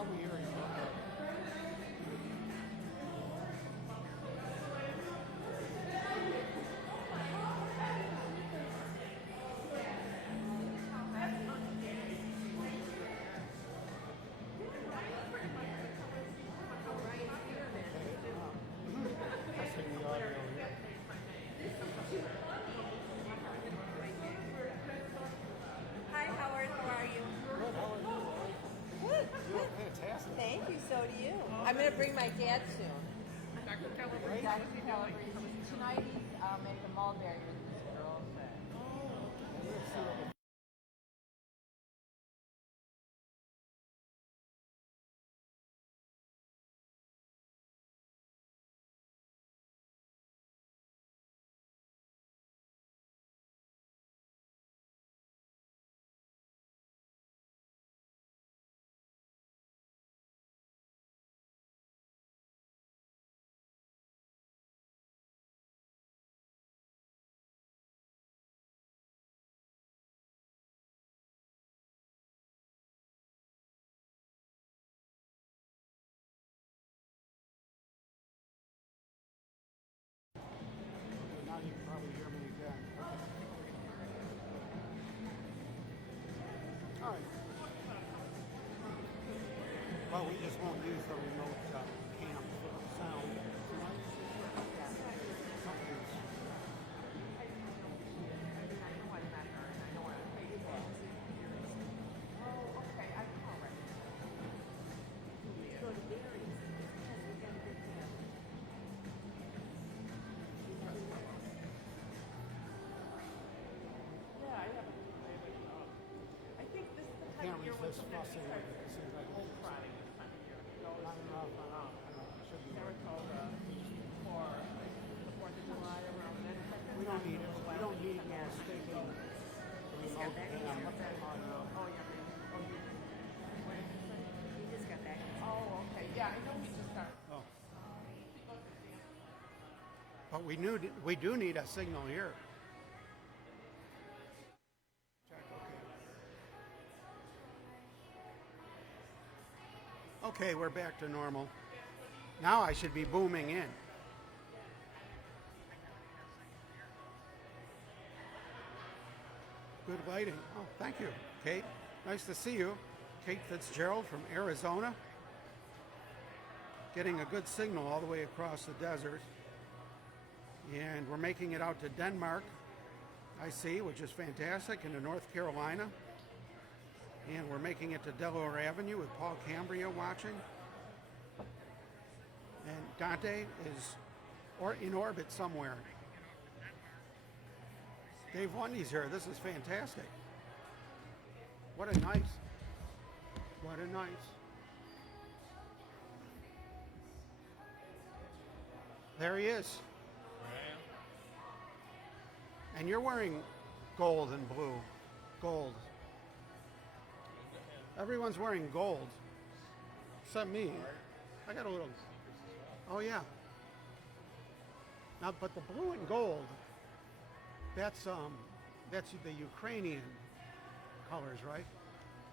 probably hearing you. Okay. Testing the audio here. Hi, Howard. How are you? Good, how are you? Good. You look fantastic. Thank you. So do you. I'm going to bring my dad soon. Dr. Calabrese, Dr. what's he doing? Calabrese. Tonight he's at the Mulberry with this girl. Let's see what we- Now you can probably hear me again. All right. Well, we just won't use the remote cam for the sound tonight. Something's I think this is the time can't of year when resist so many fussing start with it. It seems like cold it's prodding this time of year. not enough. It should be. Saratoga for the 4th of July around then. We don't need it. We don't need no stinking remote cam audio. Oh, yeah. Oh, you He just got back. Oh, okay. Yeah, I know we just started. Oh. But we do need a signal here. Check, okay, we're back to normal. Now I should be booming in. Good lighting. Oh, thank you, Kate. Nice to see you. Kate Fitzgerald from Arizona. Getting a good signal all the way across the desert. And we're making it out to Denmark, I see, which is fantastic, into North Carolina. And we're making it to Delaware Avenue with Paul Cambria watching. And Dante is in orbit somewhere. Dave Lundy's here. This is fantastic. What a night. What a night. There he is. And you're wearing gold and blue. Gold. Everyone's wearing gold. Except me. I got a little. Oh, yeah. Now, but the blue and gold, that's the Ukrainian colors, right?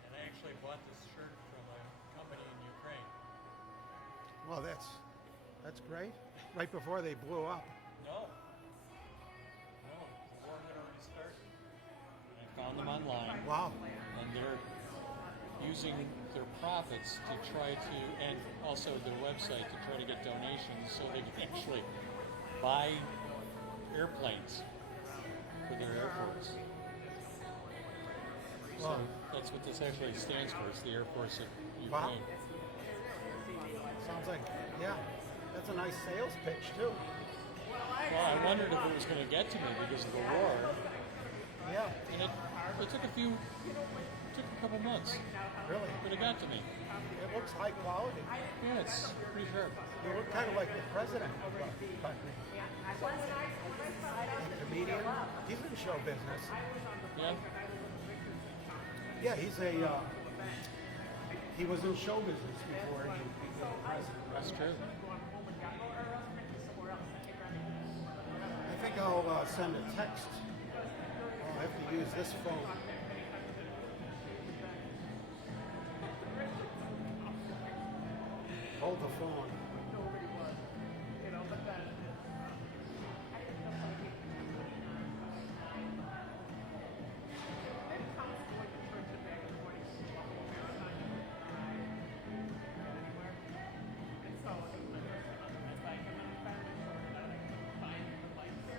And I actually bought this shirt from a company in Ukraine. Well, that's great. Right before they blew up. No, the war had already started. I found them online, Wow. and they're using their profits to try to, and also their website to try to get donations so they can actually buy airplanes for their airports. Wow. That's what this actually stands for. It's the Air Force of Wow. Ukraine. Sounds like, yeah, that's a nice sales pitch too. Well, I wondered if it was going to get to me because of the war, Yeah, and it took a couple months, really. but it got to me. It looks high quality. Yeah, it's pretty sharp. You look kind of like the president of the country. A comedian. He's in show business. Yeah, Yeah, he was in show business before he became president. that's true. I think I'll send a text. I'll have to use this phone. hold the phone. Nobody was. You know, but then I didn't know how to get it comes when you turn to back in the morning. Anywhere. And so it's like, and then I finally sorted out, I couldn't find the lights.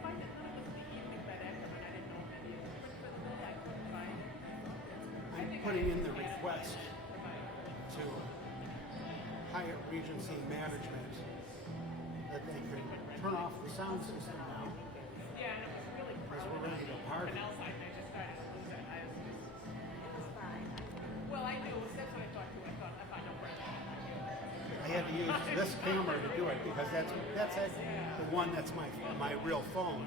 Find it. None of it was the evening that after when I didn't know any of it. I couldn't find it. I'm putting in the request to Hyatt Regency Management that they could turn off the sound system now Yeah, and it was really because crowded. we're ready to party. And else I just started to lose it. I was just, well, I knew. That's what I thought too. I thought if I know where I had to use this camera to do it because that's the one that's my real phone.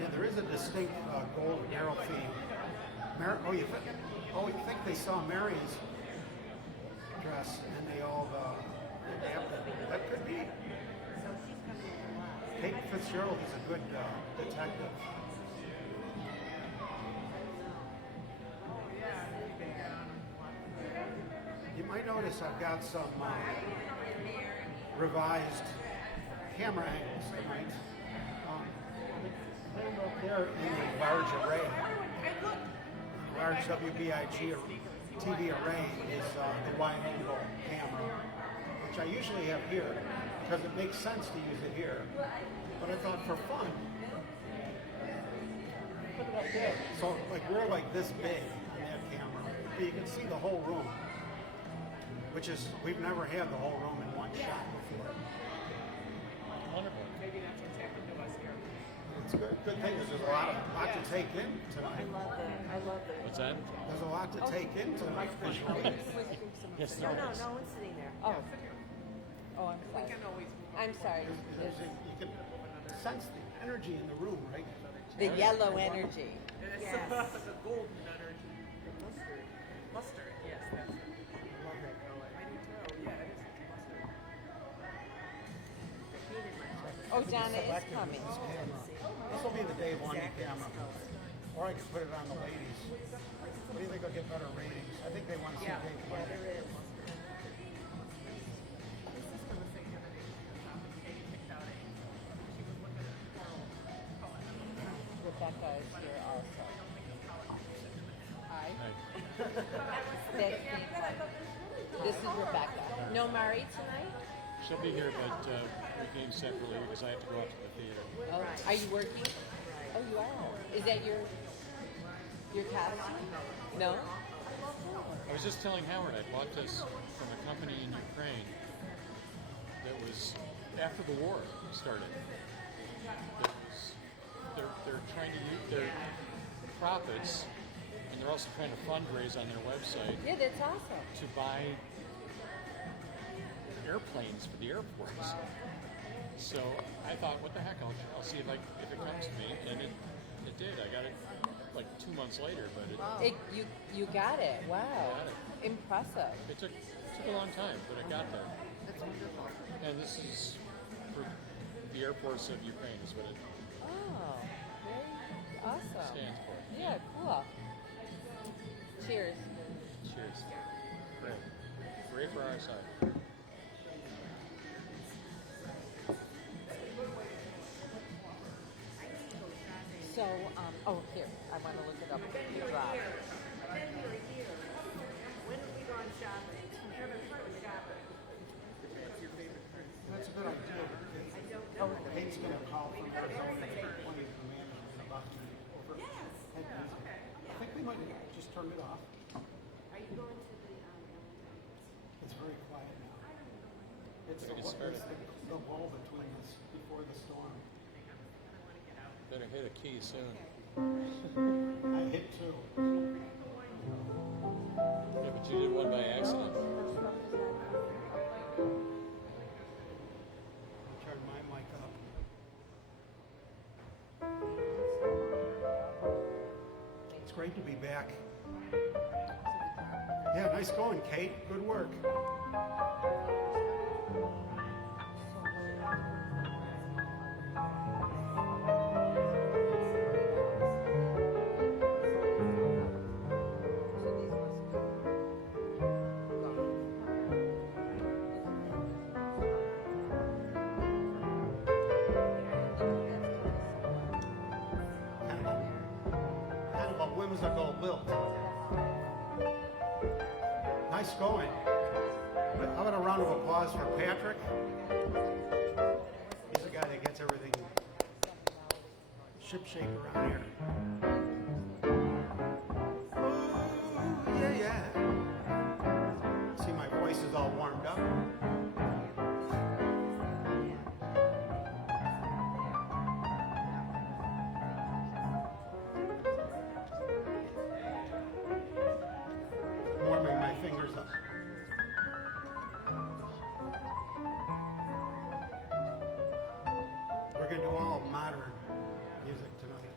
Yeah, there is a distinct gold barrel theme. You think they saw Mary's dress and they all adapted? That could be. Kate Fitzgerald is a good detective. You might notice I've got some revised camera angles tonight. Up there in the large array, large WBIG TV array is the wide angle camera, which I usually have here because it makes sense to use it here. But I thought for fun, put it up there. So like we're like this big on that camera, but you can see the whole room, which is we've never had the whole room in one shot before. Wonderful. maybe that's what's happened to us here. It's a good thing because there's a lot to take in tonight. I love the. What's that? There's a lot to take in tonight visually. Yes, No, there is. no one's sitting there. Oh. Oh, I'm We sorry. can always move I'm sorry. You can sense the energy in the room, right? The yellow energy. It's Yes. the golden energy. Mustard, yes, that's it. Love that color. I do too. Yeah, it is mustard. Oh, Donna is coming. This will be the Dave Lundy camera. Or I could put it on the ladies. What do you think will get better ratings? I think they want to see Dave Lundy. Rebecca is here also. Hi. Hi. This is Rebecca. No Mari tonight? She'll be here, but we came separately because I have to go out to the theater. Oh, are you working? Oh, you are. Is that your costume? No? I was just telling Howard I bought this from a company in Ukraine that was after the war started. That was, they're trying to use their profits, and they're also trying to fundraise on their website Yeah, that's awesome. to buy airplanes for the airports. So I thought, what the heck? I'll see if it comes to me, and it did. I got it like 2 months later, but You got it. Wow. got it. Impressive. It took a long time, but it got there. That's wonderful. And this is for the airports of Ukraine is what it Oh, very awesome. stands for. Yeah, cool. Cheers. Cheers. Great. Great for our side. So, here, I want to look it up. The drop. That's a good idea. Kate's going to call from Arizona. One of the managers about to be over. I think we might have just turned it off. Are you going to the, It's very quiet now. It's Gotta get started. the wall between us before the storm. Better hit a key soon. I hit two. Yeah, but you did one by accident. Turn my mic up. It's great to be back. Yeah, nice going, Kate. Good work. a gold lilt. Nice going. How about a round of applause for Patrick? He's the guy that gets everything shipshape around here. Oh, yeah, yeah. See, my voice is all warmed up. Warming my fingers up. We're going to do all modern music tonight.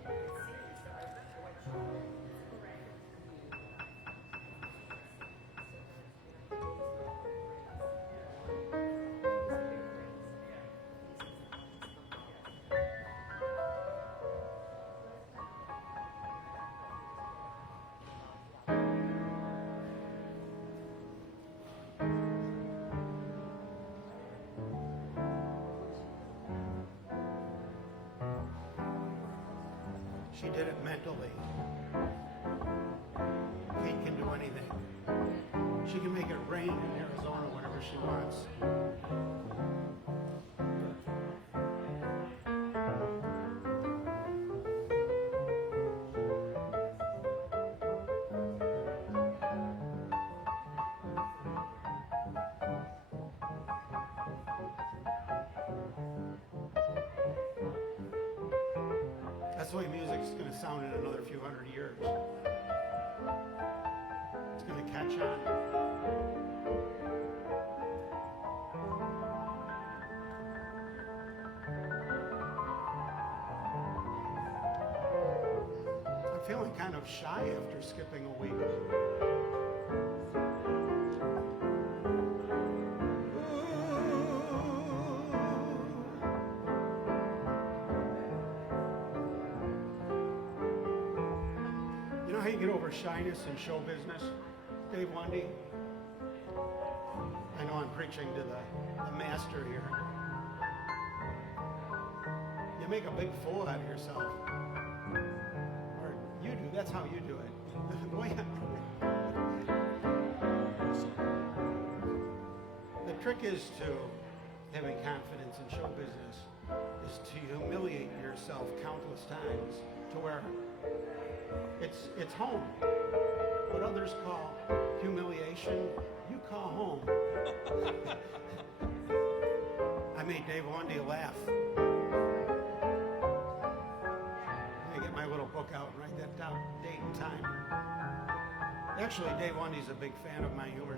She did it mentally. Kate can do anything. She can make it rain in Arizona whenever she wants. That's the way music's going to sound in another few hundred years. It's going to catch on. I'm feeling kind of shy after skipping a week. You know how you get over shyness in show business, Dave Lundy? I know I'm preaching to the master here. You make a big fool out of yourself. Or you do, that's how you do it. The way the trick is to having confidence in show business is to humiliate yourself countless times to where it's home. What others call humiliation, you call home. I made Dave Lundy laugh. I get my little book out and write that down, date and time. Actually, Dave Lundy's a big fan of my humor.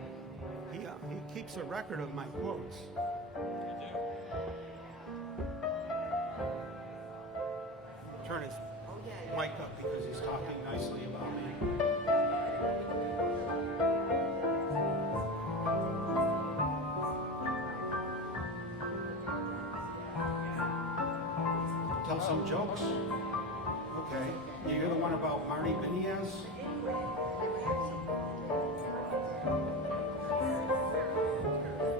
He keeps a record of my quotes. Turn his mic up because he's talking nicely about me. Tell some jokes. Okay. You hear the one about Marty Beniaz?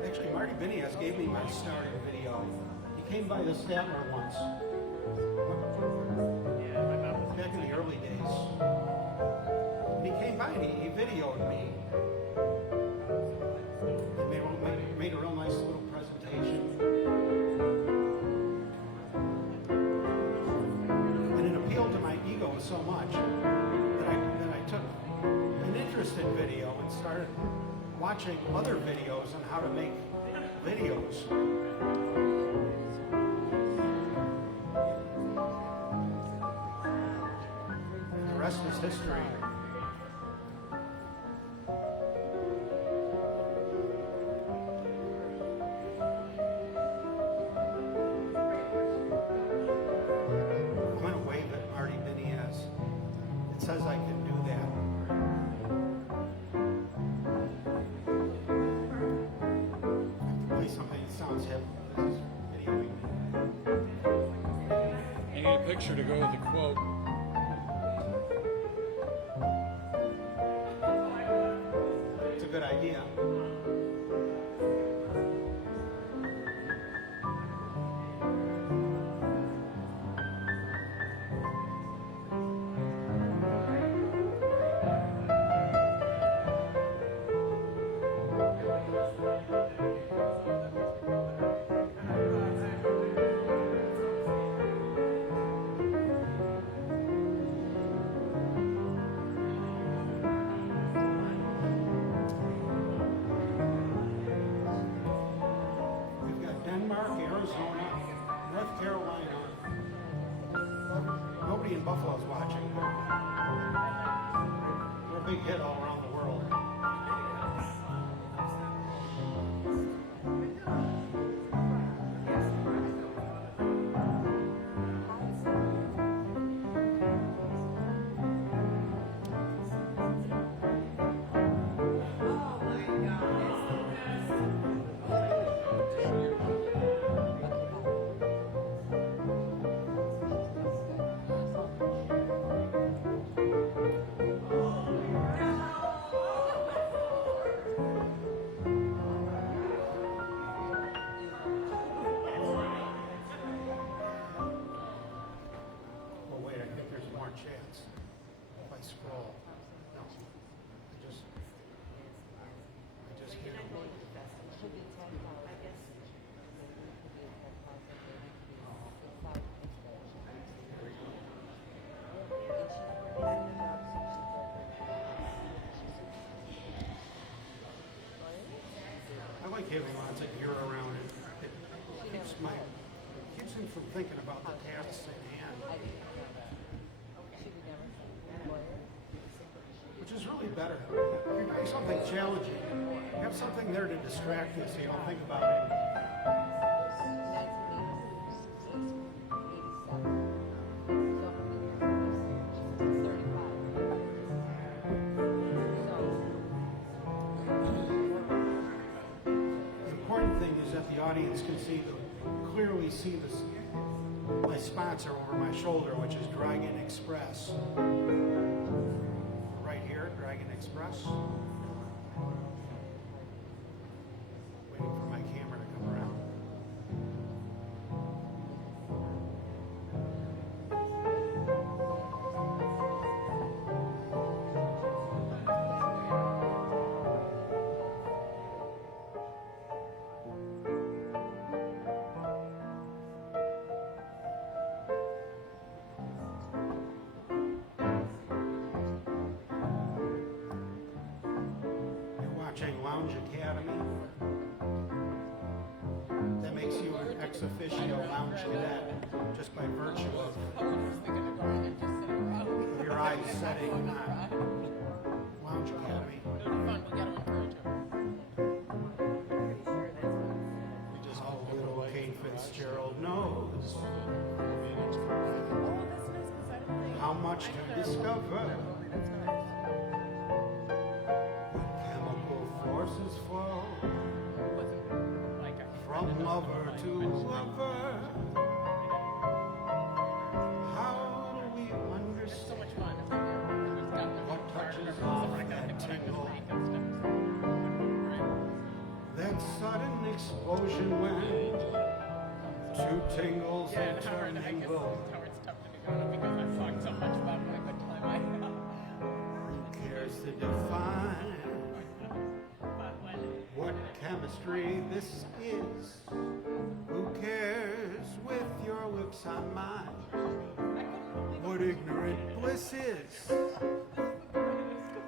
Actually, Marty Beniaz gave me my starting video. He came by the Statler once. Back in the early days. And he came by and he videoed me. He made a real nice little presentation. And it appealed to my ego so much that I took an interest in video and started watching other videos on how to make videos. The rest is history. I'm going to wave at Marty Beniaz. It says I can do that. Play something that sounds hip. This is videoing me. You need a picture to go with the quote. It's a good idea. Buffalo's watching. We're a big hit all around the world. Oh wait, I think there's more chats. If I scroll. No. I just hit them. Should be 10,000. I guess. Should be 10,000. I like having lots of gear around it. It keeps him from thinking about the tasks at hand, which is really better. If you're doing something challenging, have something there to distract you so you don't think about it. The important thing is that the audience can clearly see my sponsor over my shoulder, which is Dragon Express. Right here, Dragon Express. Waiting for my camera to come around. Watching Lounge Academy. That makes you an ex officio lounge cadet just by virtue of your eyes setting on Lounge Academy. Oh, little Kate Fitzgerald knows how much to discover. Forces flow from lover to lover. How do we understand what touches off that tingle? That sudden explosion when two tingles intermingle. Who cares to define what chemistry this is? Who cares with your lips on mine? What ignorant bliss is?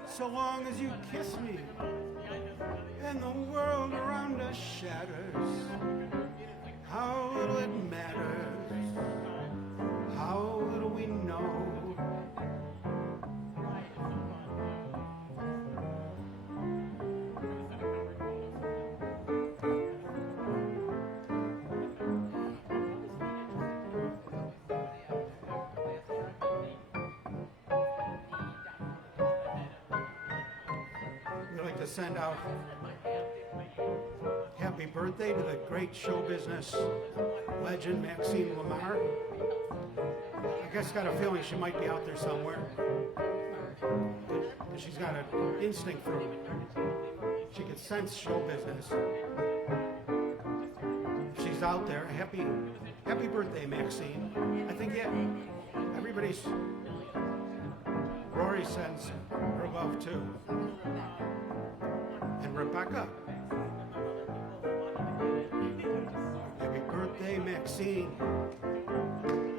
So long as you kiss me and the world around us shatters, how little it matters, how little we know. To send out happy birthday to the great show business legend Maxine Lamar. I guess got a feeling she might be out there somewhere. She's got an instinct for, she can sense show business. She's out there. Happy birthday, Maxine. I think everybody's, Rory sends her love too. And Rebecca. Happy birthday, Maxine.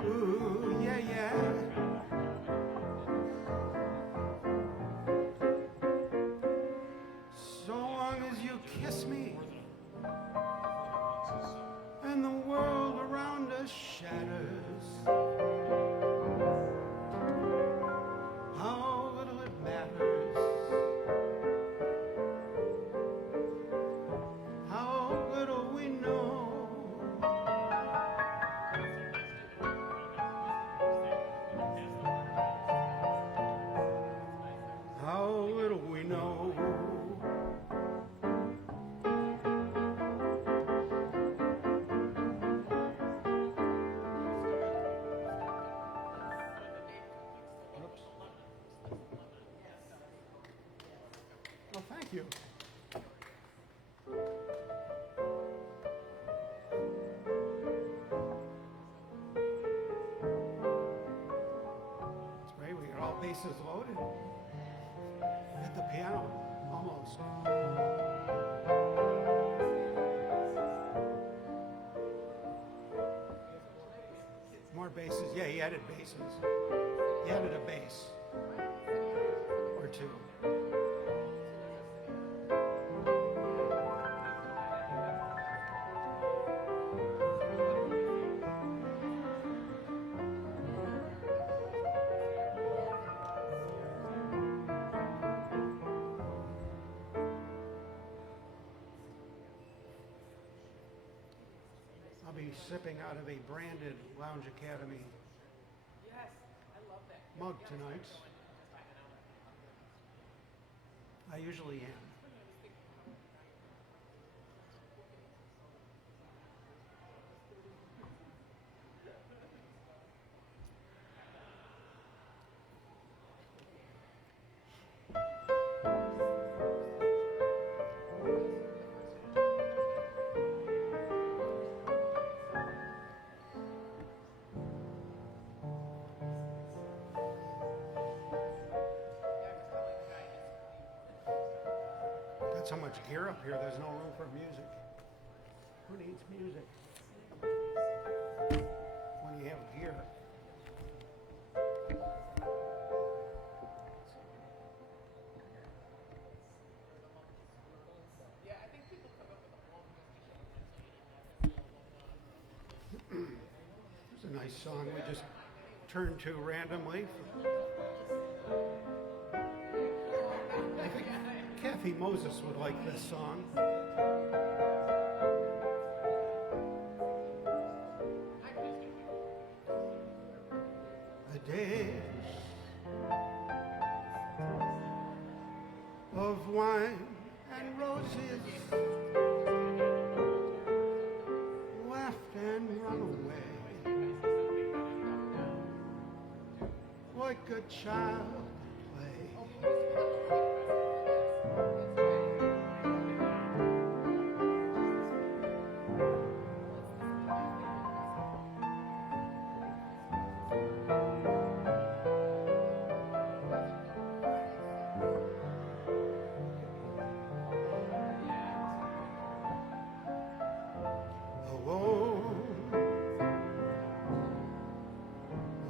Ooh, yeah, yeah. So long as you kiss me and the world around us shatters, you. That's great. We got all bases loaded. At the piano, almost. More basses. Yeah, he added basses. He added a bass or two. I'll be sipping out of a branded Lounge Academy mug tonight. I usually am. Got so much gear up here, there's no room for music. Who needs music when you have gear? It's a nice song we just turned to randomly. I think Kathy Moses would like this song. The days of wine and roses, laughed and run away, like a child at play.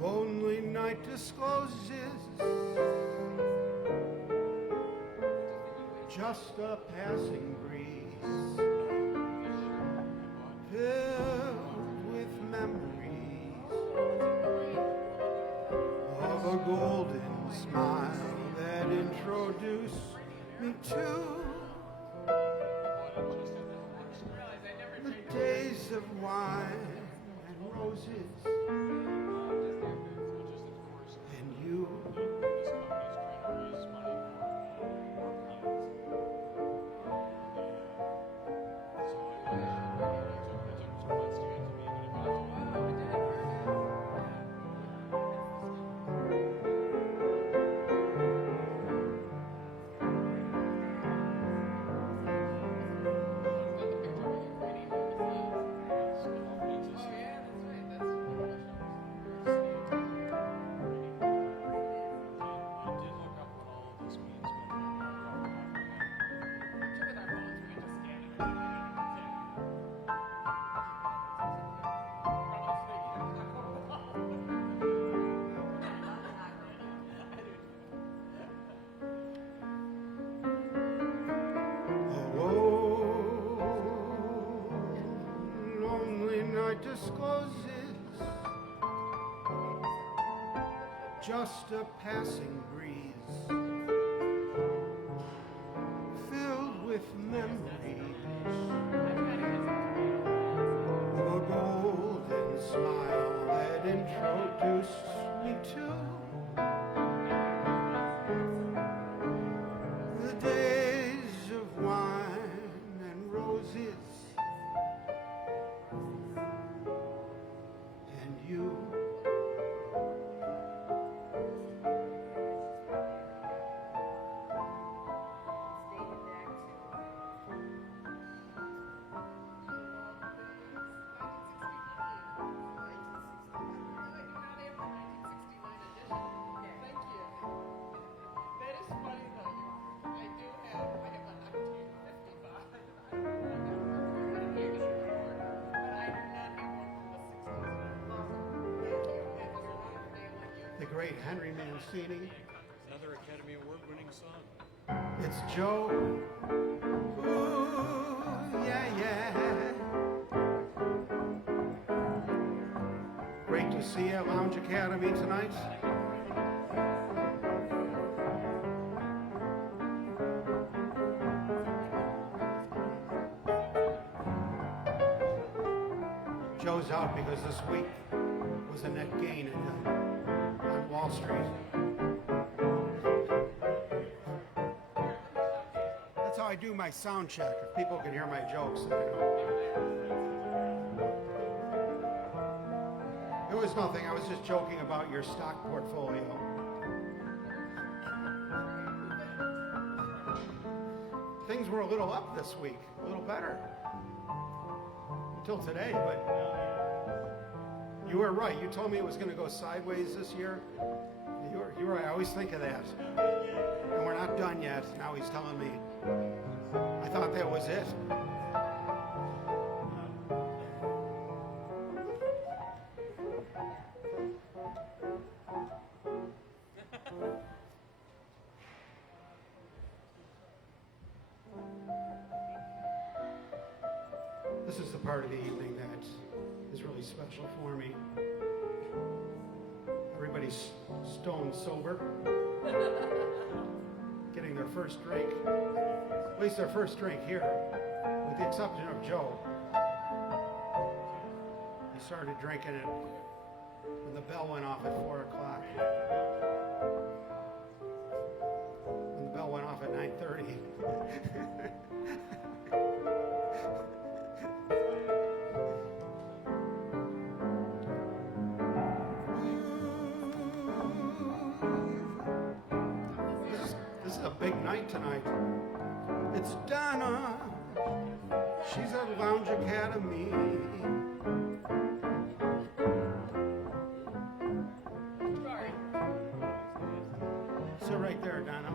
Lonely night discloses just a passing breeze, filled with memories of a golden smile that introduced me to the days of wine and roses. And you, lonely night discloses just a passing breeze, filled with memories of a golden smile that introduced me to the days of wine and roses. And you, great Henry Mancini. Another Academy Award-winning song. It's Joe. Ooh, yeah, yeah. Great to see you at Lounge Academy tonight. Joe's out because this week was a net gain on Wall Street. That's how I do my sound check. If people can hear my jokes, then I know. It was nothing. I was just joking about your stock portfolio. Things were a little up this week, a little better. Until today, but you were right. You told me it was going to go sideways this year. You were right. I always think of that. And we're not done yet. Now he's telling me. I thought that was it. This is the part of the evening that is really special for me. Everybody's stone sober, getting their first drink, at least their first drink here, with the exception of Joe. He started drinking it when the bell went off at 4 o'clock. When the bell went off at 9:30. Big night tonight. It's Donna. She's at Lounge Academy. Sit right there, Donna.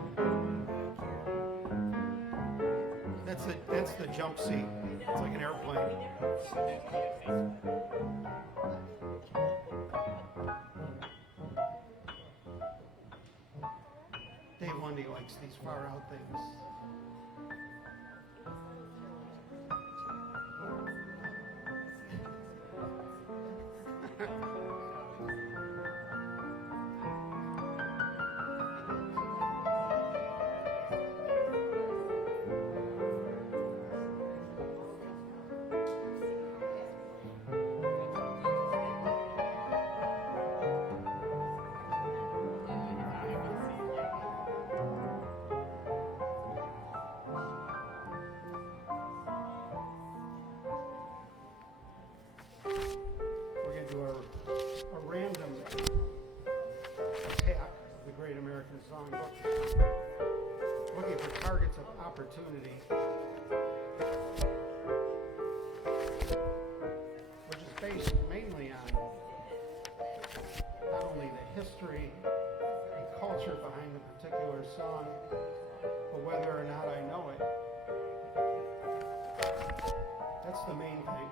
That's the jump seat. It's like an airplane. Dave Lundy likes these far out things. We're going to do a random attack of the Great American Songbook, looking for targets of opportunity, which is based mainly on not only the history and culture behind the particular song, but whether or not I know it. That's the main thing.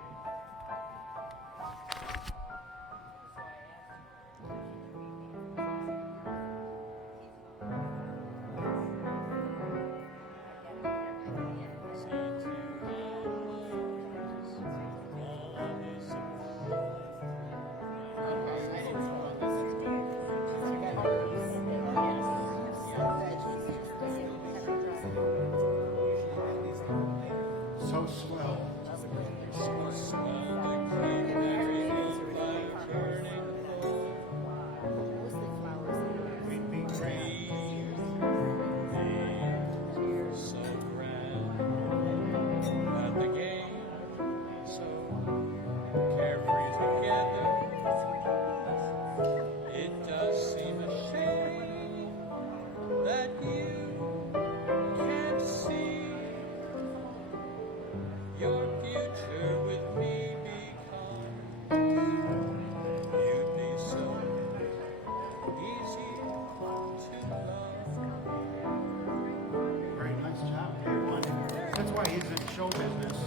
So swell. We'd be grand. So grand. At the game, so carefree together. It does seem a shame that you can't see your future with me, because you'd be so easy to love. Very nice job, Dave Lundy. That's why he's in show business.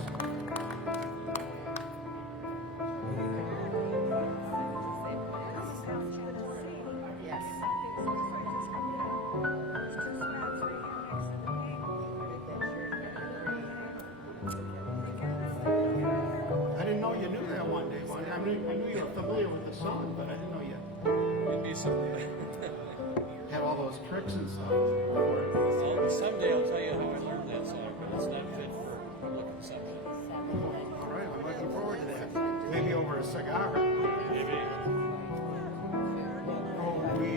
Yes. knew you were familiar with the song, but I didn't know you It'd be some. had all those tricks and stuff. Someday I'll tell you how I learned that song, but it's not fit for public consumption. All right, I'm looking forward to that. Maybe over a cigar. Maybe. Oh, we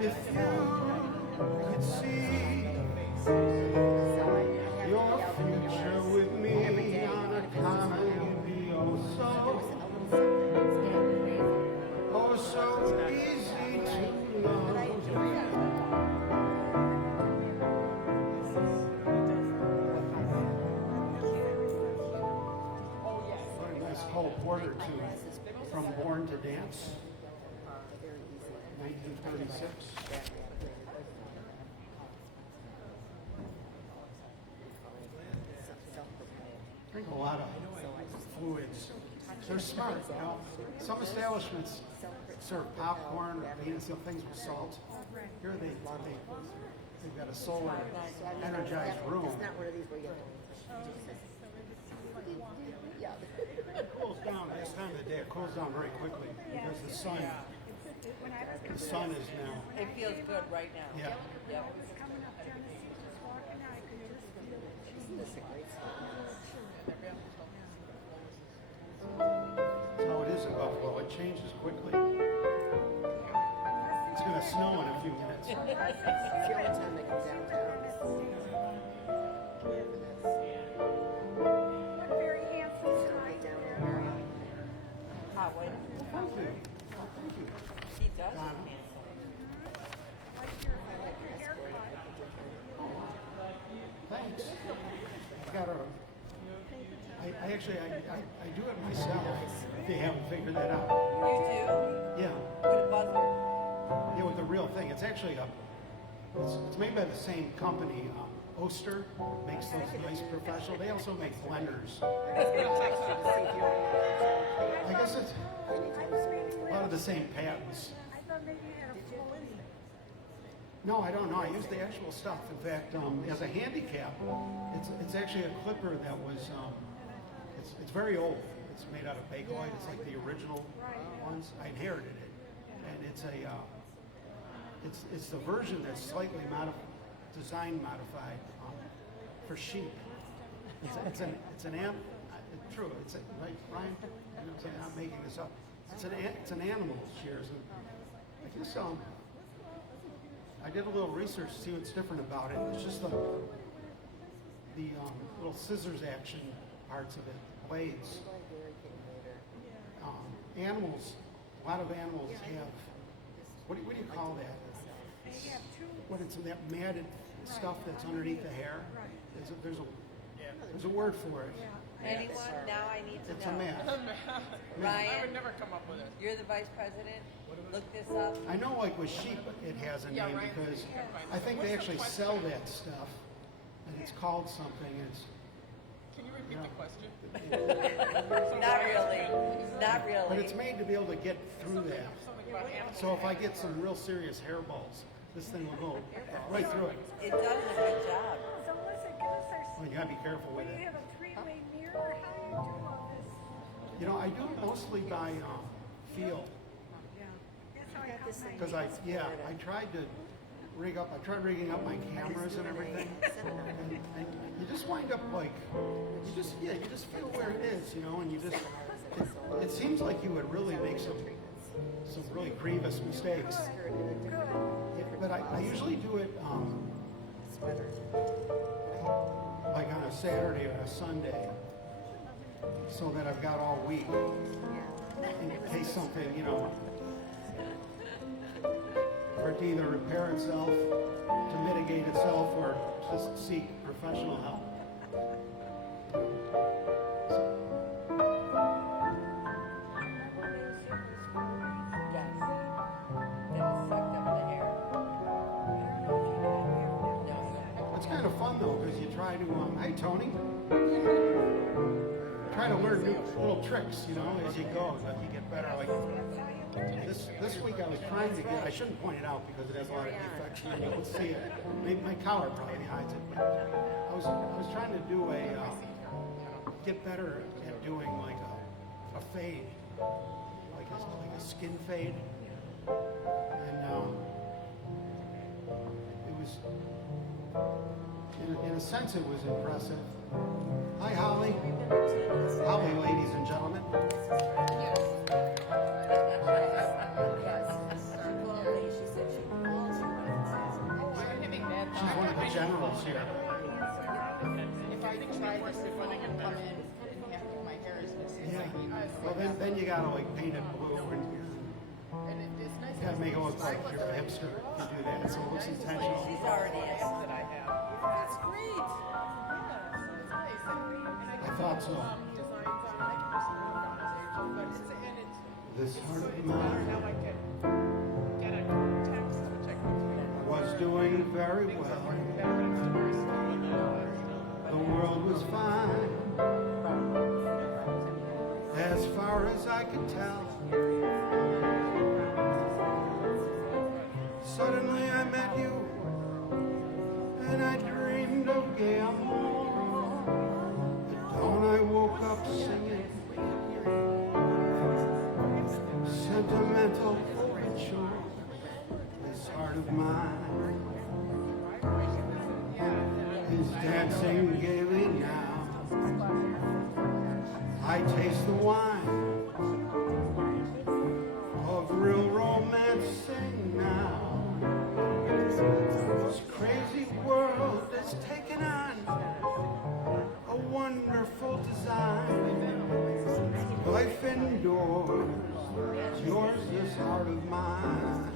if you could see your future with me on a common, you'd be oh so easy to love. What a nice Cole Porter tune from Born to Dance, 1936. Drink a lot of fluids. They're smart, you know. Some establishments serve popcorn or beans, you know, things with salt. Here they've got a solar energized room. It's not one of these where you It cools down this time of the day. It cools down very quickly because the sun is now. It feels good right now. Yeah. Yep. That's how it is in Buffalo. It changes quickly. It's going to snow in a few minutes. It's the only time they come downtown. Very handsome tonight. Ah, wait. Thank you. Thank you. He does Donna. look handsome. Thanks. I've got a. I actually I do it myself. If you haven't figured that out. You Yeah. do? With a buzzer? Yeah, with the real thing. It's actually it's made by the same company. Oster makes those nice professional. They also make blenders. I guess it's a lot of the same patents. I thought maybe you had a full in. No, I don't know. I use the actual stuff. In fact, as a handicap, it's actually a clipper that was it's very old. It's made out of Bakelite. It's like the original ones. I inherited it, and it's the version that's slightly modified for sheep. It's an amp. True. It's right, Brian. You know, I'm not making this up. It's an animal shears. And I guess I did a little research to see what's different about it. It's just the little scissors action parts of it, blades. Animals, a lot of animals have. What do you call that? They have two. What it's that matted stuff that's underneath the hair. There's a word for it. Anyone? Now I need to It's a know. mat. I Ryan, would never come up with it. you're the vice president. Look this up. I know, like with sheep, it has a Yeah, name right. because Right. I think they What's the actually question? sell that stuff, and it's called something. Can you repeat the question? Not really. Not really. But it's made to be able to get through that. Something about animals. So if I get some real serious hairballs, this thing will go right through it. It does a good job. So listen, give us our. Well, you gotta be careful with Do you it. have a three-way mirror? How do you do all this? You know, I do it mostly by feel. Yeah. That's how I got mine. Because I tried rigging up my cameras and everything. And you just wind up like, you just feel where it is, you know, and it seems like you would really make some really grievous mistakes. But I usually do it like on a Saturday or a Sunday, so that I've got all week in case something, you know, for it to either repair itself, to mitigate itself, or just seek professional help. Yes. It'll suck up the hair. No. It's kind of fun though, because you try to, hey Tony, try to learn new little tricks, you know, as you go, as you get better. Like, This week I was trying to get, I shouldn't point it out because it has a lot of defects and you don't see it. Maybe my collar probably hides it, but I was trying to do get better at doing like a fade, like a skin fade. And it was, in a sense it was impressive. Hi Holly. Holly, ladies and gentlemen. She's one of the generals here. If I think my worst before they can come in and have my hair is missing. Yeah. Well, then you gotta like paint it blue and And it is nice. you gotta make it look like you're a hipster if you do that. So it looks intentional. She's already asked. That I have. That's great. Yeah, it's nice. And I thought so. designs on it. I can do some more conversation, but it's This heart of it's better now. mine I can get a text, which I can was doing very do. well. Better when I'm very small. The world was fine as far as I could tell. Suddenly I met you and I dreamed of gay amour. At dawn I woke up singing sentimental overture. This heart of mine is dancing gaily now. I taste the wine of real romancing now. This crazy world has taken on a wonderful design. Life indoors, it's yours, this heart of mine.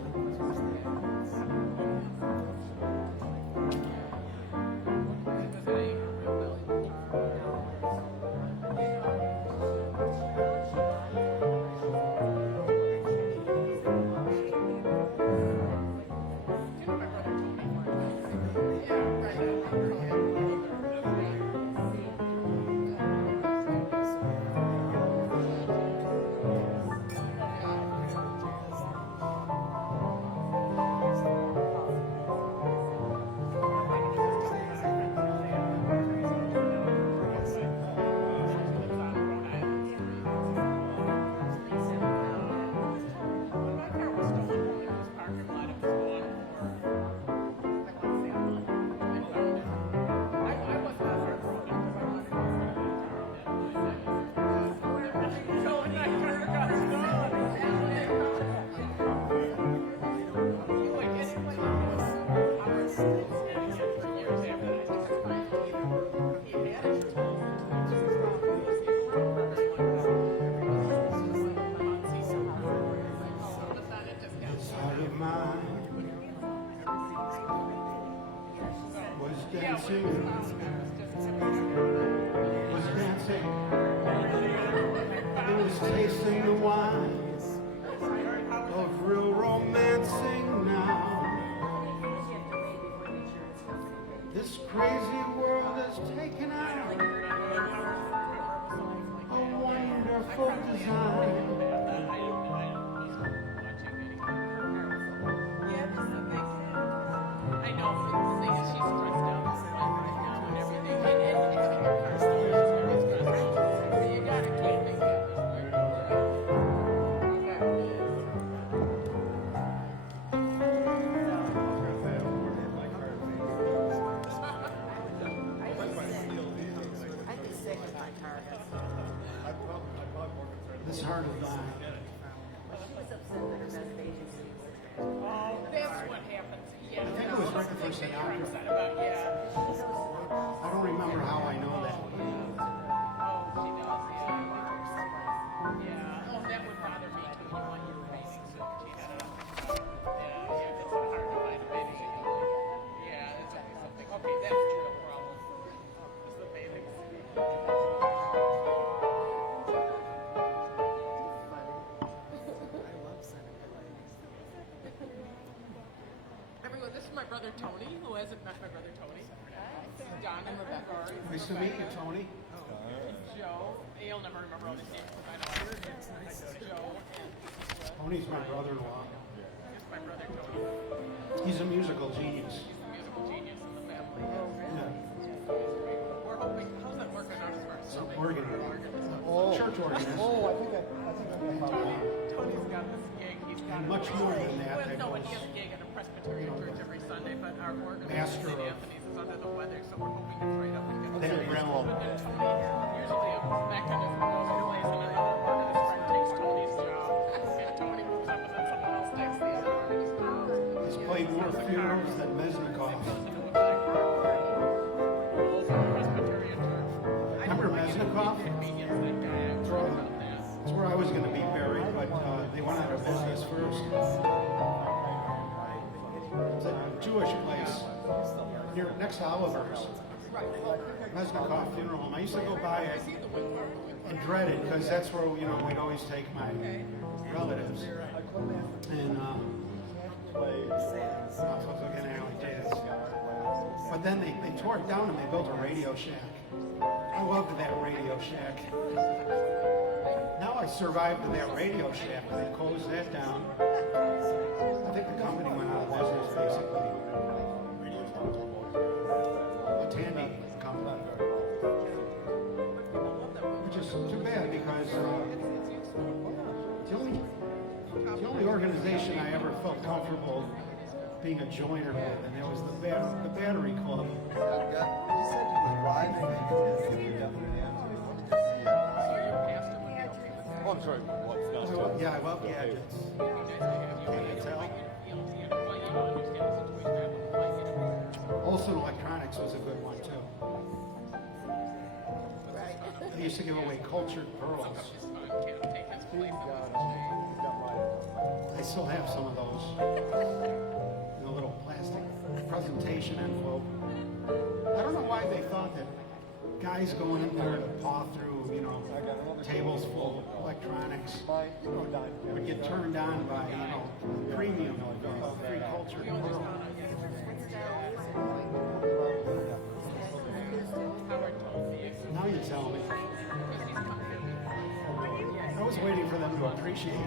This heart of mine was dancing, it was tasting the wine of real romancing now. This crazy world has taken on a wonderful design. I know, the thing is she's stressed out right now and everything. And having a car still is very stressful. So you gotta keep things I'd be sick of my targets. This heart of mine. She was upset that her best agency was Oh, that's what happens. Yeah. I think it was right before Something Sinatra. you're upset about, yeah. I don't remember how I know that. Oh, she does, yeah. Yeah. Oh, that would bother me too. You want your bathing suit. She had a. Yeah, it's hard to find a bathing suit. Yeah, that's always something. Okay, that's the real problem. Is the bathing suit. Everyone, this is my brother Tony, who hasn't met my brother Tony. Don and Rebecca. Nice to meet you, Tony. Joe. You'll never remember all these names, but I know. Joe. Tony's my brother-in-law. This is my brother Tony. He's a musical genius. He's a musical genius in the family. Yeah. We're hoping. How's that working out as far as Sunday? Organ. Church organist. Oh, I think I found out. Tony's got this gig. He's got And much more than that. Well, that no, and goes- he has a gig at a Presbyterian church every Sunday, but our organist Master St. of- Anthony's is under the weather, so we're hoping it's right up against That realm. But then Tony, usually a mechanism goes in place and another organist friend takes Tony's job. And Tony moves up and then someone else takes the other organist job. He's played more funerals than Mesnikov. Goes into a back room. Rolls in the Presbyterian church. Remember Mesnikov? Convenience that guy. I'm sure about that. That's where I was going to be buried, but they went out of business first. It's a Jewish place near next to Oliver's. Mesnikov Funeral Home. I used to go by it and dread it because that's where we'd always take my relatives. And but then they tore it down and they built a Radio Shack. I loved that Radio Shack. Now I survived that Radio Shack. They closed that down. I think the company went out of business basically. A Tandy company. Which is too bad because the only organization I ever felt comfortable being a joiner with, and that was the Battery Club. You said you was riding. Oh, I'm sorry. What? Yeah, I love gadgets. Can you tell? Olson Electronics was a good one too. They used to give away cultured pearls. I still have some of those in a little plastic presentation envelope. I don't know why they thought that guys going in there to paw through, tables full of electronics would get turned on by, premium free cultured pearl. Now you tell me. I was waiting for them to appreciate it.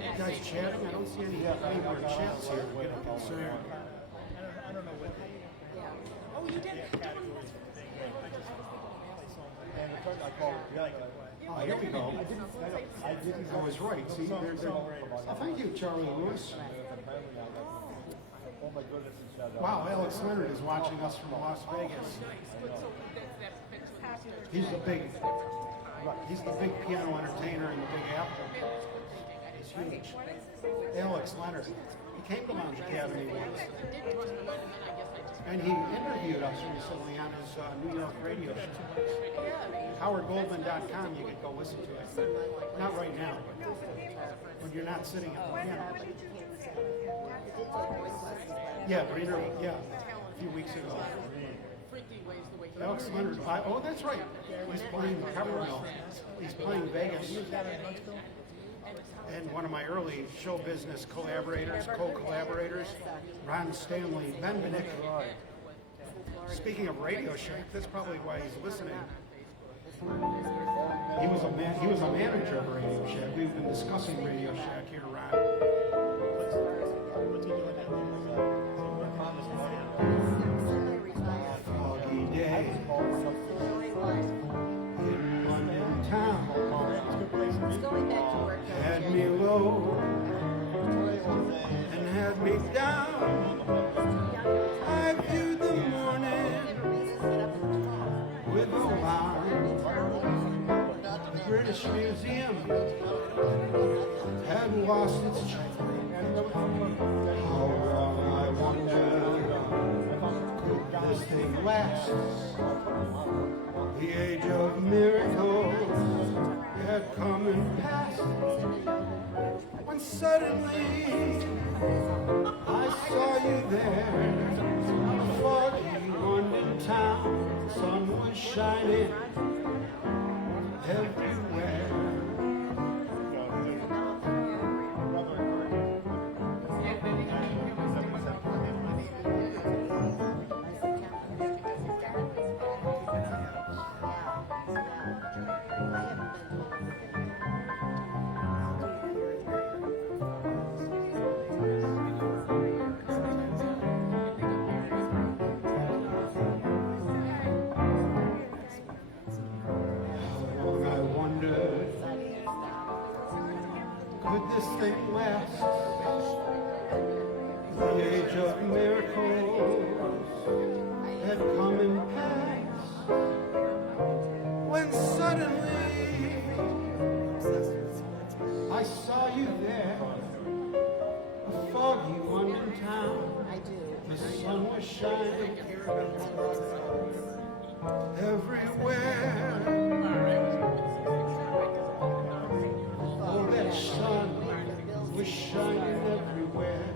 You guys chatting? I don't see any more chats here. We're getting concerned. Oh, you did? Oh, here we go. I was right. See, oh, thank you, Charlie Lewis. Wow, Alex Leonard is watching us from Las Vegas. He's the big piano entertainer in the Big Apple. He's huge. Alex Leonard. He came to Lounge Academy once. And he interviewed us recently on his New York radio show. HowardGoldman.com, you could go listen to it. Not right now, but when you're not sitting at the piano. Yeah, a few weeks ago. Alex Leonard. Oh, that's right. He's playing Peppermill. He's playing Vegas. And one of my early show business co-collaborators, Ron Stanley Benvenick. Speaking of Radio Shack, that's probably why he's listening. He was a manager of Radio Shack. We've been discussing Radio Shack here, Ron. Foggy day in London town had me low and had me down. I viewed the morning with alarm. The British Museum had lost its charm. How long, I wonder, could this thing last? The age of miracles had come and passed, when suddenly I saw you there. Foggy London town, the sun was shining everywhere. going west. The age of miracles had come and passed when suddenly I saw you there, a foggy London town. The sun was shining everywhere. Oh, that sun was shining everywhere.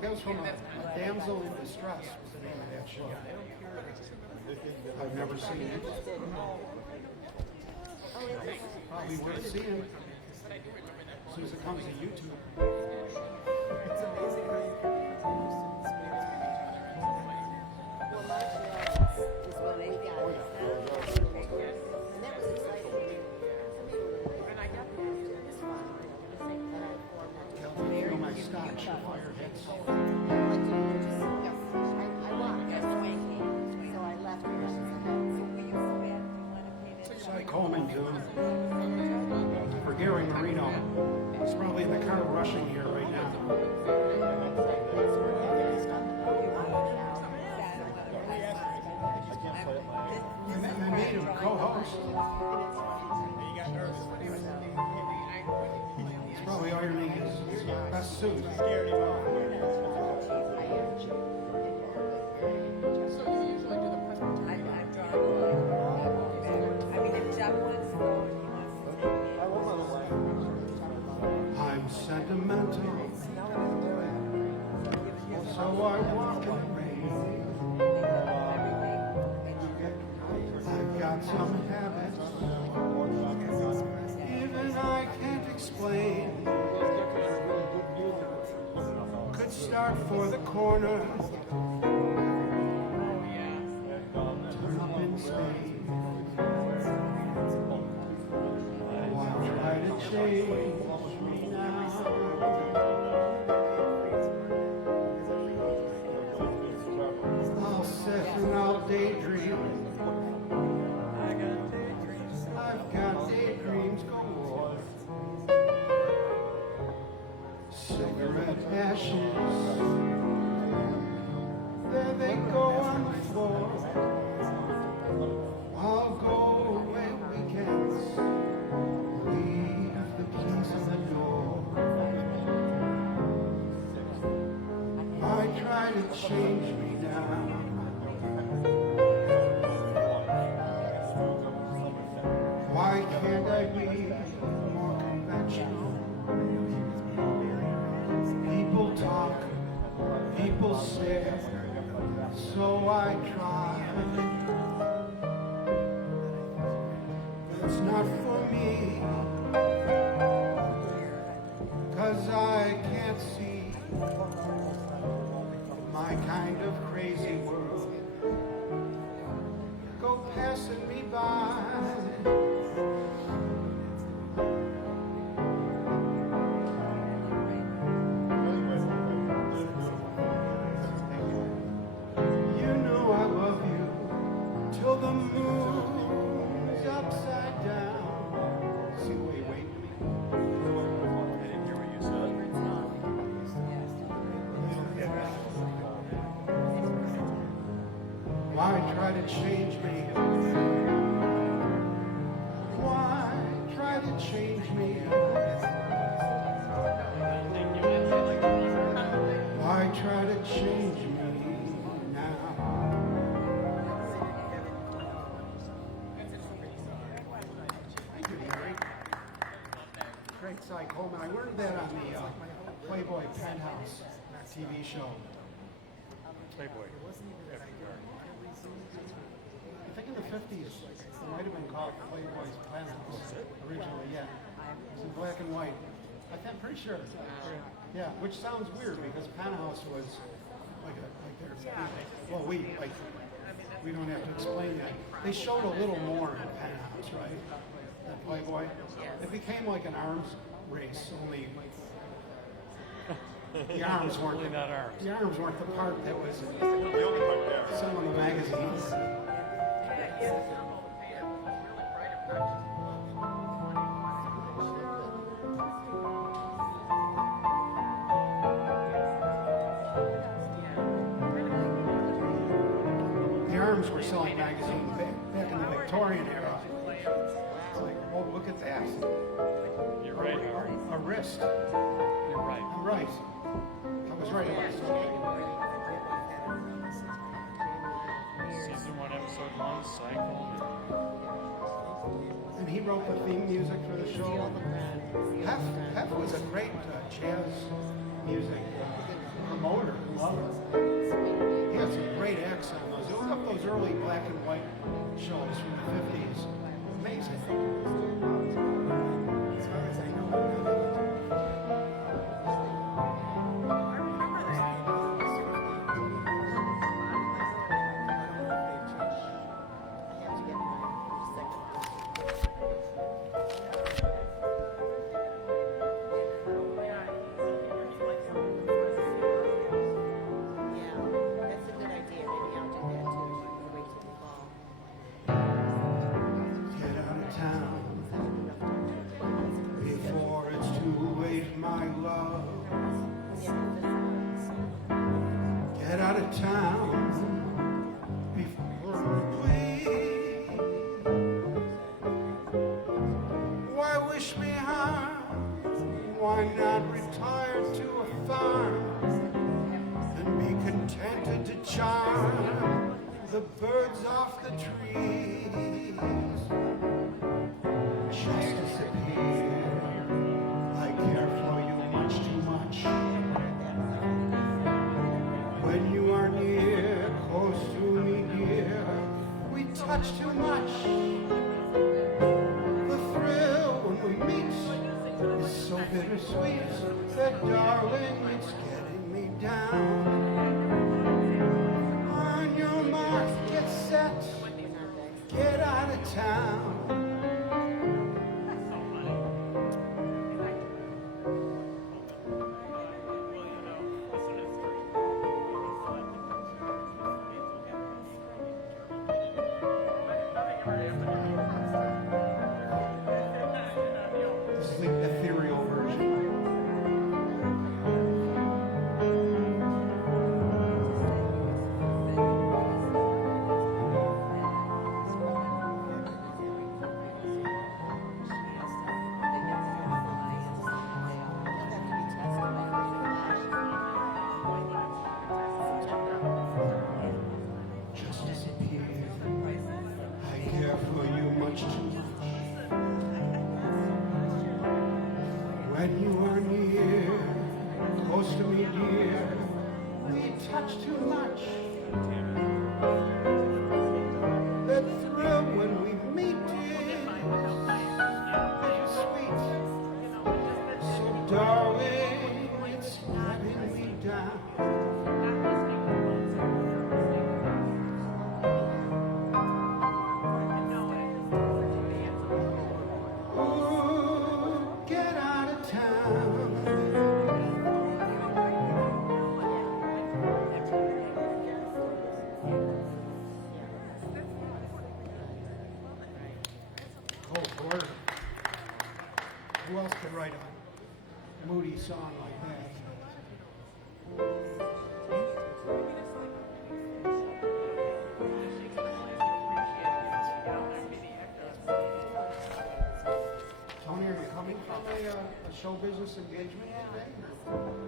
That was from a Damsel in Distress, was the name of that show. I've never seen it. Probably worth seeing as soon as it comes to YouTube. It's amazing how you can well, Montreal is what they got. And that was exciting. And I got that. It's fun. You know my scotch fire hits. I walked. So I left her. Cy Coleman doing for Gary Marino. He's probably in the car rushing here right now. I made him co-host. He's probably ironing his best suit. I'm sentimental, so I walk in the rain. I've got some habits, even I can't explain. Could start for the corner, turn up in Spain. Why try to change me now? I'll sit and I'll daydream. I've got daydreams galore. Cigarette ashes, there they go on the floor. I'll go away weekends, leave the keys on the door. Why try to change me now? Why can't I be more conventional? People talk, people say, so I try. It's not for me, 'cause I can't see my kind of crazy world go passing me by. You know I love you till the moon's upside down. See, wait. I didn't hear what you said. Why try to change me? Why try to change me? Why try to change me now? Thank you, Mary. Great Cy Coleman. I learned that on the Playboy Penthouse TV show. Playboy. I think in the 50s, it might have been called Playboy's Penthouse originally, yeah. It was in black and white. I'm pretty sure. Yeah, which sounds weird because Penthouse was like their, well, we don't have to explain that. They showed a little more in Penthouse, right? Than Playboy? It became like an arms race, only the arms weren't Really not ours. the arms weren't the part that was in The only part there. some of the magazines. The arms were selling magazines back in the Victorian era. It's like, oh, look at that. You're right, Howard. A wrist. You're right. I'm right. I was right about something. Season 1, episode 1, cycle. And he wrote the theme music for the show. Hef was a great jazz music promoter, lover. He had some great acts on those. It was up those early black and white shows from the 50s. Amazing. As far as I know. Get out of town before it's too late, my love. Get out of town before we. Why wish me harm? Why not retire to a farm and be contented to charm the birds off the trees? Just disappear. I care for you much too much. When you are near, close to me, dear, we touch too much. The thrill when we meet is so bittersweet that, darling, it's getting me down. On your mark, get set, get out of town. This is the ethereal version. Just disappear. I care for you much too much. When you are near, close to me, dear, we touch too much. That thrill when we meet, dear, is sweet. So, darling, it's letting me down. Ooh, get out of town. Cole Porter. Who else could write a moody song like that? Tony, are you coming from a show business engagement today?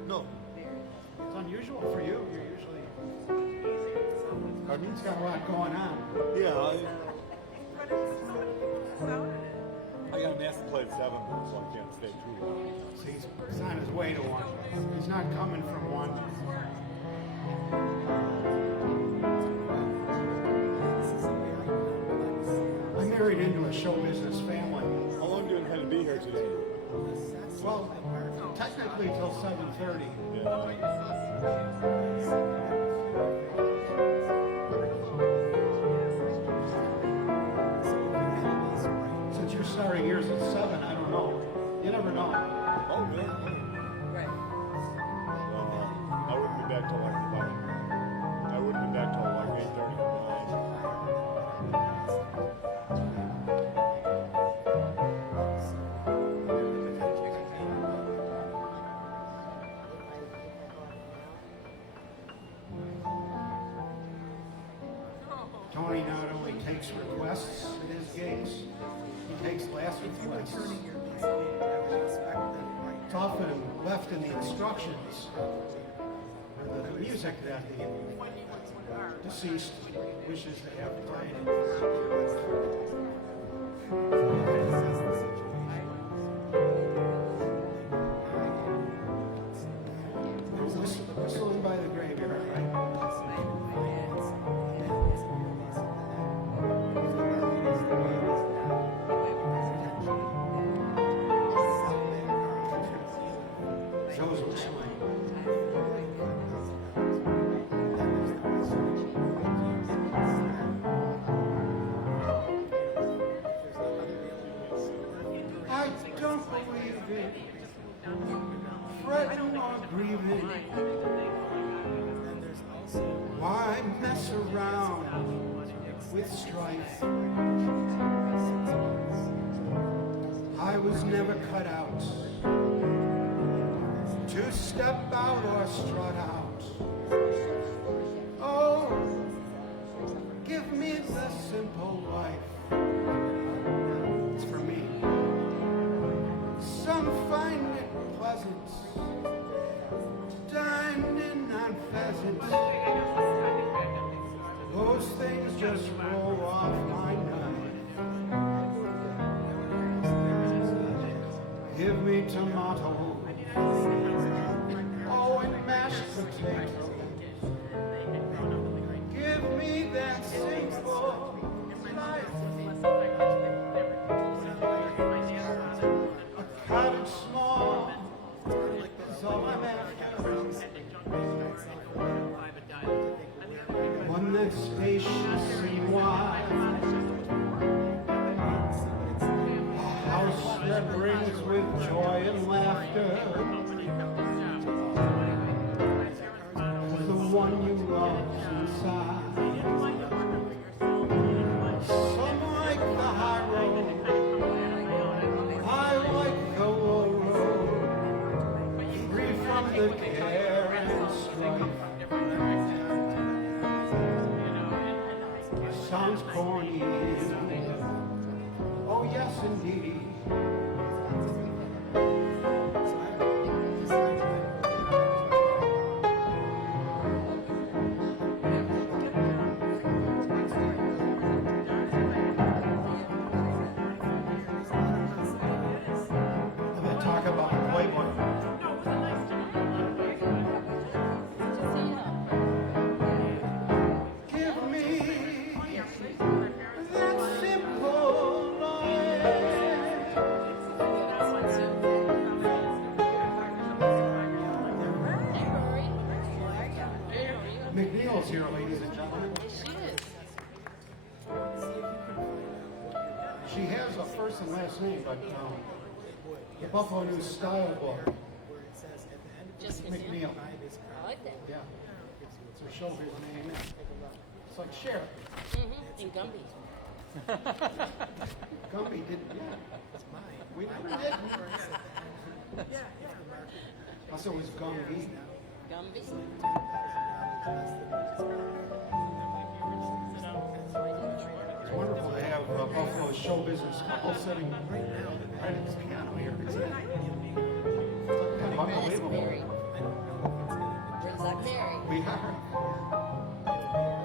No. It's unusual for you. You're usually. Pardon? He's got a lot going on. Yeah, I got a master play at 7, so I can't stay too long. So he's on his way to one. He's not coming from one. I married into a show business family. How long do you intend to be here today? Well, technically till 7:30. Since you're starting yours never know. Oh, really? Right. Well, I wouldn't be back till like about. I wouldn't be back till like 8:30. Tony not only takes requests at his gigs, he takes last requests. It's often left in the instructions, or the music that the deceased wishes to have played. Whistling by the graveyard, right? Joe's whistling. I don't believe it. Fretting or grieving. Why mess around with strife? I was never cut out to step out or strut out. Oh, give me the simple life. It's for me. Some find it pleasant, dined in on pheasants. Those things just roll off my knife. Give me tomato, oh, and mashed potato. Give me that simple life. A cottage small is all I'm after. One that's spacious and wide. A house that brings with joy and laughter. The one you love's inside. Some like the high road. I like the low road. Free from the care and strife. Sounds corny. Oh yes, indeed. And they talk about Playboy. Give me that simple life. McNeil's here, ladies and gentlemen. She has a first and last name, but the Buffalo News Style book, Just McNeil. I like that. Yeah. It's her show his name. It's like Sheriff. And Gumby. Gumby didn't. Yeah. We never did. Also, it was Gumby. Gumby. It's wonderful to have Buffalo show business couple sitting right at the piano here. Isn't it? Kind of unbelievable. Mary. Brings up Mary. We are.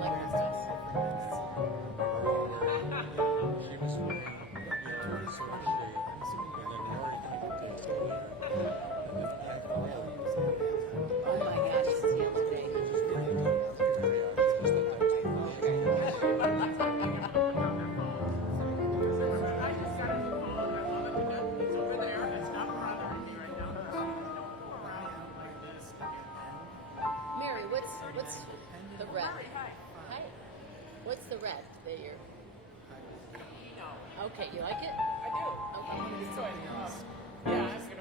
Like her stuff. She was working, so and then Rory Oh my gosh, it's the other day. Mary, what's the rep? Hi. What's the rep that you're? Okay, you like it? I do. Okay. So, yeah,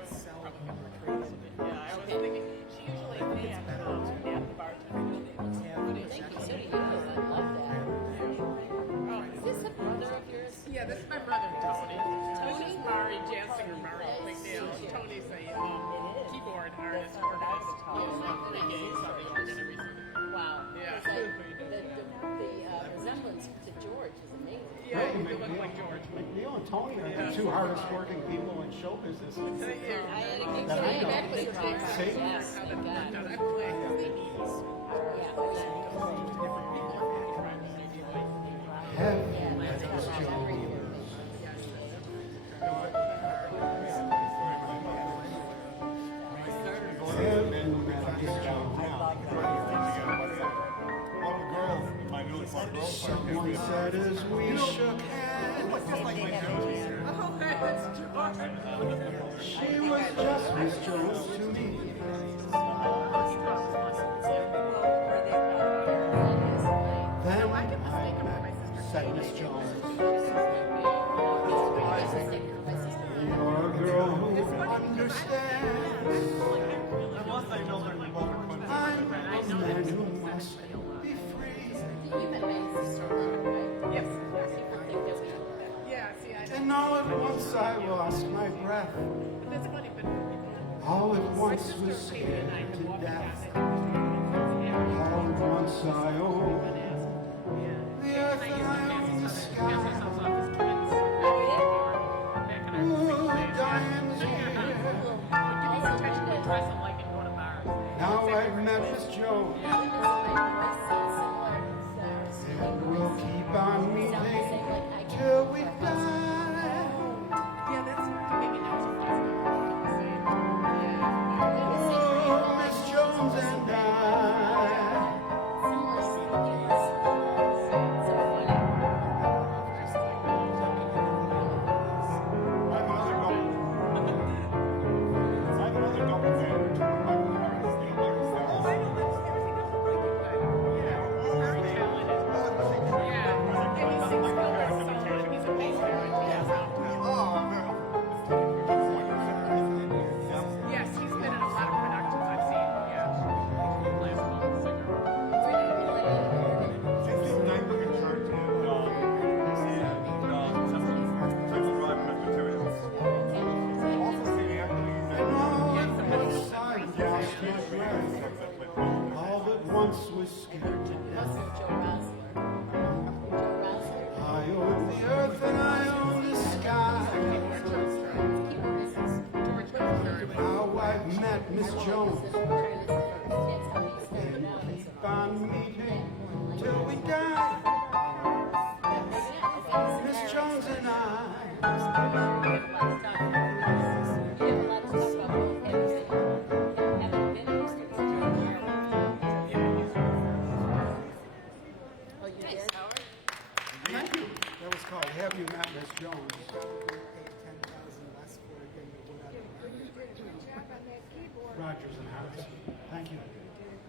look like George. Neil and Tony are the two hardest working people in show business. I had a good That I time. know. That was great. See? Yes, my God. Heaven met Miss Jones. Heaven met Miss Jones. Someone said as we shook hands, she was just Miss Jones to me. Then I met, said Miss Jones, you're a girl who understands. I'm a man who must be free. And all at once I lost my breath. All at once was scared to death. All at once I owned the earth and I owned the sky. Ooh, Diane's here. Now I've met Miss Jones, and we'll keep on meeting till we die. Oh, Miss Jones and I. Yes, he's been in a lot of productions I've seen. Yeah. Classical singer. And all at once I lost my breath. All at once was scared to death. I own the earth and I own the sky. Now I've met Miss Jones, and keep on meeting till we die. Miss Jones and I. Thank you. That was called Have You Met Miss Jones? Rogers and Harris. Thank you.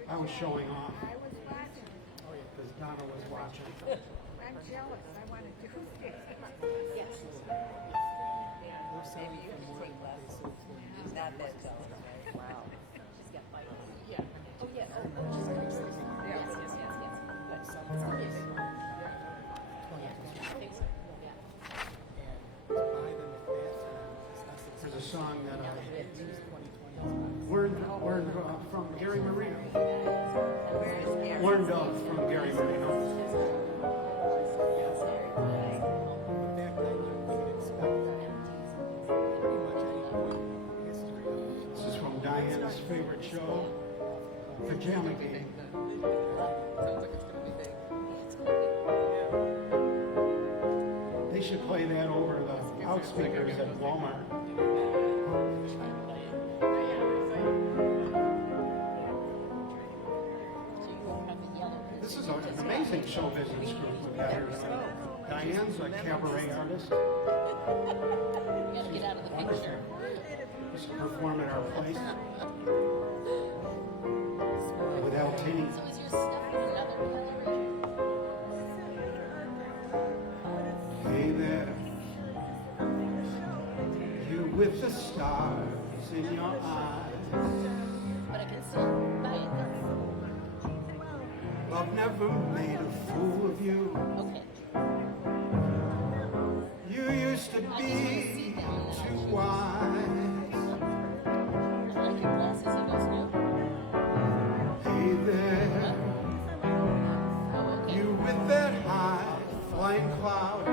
I was showing off because Donna was watching. I'm jealous. I want to do it. Not that jealous. Wow. She's got fight. Yeah. Oh, yeah. Oh, yes, yes, yes, yes. I think so. Yeah. There's a song that I learned from Gary Marino. Learned from Gary Marino. This is from Diana's favorite show, Pajama Game. They should play that over the loudspeakers at Walmart. This is an amazing show business group we've got here tonight. Diane's a cabaret artist. You gotta get out of the picture. Used to perform at our place with Altini. So is your stuff in another gallery? Hey there, you with the stars in your eyes. But I can still buy it there. Love never made a fool of you. Okay. You used to be too wise. I like your glasses. He goes, no. Hey there, Oh, okay. you with that high flying cloud.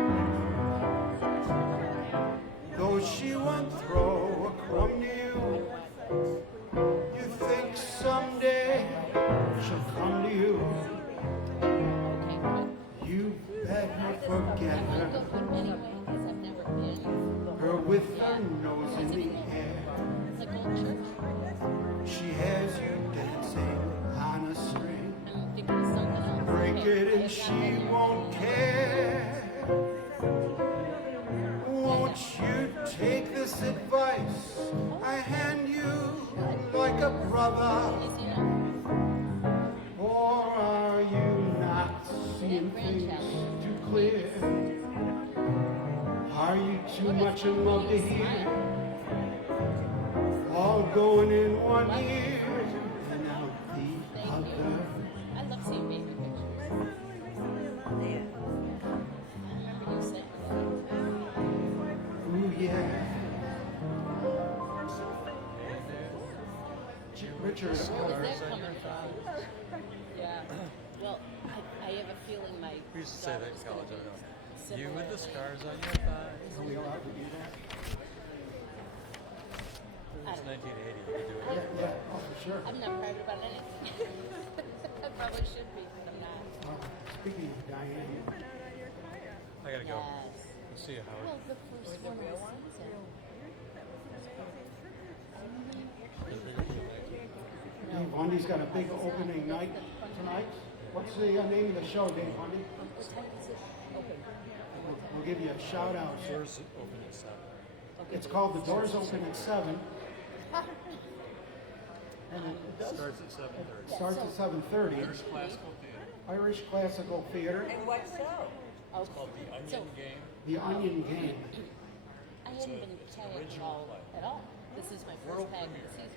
Father? Easy enough. Or are you not seeing things too clear? Are you too much in love to hear? All going in one ear and out the Thank other. you. I love seeing baby pictures. I remember you saying that. Ooh, yeah. Richard, Where was that coming from? Yeah. Well, I have a feeling my We used to say that in daughter's college. gonna I be know. You with the similar. scars on your thighs. are we allowed to do that? It's 1980. You could do it. Yeah, oh, for sure. I'm not private about anything. I probably should be, but I'm not. Speaking of Diane, I gotta go. Yes. We'll see you, Howard. Well, the first one was Susan. Dave Bundy's got a big opening night tonight. What's the name of the show, Dave Bundy? What time is it open? We'll give you a shout out. Doors open at 7. Okay, It's called The Doors Open at 7. And it does Starts at 7:30. starts at 7:30. Irish Classical Theater. Irish Classical Theater, And what show? It's called The Onion Game. The Onion Game. I hadn't been tagged at all. This is my first tag of the season.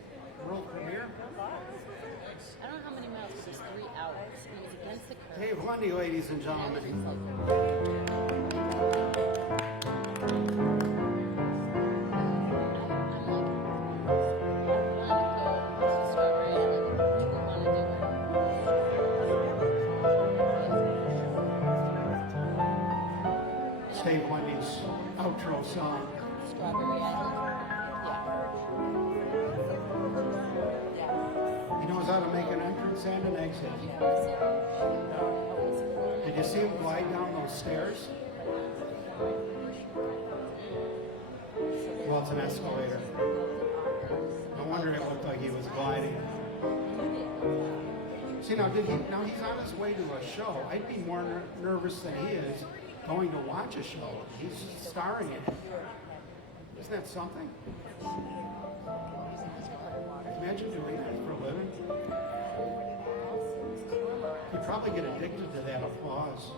World premiere. I don't know how many miles it was, 3 hours. It was against the curve. Dave Bundy, ladies and gentlemen. And it was like, Dave Bundy's outro song. Strawberry Island. Yeah. He knows how to make an entrance and an exit. Did you see him glide down those stairs? Well, it's an escalator. No wonder it looked like he was gliding. See, now he's on his way to a show. I'd be more nervous than he is going to watch a show. He's starring in it. Isn't that something? Imagine doing that for a living. You'd probably get addicted to that applause.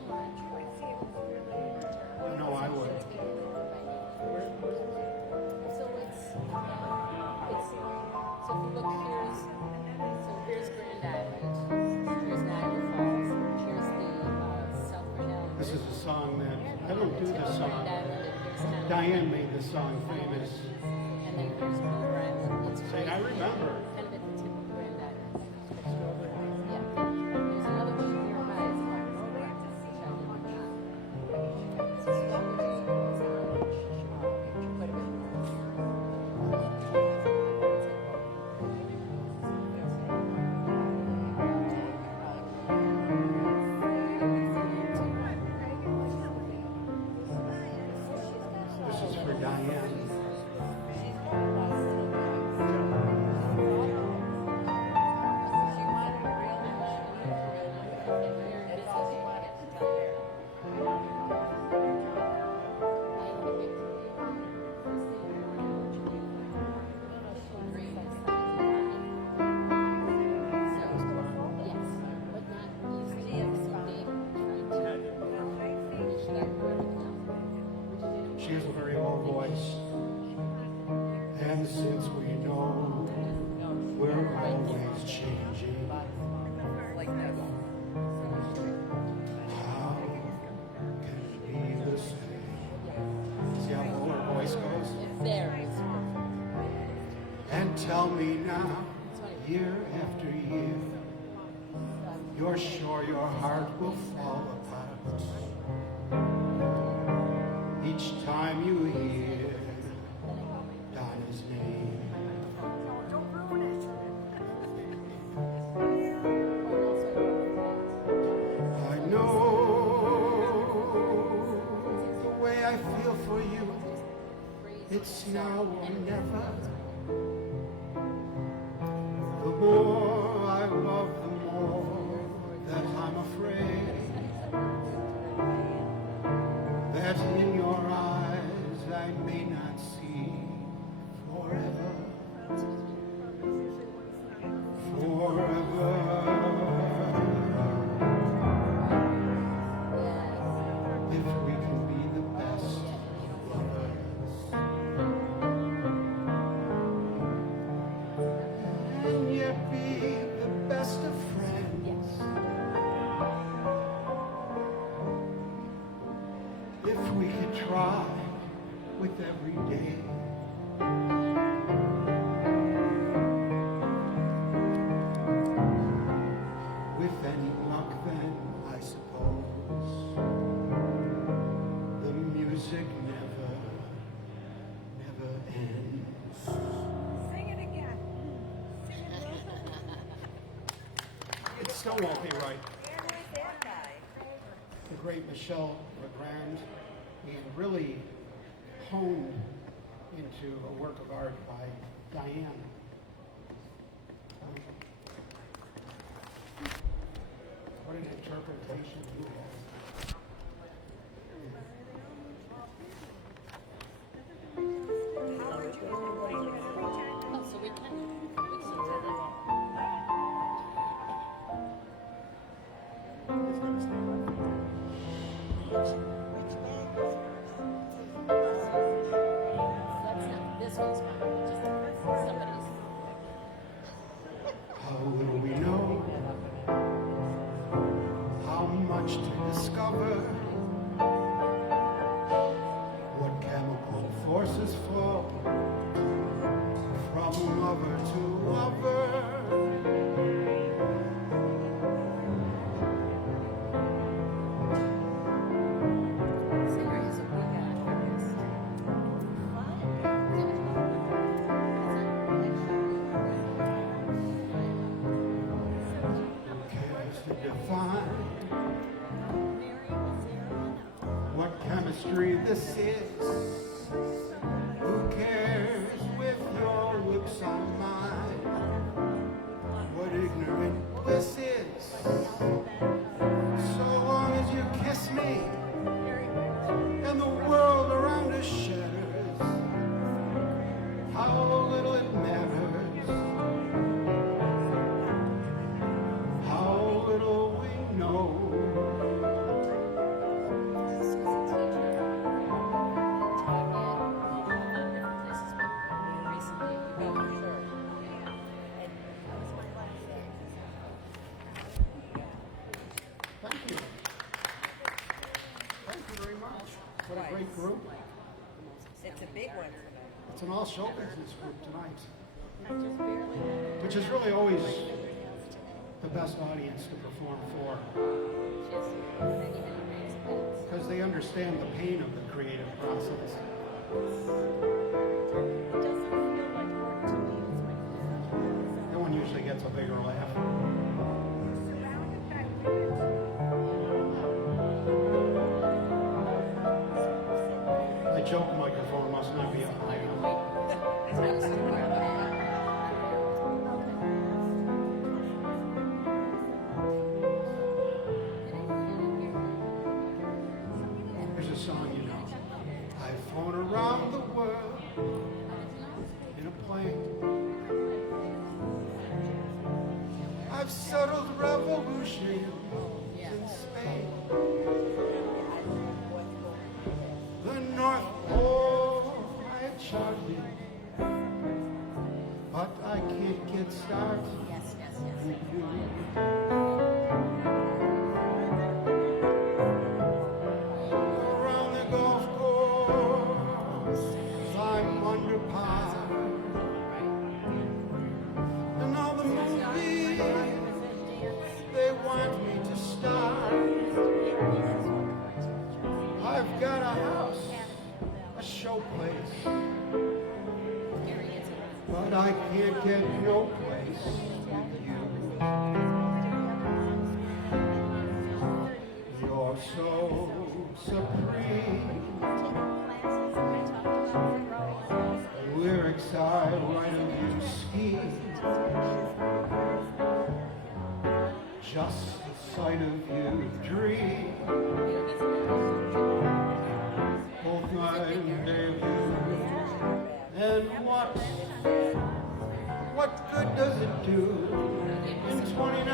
I know I would. So if you look, here's Grand Island, here's Niagara Falls, here's the South Grand This is a song that I don't do this Grand song. Island, and here's kind of, Diane made this song famous. and then here's Beaver Island. It's Say, I remember. kind of at the tip of Grand Island. Yeah. There's another one nearby as well. Quite a bit more. This is for Diane. She has a very low voice. And since we know we're always changing, how can it be the same? See how low her voice goes? There. And tell me now, year after year, you're sure your heart will fall apart each time you hear Donna's name. I know the way I feel for you, it's now or never. The more I love, the more that I'm afraid that in your eyes I may not see forever. yet be the best of friends. If we could try with every day. With any luck, then I suppose the music never ends. Sing it again. Sing it real It still won't be right. And who's that guy? The great Michel Legrand, and really honed into a work of art by Diane. What an interpretation he has. How are you going to bring it every time? Oh, so we can. This one's mine. Just somebody's. How little we know, how much to discover, what chemical forces flow from lover to lover. Series we got. Who cares to define what chemistry this is? Who cares with your lips on mine what ignorant bliss is? So long as you kiss me and the world around us shatters, how little it matters. How little we know. Thank you. Thank you very much. What a great group. It's a big one. It's an all show business group tonight, which is really always the best audience to perform for, because they understand the pain of the creative process. No one usually gets a bigger laugh. surrounded by women. The joke microphone must not be up high enough. Here's a song you know. I've flown around the world in a plane. I've settled revolutions in Spain. The North Pole I charted, but I can't get started with you. Around the golf course, I'm under par, and all the movies they want me to star. I've got a house, a showplace, but I can't get no place with you. You're so supreme. Lyrics I write of you scheme. Just the sight of you dream. Both night and day of you. And what good does it do? In 29,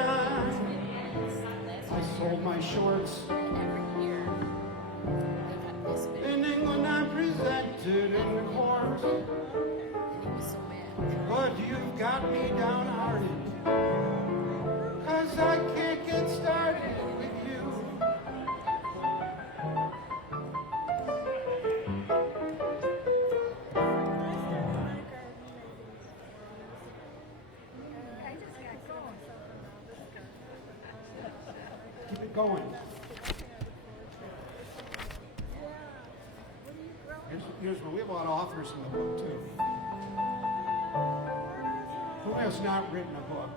I sold my shorts. In England, I presented in court. But you've got me downhearted. going. Here's where we have a lot of authors in the book too. Who has not written a book?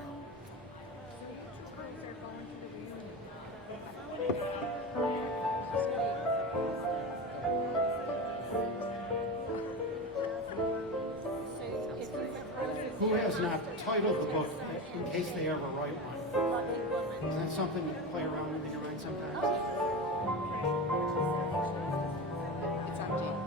Who has not titled the book in case they ever write one? Is that something you play around with in your mind sometimes? It's on tape.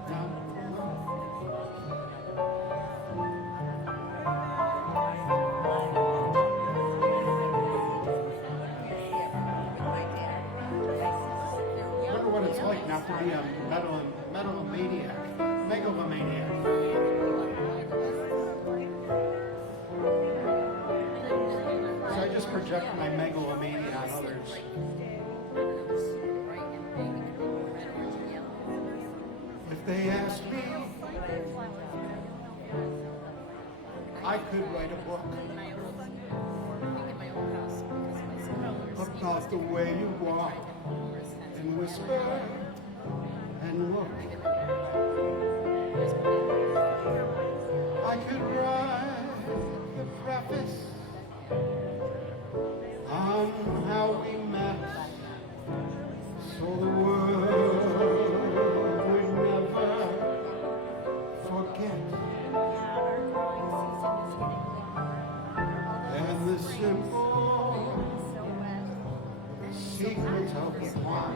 I wonder what it's like not to be a megalomaniac. So I just project my megalomania on others. If they asked me, I could write a book about the way you walk and whisper and look. I could write the preface on how we met, so the world would never forget. And the simple secret of the plot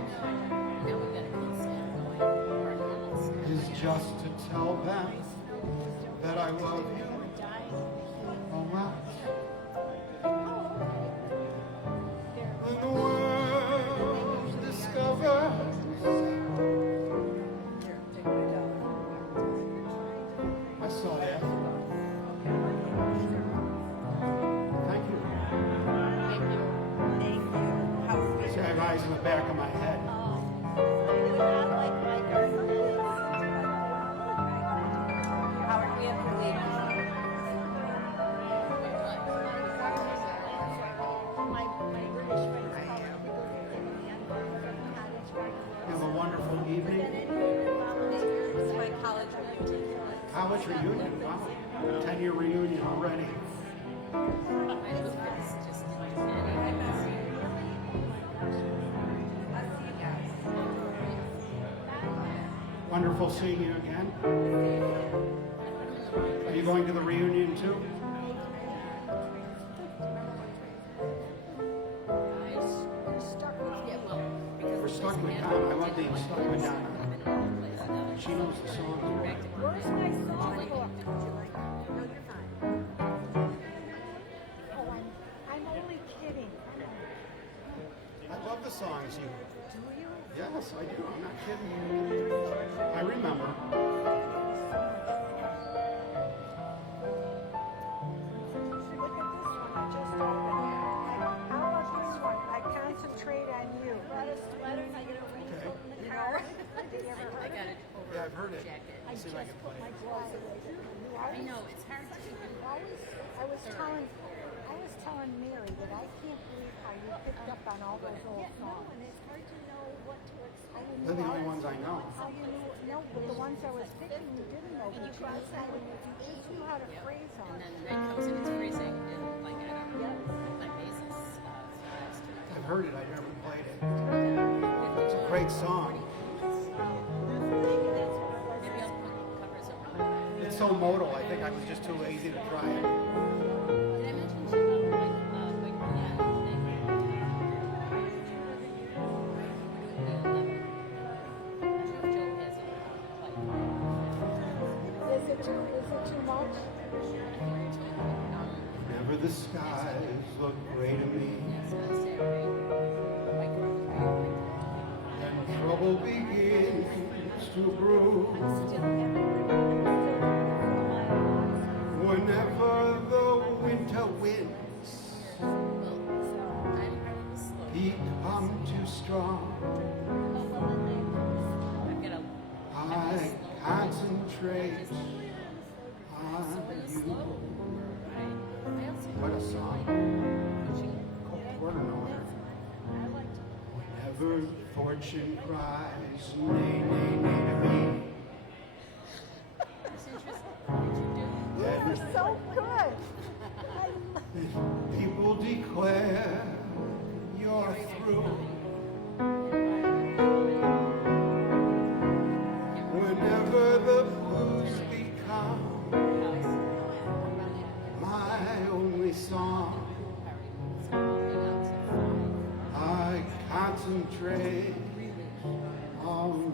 is just to tell them that I love you a lot. When the world discovers I saw that. Thank you. See, I have eyes in the back of my head. Howard, we have to leave. You have a wonderful evening. It's my college reunion. College reunion, wow. 10-year reunion already. Wonderful seeing you again. Are you going to the reunion too? We're stuck with Donna. I love being stuck with Donna. She knows the songs. Where's my songbook? No, you're fine. Oh, I'm only kidding. I love the songs you. Do you? Yes, I do. I'm not kidding. I remember. Look at this one. I just opened. How about this one? I concentrate on you. A lot of sweaters. I get a Okay. in the car. Did you ever heard of it? Yeah, I've heard it. I See if I just can put play my it. gloves away. I know, it's hard to even. I was telling Mary that I can't believe how you picked up on all those old songs. And it's hard to know what to expect. They're the only ones I know. How you knew? No, but the ones I was picking, you didn't know. But you just knew how to phrase them. And then night comes and it's freezing, and like I don't know, my basis last I've heard it. I never played it. It's a great song. Maybe I'll put covers around it. It's so modal. I think I was just too lazy to try it. Did I mention to you about like piano thing? Joe has it like. Is it too much? Whenever the skies look gray to me and trouble begins to brew, whenever the winter winds become too strong, I concentrate on you. What a song. Quarter note. fortune cries, nay, nay, nay to me. That's interesting. You're so good. People declare you're through. Whenever the blues become my only song, I concentrate on you,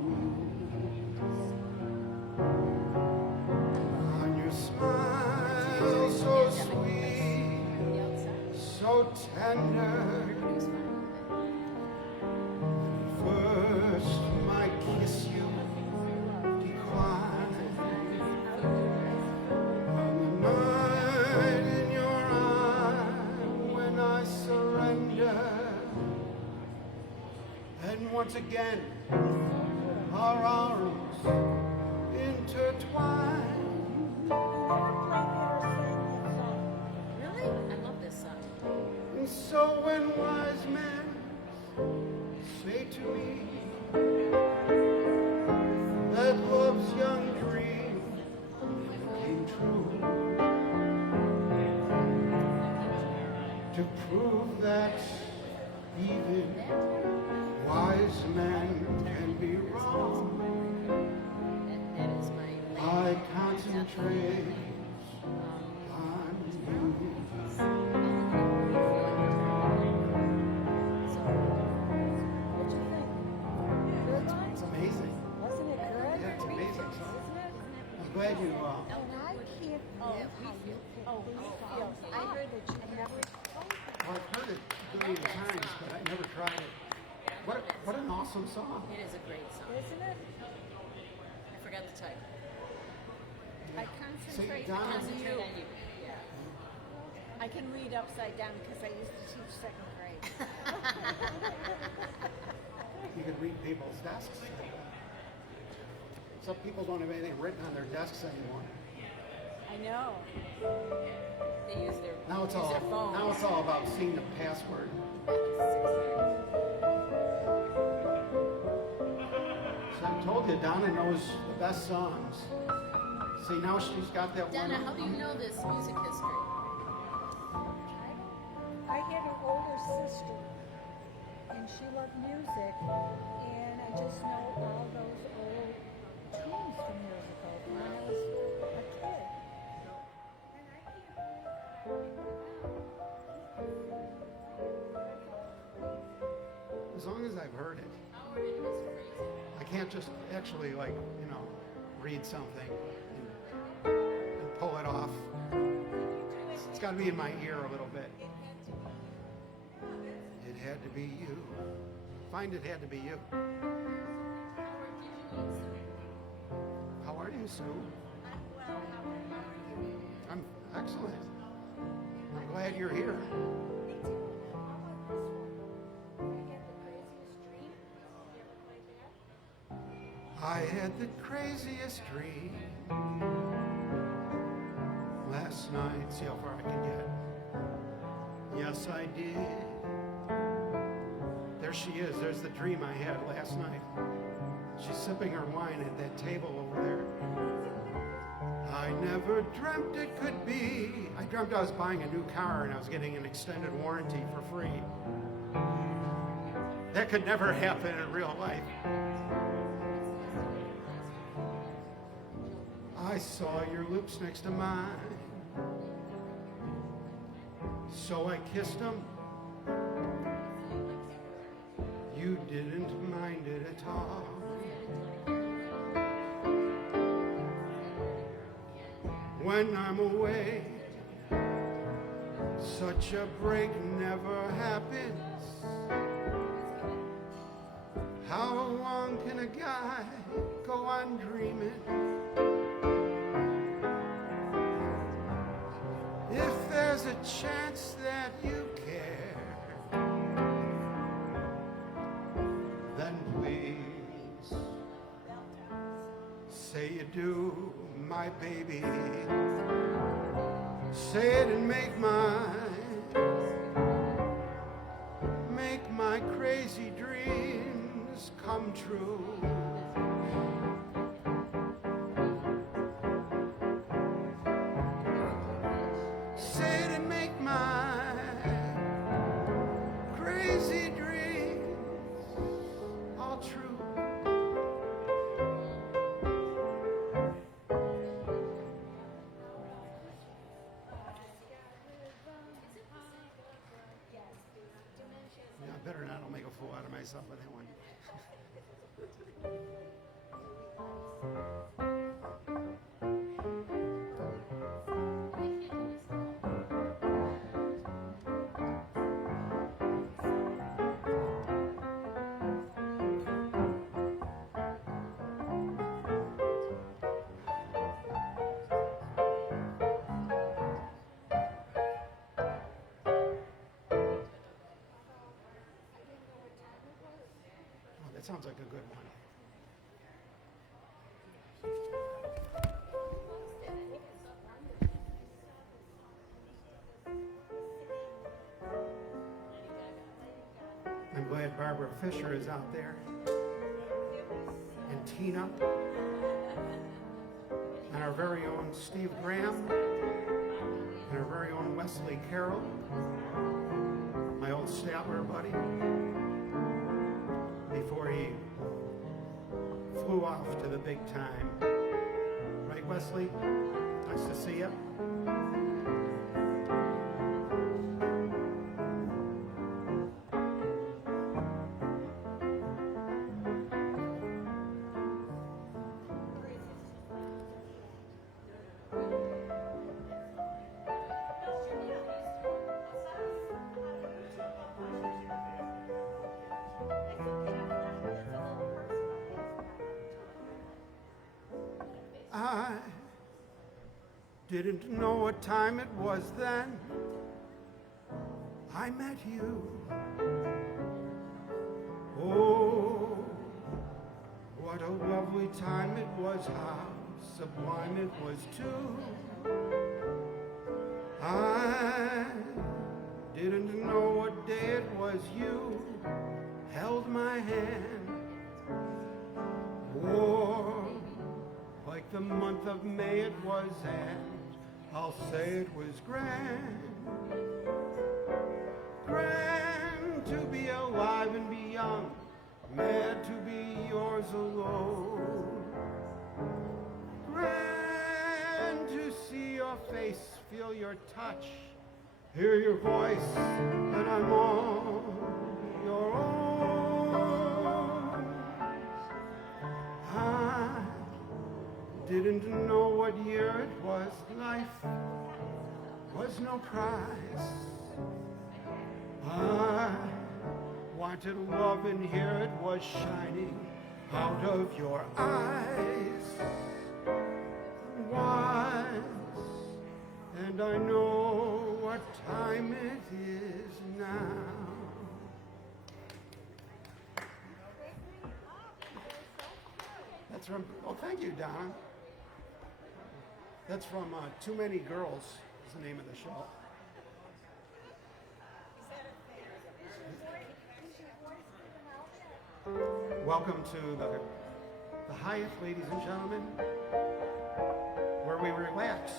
on your smile so sweet, so tender. First, my kiss you decline. On the night in your eye when I surrender, and once again our arms intertwine. Really? I love this song. And so when wise men say to me that love's young dream came true, to prove that even wise men can be wrong, That is my I concentrate on you. What'd you think? Good one? It's amazing. Wasn't it good? Yeah, it's amazing. Isn't it? I'm glad you And I can't believe how you picked these songs. I heard that you never played them. well, I've heard it a billion times, but I never tried it. What an awesome song. It is a great song. Isn't it? I forgot the title. I See, concentrate Donna, on you. on you. Yeah. I can read upside down because I used to teach second grade. you could read people's desks. Some people don't have anything written on their desks anymore. I know. They use their Now it's use all their phones. now it's all about seeing the password. So I told you, Donna knows the best songs. See, now she's got that Donna, one. how do you know this music history? I had an older sister, and she loved music, and I just know all those old tunes from years ago from when I was a kid. As long as I've heard it. I can't just actually, like, read something and pull it off. It's got to be in my ear a little bit. It had to be you. Find it had to be you. How are you, Sue? I'm excellent. I'm glad you're here. I had the craziest dream last night. See how far I can get. Yes, I did. There she is. There's the dream I had last night. She's sipping her wine at that table over there. I never dreamt it could be. I dreamt I was buying a new car and I was getting an extended warranty for free. That could never happen in real life. I saw your lips next to mine, so I kissed them. You didn't mind it at all. When I'm away, such a break never happens. How long can a guy go on dreaming? If there's a chance that you care, then please say you do, my baby. Say it and make my crazy dreams come true. Say it and make my crazy dreams all true. Yeah, better not. I'll make a fool out of myself with that one. Oh, that sounds like a good one. I'm glad Barbara Fisher is out there. And Tina. And our very own Steve Graham. And our very own Wesley Carroll. My old Statler buddy. Before he flew off to the big time. Right, Wesley? Nice to see you. I didn't know what time it was then I met you. Oh, what a lovely time it was, how sublime it was too. I didn't know what day it was you held my hand. Oh, like the month of May it was, and I'll say it was grand. Grand to be alive and be young, mad to be yours alone. Grand to see your face, feel your touch, hear your voice, and I'm all your own. I didn't know what year it was, life was no prize. I wanted love and here it was shining out of your eyes. Wise, and I know what time it is now. That's from, oh, thank you, Donna. That's from Too Many Girls, is the name of the show. Welcome to the Hyatt, ladies and gentlemen, where we relax,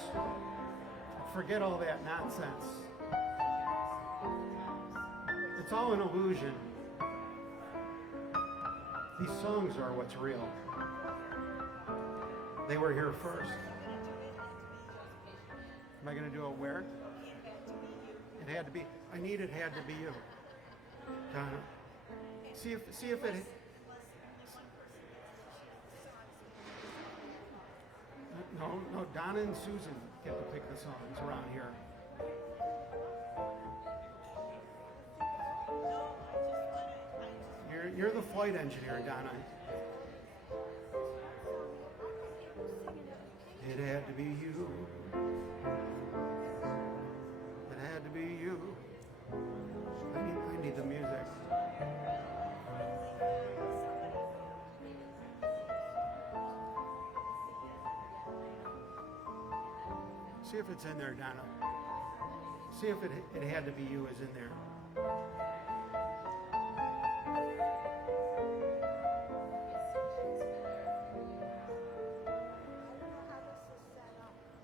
forget all that nonsense. It's all an illusion. These songs are what's real. They were here first. Am I going to do a where? It had to be. I need it had to be you, Donna. See if it. No. Donna and Susan get to pick the songs around here. You're the flight engineer, Donna. It had to be you. It had to be you. I need the music. See if it's in there, Donna. See if it had to be you is in there.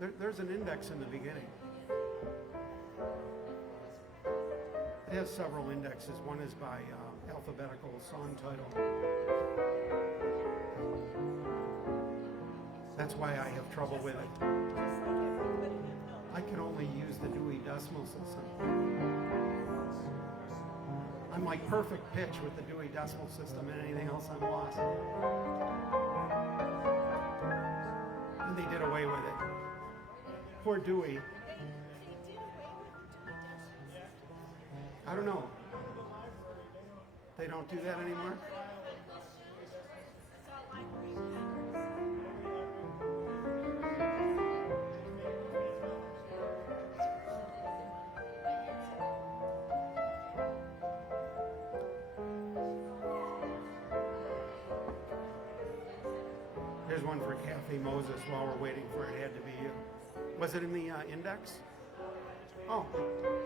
There's an index in the beginning. It has several indexes. One is by alphabetical song title. That's why I have trouble with it. I can only use the Dewey Decimal System. I'm like perfect pitch with the Dewey Decimal System, and anything else I'm lost. And they did away with it. Poor Dewey. I don't know. They don't do that anymore? Here's one for Kathy Moses while we're waiting for It Had to Be You. Was it in the index? Oh,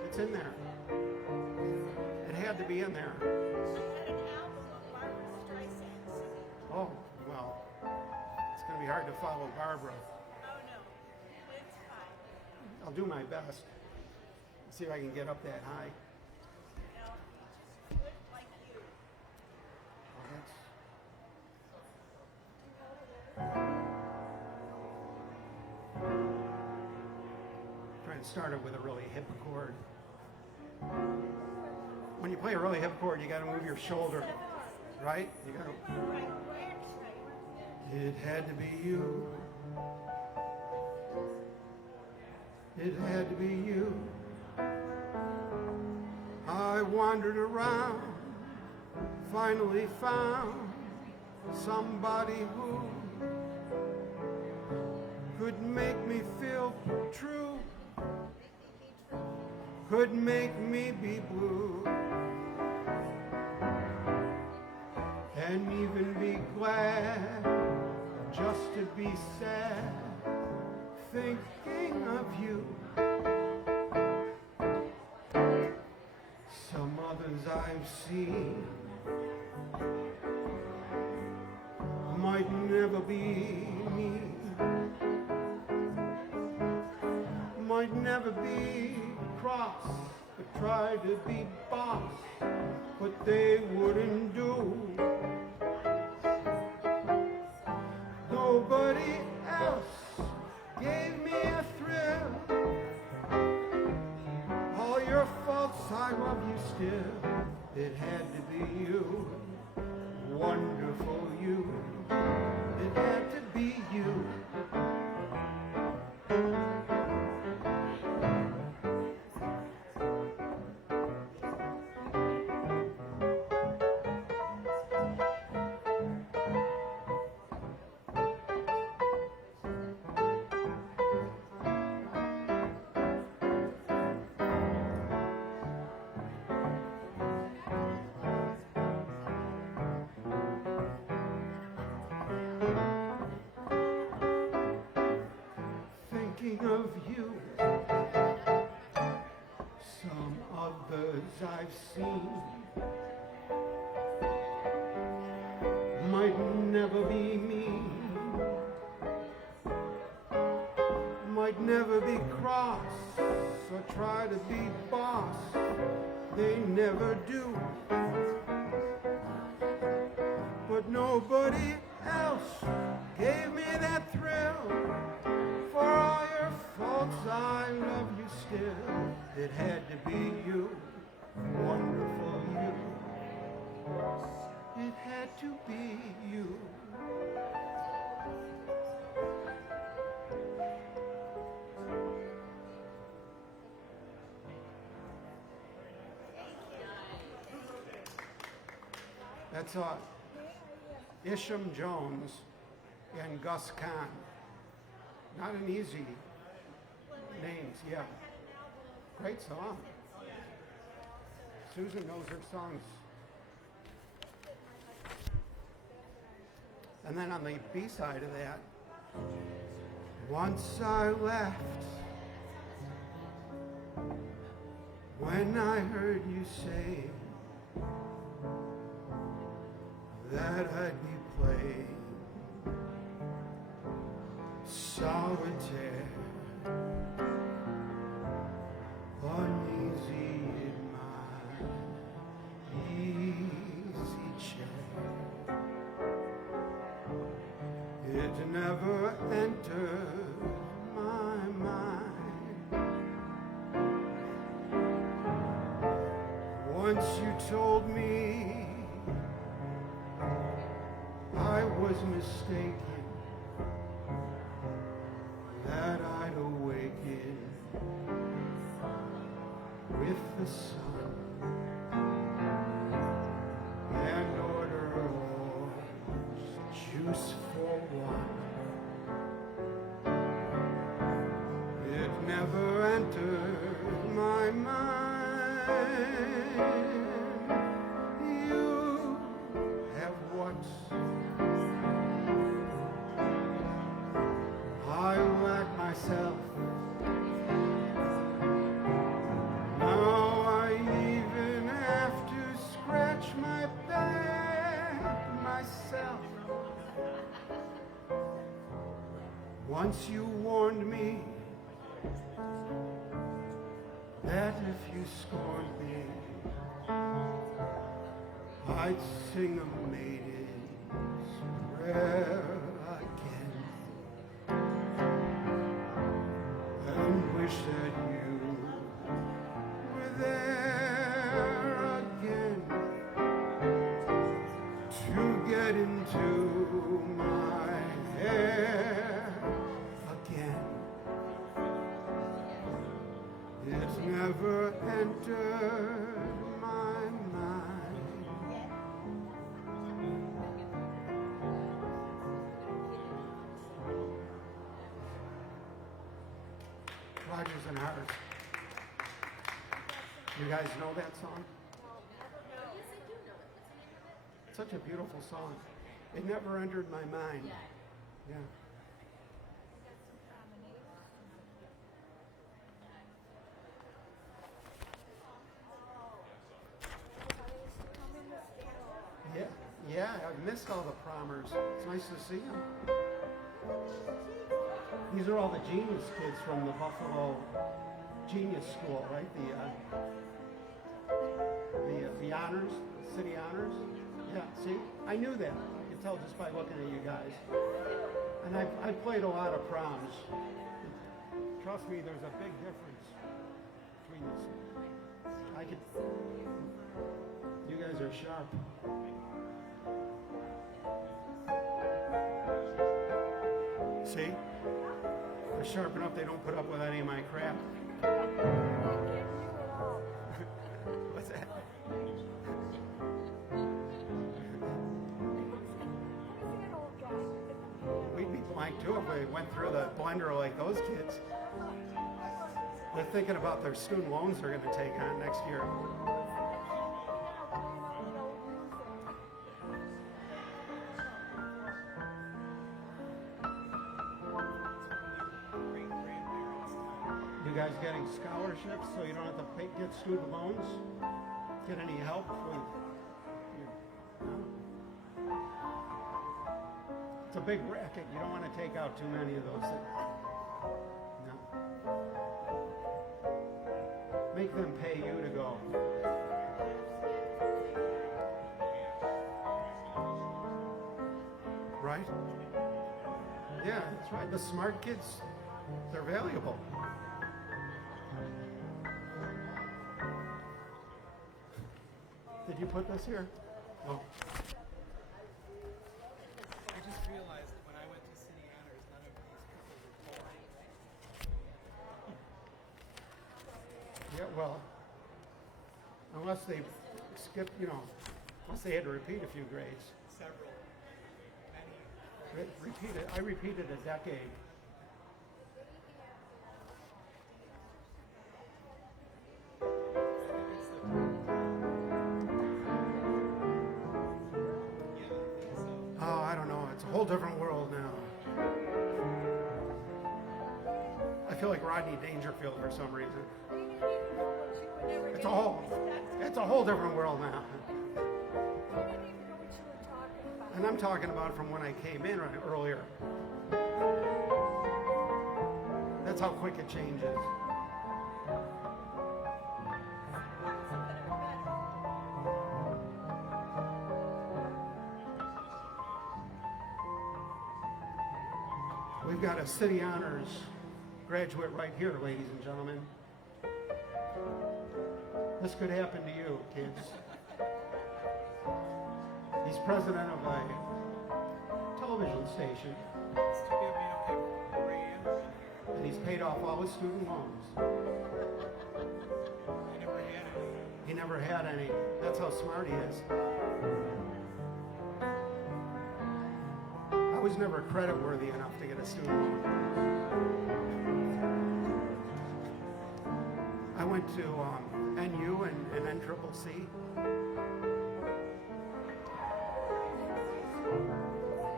it's in there. It had to be in there. Oh, well, it's going to be hard to follow Barbara. I'll do my best. See if I can get up that high. Oh, trying to start it with a really hip chord. When you play a really hip chord, you got to move your shoulder, right? You got to. It had to be you. It had to be you. I wandered around, finally found somebody who could make me feel true, could make me be blue, and even be glad just to be sad, thinking of you. Some others I've seen might never be me, might never be cross, but try to be boss, but they wouldn't do. Nobody else gave me a thrill. All your faults, I love you still. It had to be you, wonderful you. It had to be you. Thinking of you, some others I've seen might never be me, might never be cross, or try to be boss, they never do. But nobody else gave me that thrill. For all your faults, I love you still. It had to be you, wonderful you. It had to be you. That's Isham Jones and Gus Kahn. Not an easy names, yeah. Great song. Susan knows her songs. And then on the B-side of that, once I left, when I heard you say that I'd be playing solitaire never entered my mind. Once you told me I was mistaken, that I'd awaken with the sun and order orange juice for one. It never entered my mind. You have what I lack myself. Now I even have to scratch my back myself. Once you warned me that if you scorned me, I'd sing a maiden's prayer again and wish that you were there again to get into my hair again. It never entered my mind. Rodgers and Hart. You guys know that song? It's such a beautiful song. It never entered my mind. Yeah. Yeah, yeah, I've missed all the promers. It's nice to see them. These are all the Genius kids from the Buffalo Genius School, right? The honors, city honors. Yeah, see, I knew that. I could tell just by looking at you guys. And I played a lot of proms. Trust me, there's a big difference between this. I could. You guys are sharp. See? They're sharp enough they don't put up with any of my crap. What's that? We'd be blank too if we went through the blender like those kids. They're thinking about their student loans they're going to take on next year. You guys getting scholarships so you don't have to get student loans? Get any help with no? It's a big racket. You don't want to take out too many of those. No. Make them pay you to go. Right? Yeah, that's right. The smart kids, they're valuable. Did you put this here? Oh. I just realized that when I went to City Honors, none of these people were born. Yeah, well, unless they skipped, unless they had to repeat a few grades. Several. Many. I repeated a decade. Oh, I don't know. It's a whole different world now. I feel like Rodney Dangerfield for some reason. It's a whole different world now. And I'm talking about from when I came in earlier. That's how quick it changes. We've got a City Honors graduate right here, ladies and gentlemen. This could happen to you, kids. He's president of a television station, and he's paid off all his student loans. He never had any. That's how smart he is. I was never credit worthy enough to get a student loan. I went to NU and NCCC.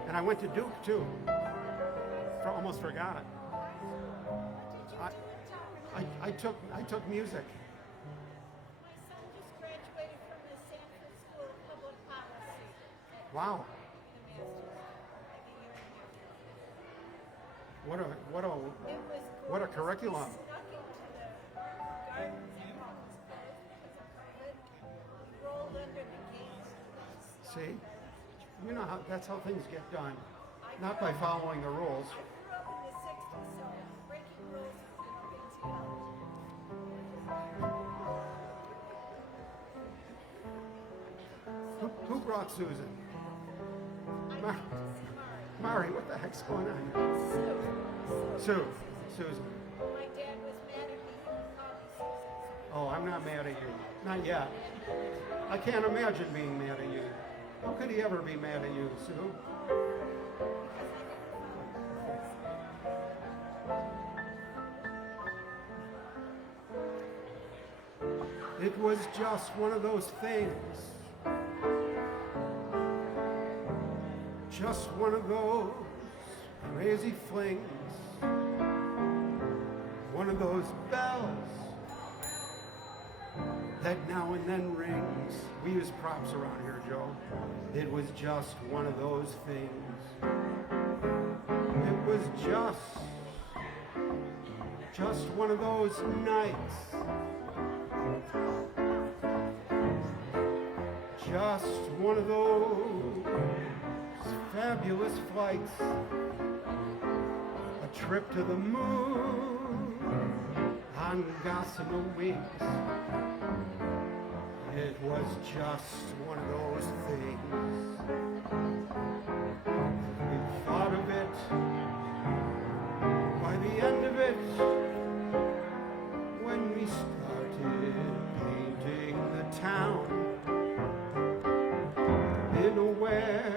And I went to Duke too. Almost forgot it. I took music. My son just graduated from the Sanford School of Public Policy. Wow. What a It was what a gorgeous. curriculum. We snuck into the gardens and all was closed because of COVID. We rolled under the gates. See? You know how that's how things get done. Not by following the rules. I grew up in the 60s, so breaking rules was no big deal. Who brought Susan? I Mar- went to see Mari. Mari, what the heck's going on here? Susan. My dad was mad at me. He would call me Susan. Oh, I'm not mad at you. Not yet. I can't imagine being mad at you. How could he ever be mad at you, Sue? It was just one of those things. Just one of those crazy flings. One of those bells that now and then rings. We use props around here, Joe. It was just one of those things. It was just one of those nights. Just one of those fabulous flights. A trip to the moon on gossamer wings. It was just one of those things. We thought of it. By the end of it, when we started painting the town, been aware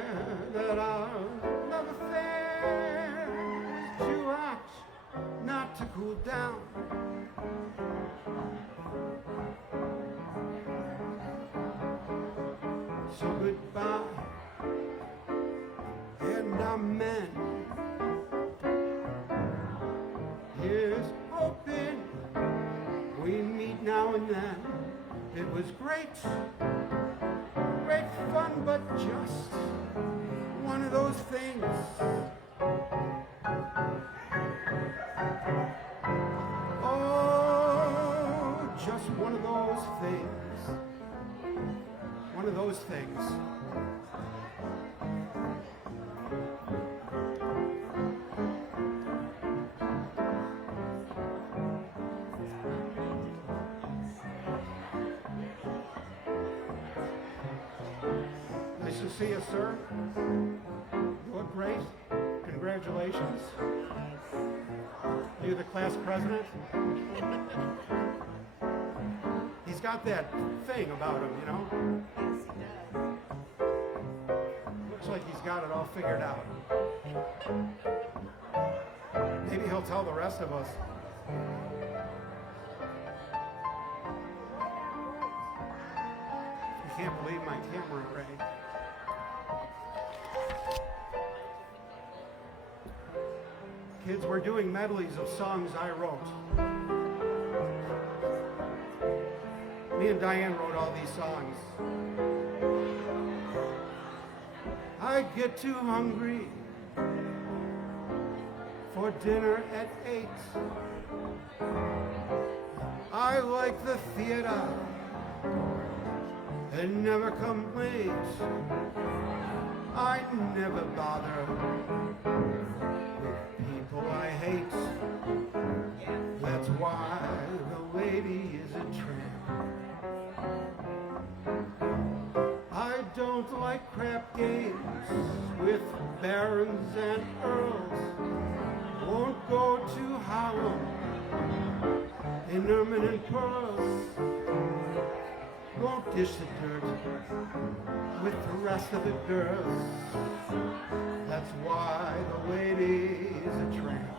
that our love affair was too hot not to cool down. So goodbye, and amen. Here's hoping we meet now and then. It was great fun, but just one of those things. Oh, just one of those things. One of those things. Nice to see you, sir. You look great. Congratulations. Are you the class president? He's got that thing about him, you know? Looks like he's got it all figured out. Maybe he'll tell the rest of us. I can't believe my camera array. Kids, we're doing medleys of songs I wrote. Me and Diane wrote all these songs. I get too hungry for dinner at 8. I like the theater and never come late. I never bother with people people I hate. That's why the lady is a tramp. I don't like crap games with barons and earls. Won't go to Harlem in ermine and pearls. Won't dish the dirt with the rest of the girls. That's why the lady is a tramp.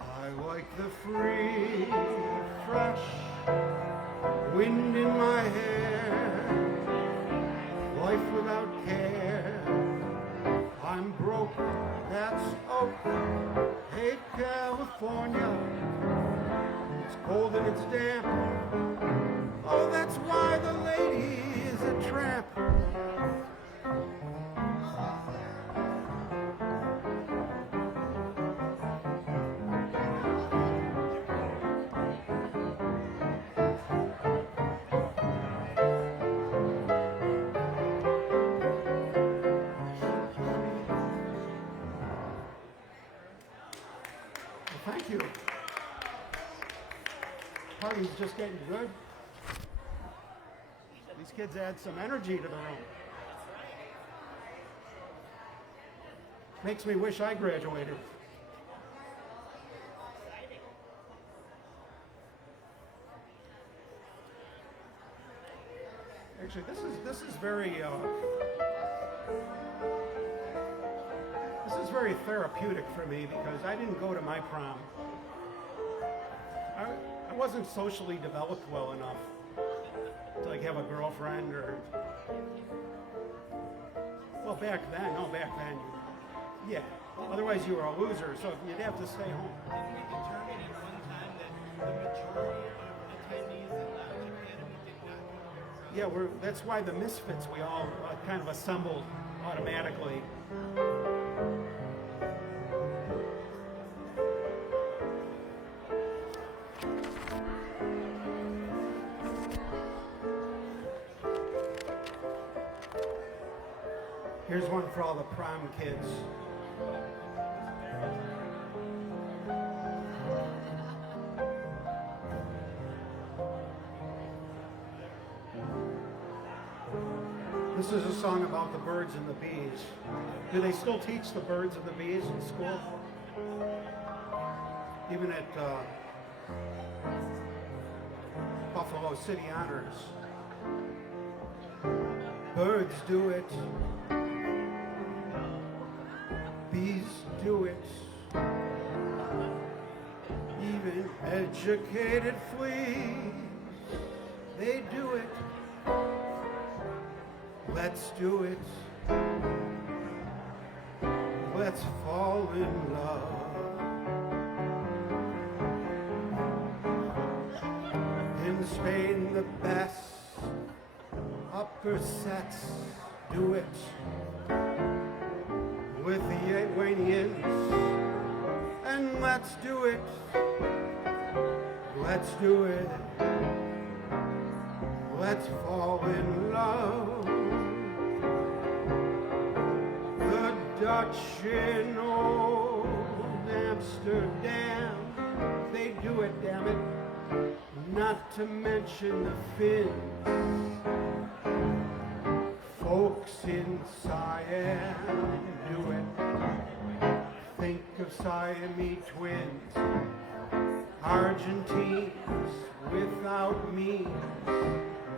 I like the free, fresh wind in my hair, life without care. I'm broke, that's oak. Hate California, it's cold and it's damp. Oh, that's why the lady is a tramp. Well, thank you. Party's just getting good. These kids add some energy to the room. Makes me wish I graduated. Actually, this is very therapeutic for me because I didn't go to my prom. I wasn't socially developed well enough to like have a girlfriend or, well, back then, yeah. Otherwise you were a loser, so you'd have to stay home. Didn't we determine at one time that the majority of attendees at the academy did not go to Yeah, that's why the misfits we all kind of assembled automatically. Here's one for all the prom kids. This is a song about the birds and the bees. Do they still teach the birds and the bees in school? Even at Buffalo City Honors. Birds do it. Bees do it. Even educated fleas, they do it. Let's do it. Let's fall in love. In Spain, the best upper sets do it. With the Iranians, and let's do it. Let's do it. Let's fall in love. The Dutch in old Amsterdam, they do it, damn it. Not to mention the Finns. Folks in Siam do it. Think of Siamese twins. Argentines without means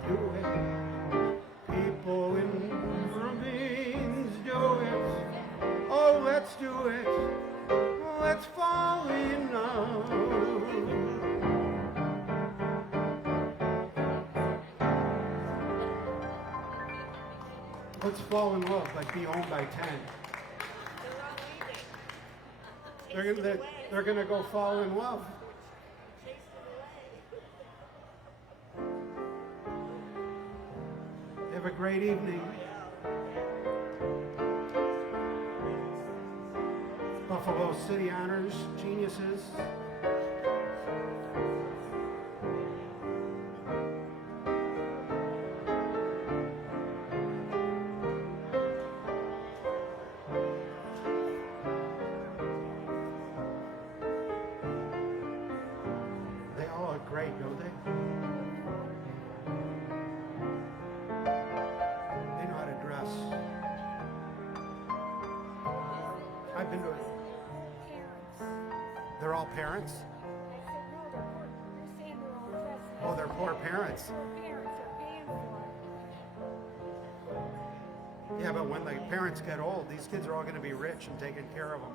do it. People in Philippines do it. Oh, let's do it. Let's fall in love. Let's fall in love, but be home by 10. They're gonna go fall in love. Have a great evening. Buffalo City Honors, geniuses. day. They know how to dress. I've been to. Parents. They're all parents. I said, no, they're poor. They're saying they're all dressed. Oh, they're poor parents. Poor parents are paying for it. Yeah, but when the parents get old, these kids are all going to be rich and taking care of them.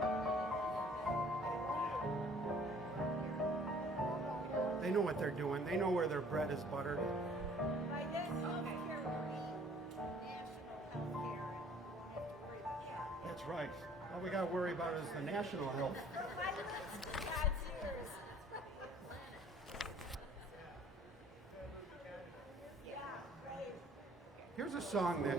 They know what they're doing. They know where their bread is buttered. By then, healthcare will be national healthcare, and we won't have to worry about that. That's right. All we got to worry about is the national health. God's ears. Yeah, right. Here's a song that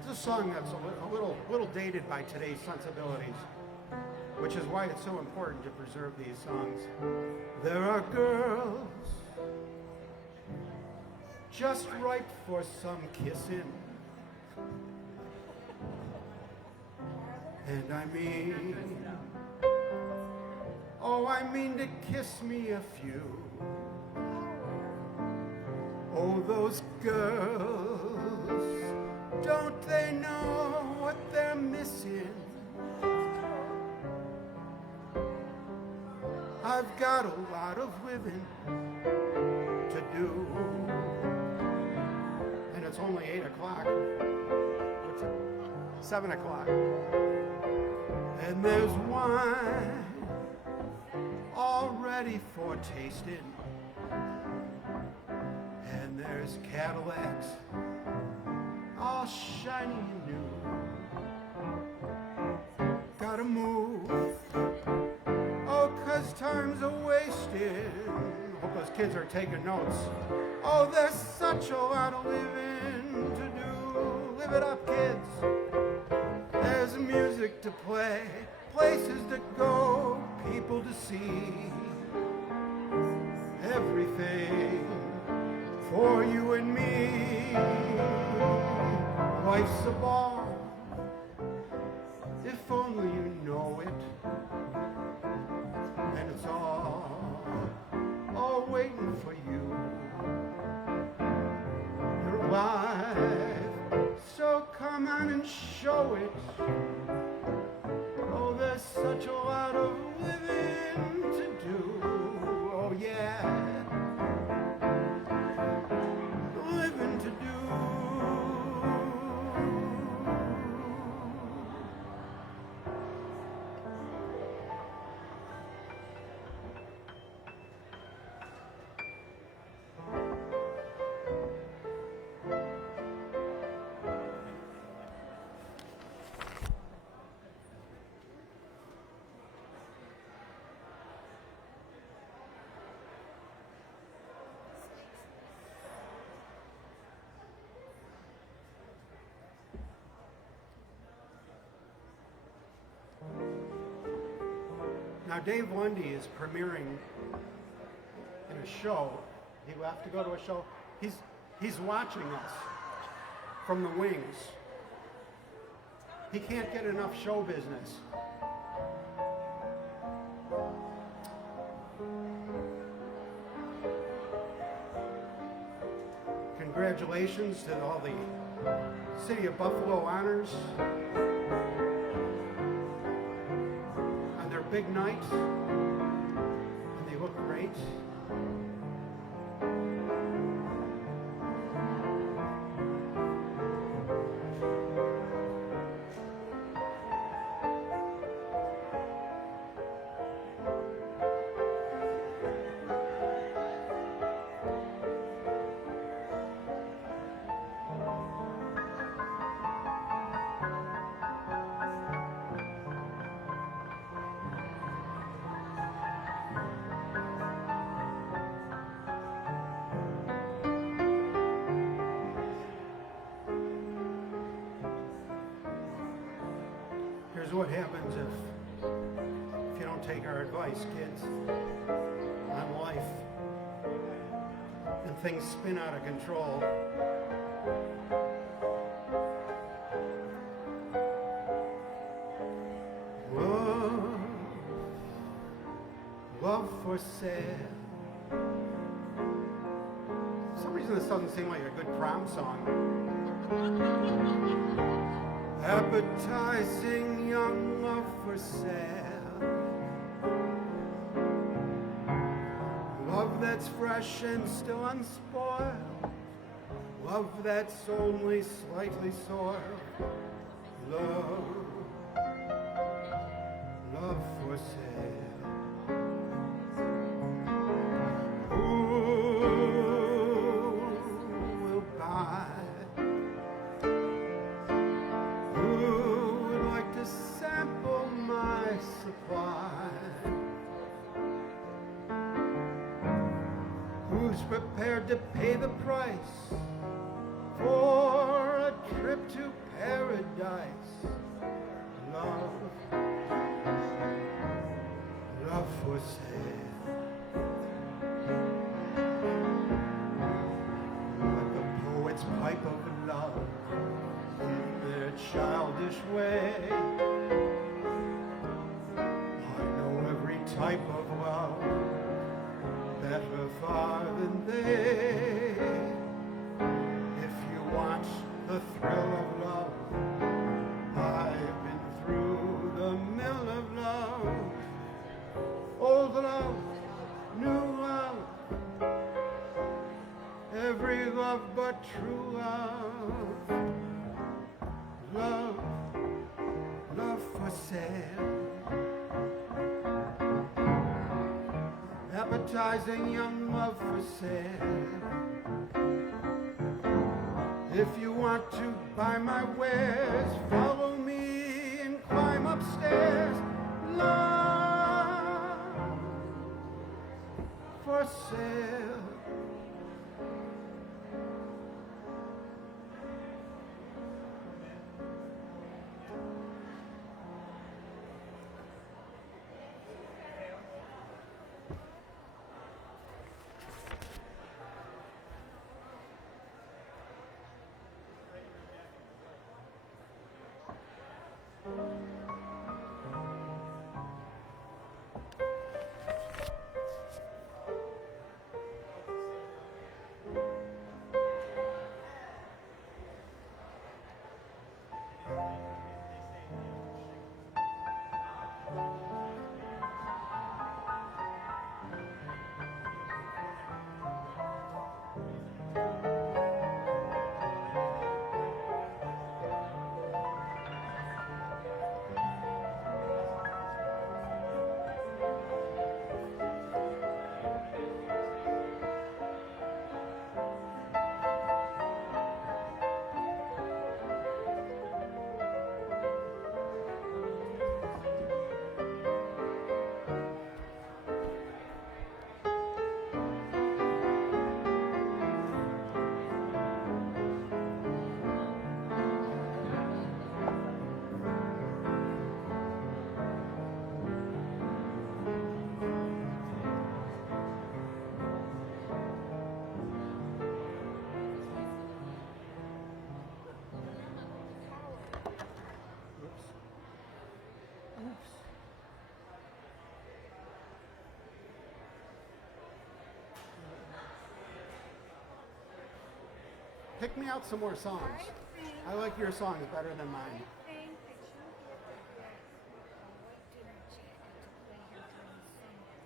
it's a song that's a little dated by today's sensibilities, which is why it's so important to preserve these songs. There are girls just ripe for some kissing, and I mean, oh, I mean to kiss me a few. Oh, those girls, don't they know what they're missing? I've got a lot of living to do. And it's only 8 o'clock. What's it? 7 o'clock. And there's wine all ready for tasting. And there's Cadillacs all shiny and new. Gotta move, oh, 'cause time's a wasted. Hope those kids are taking notes. Oh, there's such a lot of living to do. Live it up, kids. There's music to play, places to go, people to see. Everything for you and me. Life's a ball, if only you know it. And it's all waiting for you. You're alive, so come on and show it. Oh, there's such a lot of living to do. Oh, yeah. Living to do. Now, Dave Lundy is premiering in a show. He will have to go to a show. He's watching us from the wings. He can't get enough show business. Congratulations to all the City of Buffalo honors. Big night, and they look great. Here's what happens if you don't take our advice, kids, on life, and things spin out of control. love for sale. For some reason this doesn't seem like a good prom song. Appetizing young love for sale. Love that's fresh and still unspoiled. Love that's only slightly soiled. Love, love for sale. Who will buy? Who would like to sample my supply? Who's prepared to pay the price for a trip to paradise? Love, love for sale. Like the poets pipe of love in their childish way. I know every type of love better far than they. If you want the thrill of love, I've been through the mill of love. Old love, new love, every love but true love. Love, love for sale. Appetizing young love for sale. If you want to buy my wares, follow me and climb upstairs. Love for sale. Pick me out some more songs. I like your songs better than mine.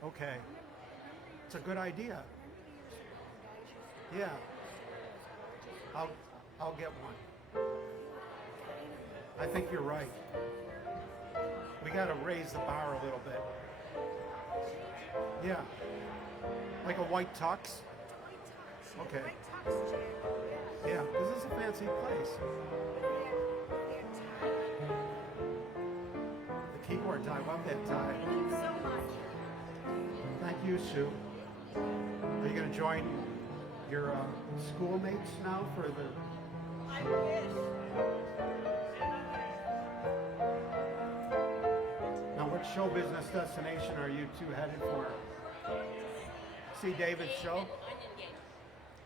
Okay. It's a good idea. Yeah. I'll get one. I think you're right. We got to raise the bar a little bit. Yeah. Like a white tux? Okay. Yeah, this is a fancy place. The keyboard tie, love that tie. Thank you so much. Thank you, Sue. Are you going to join your schoolmates now for the... I wish. Now, what show business destination are you two headed for? See David's show?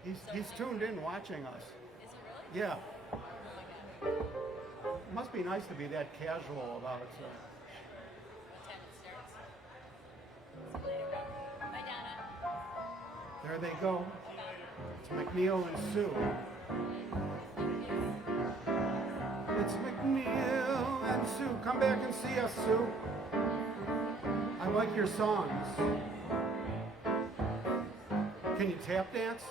He's tuned in watching us. Is it really? Yeah. Oh my god. It must be nice to be that casual about it. What time it starts? Is it later? There they go. It's McNeil and Sue. It's McNeil and Sue. Come back and see us, Sue. I like your songs. Can you tap dance?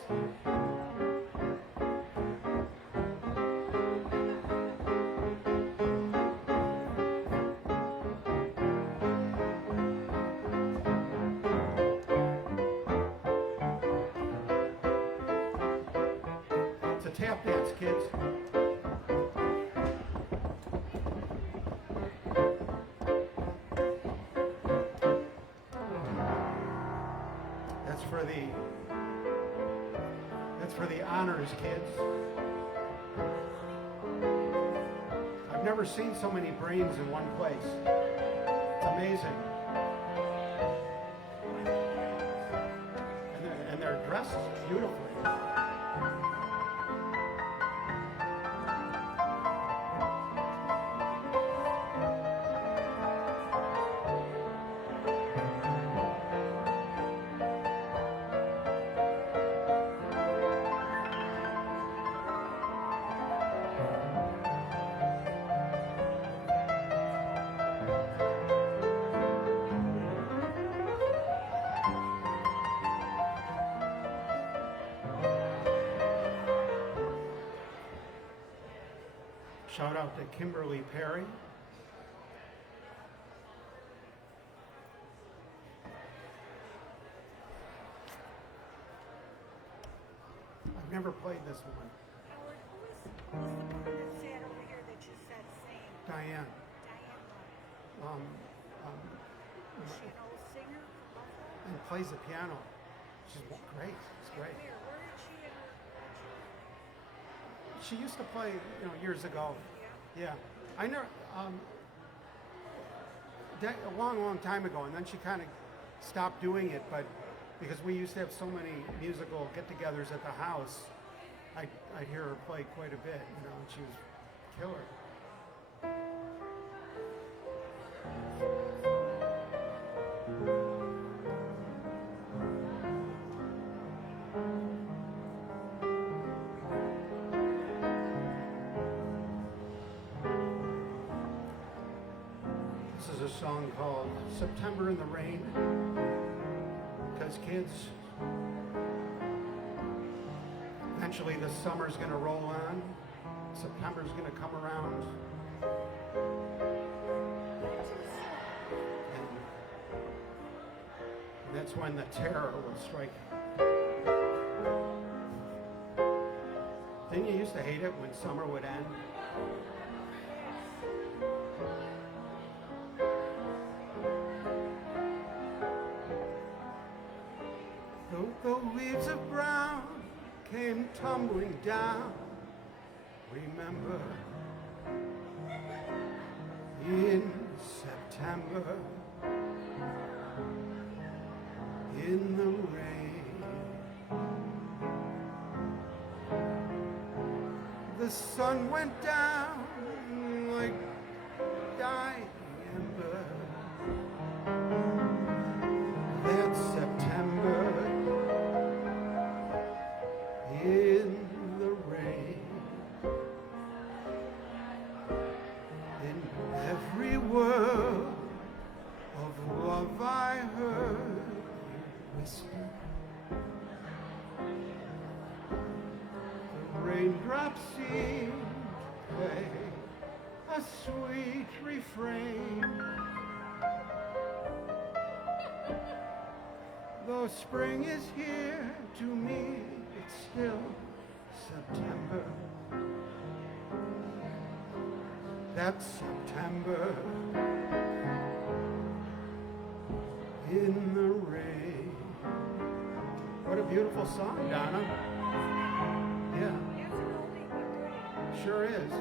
It's a tap dance, kids. That's for the honors, kids. I've never seen so many brains in one place. It's amazing. And they're dressed beautifully. Shout out to Kimberly Perry. I've never played this one. Howard, who is the person that sat over here that you said sang? Diane. Diane. Is she an old singer? And plays the piano. She's great. It's great. Where did she ever? She used to play, years ago. Yeah. I never, a long, long time ago, and then she kind of stopped doing it, but because we used to have so many musical get-togethers at the house, I'd hear her play quite a bit, and she was killer. This is a song called September in the Rain, because kids, eventually the summer's going to roll on, September's going to come around, and that's when the terror will strike. Didn't you used to hate it when summer would end? The leaves of brown came tumbling down. Remember, in September, in the rain, the sun went down like dying ember. That September, in the rain, in every word of love I heard you whisper. The raindrops seemed to play a sweet refrain. Though spring is here, to me it's still September. That's September in the rain. What a beautiful song, Donna. Yeah, That's an oldie but goodie. sure is.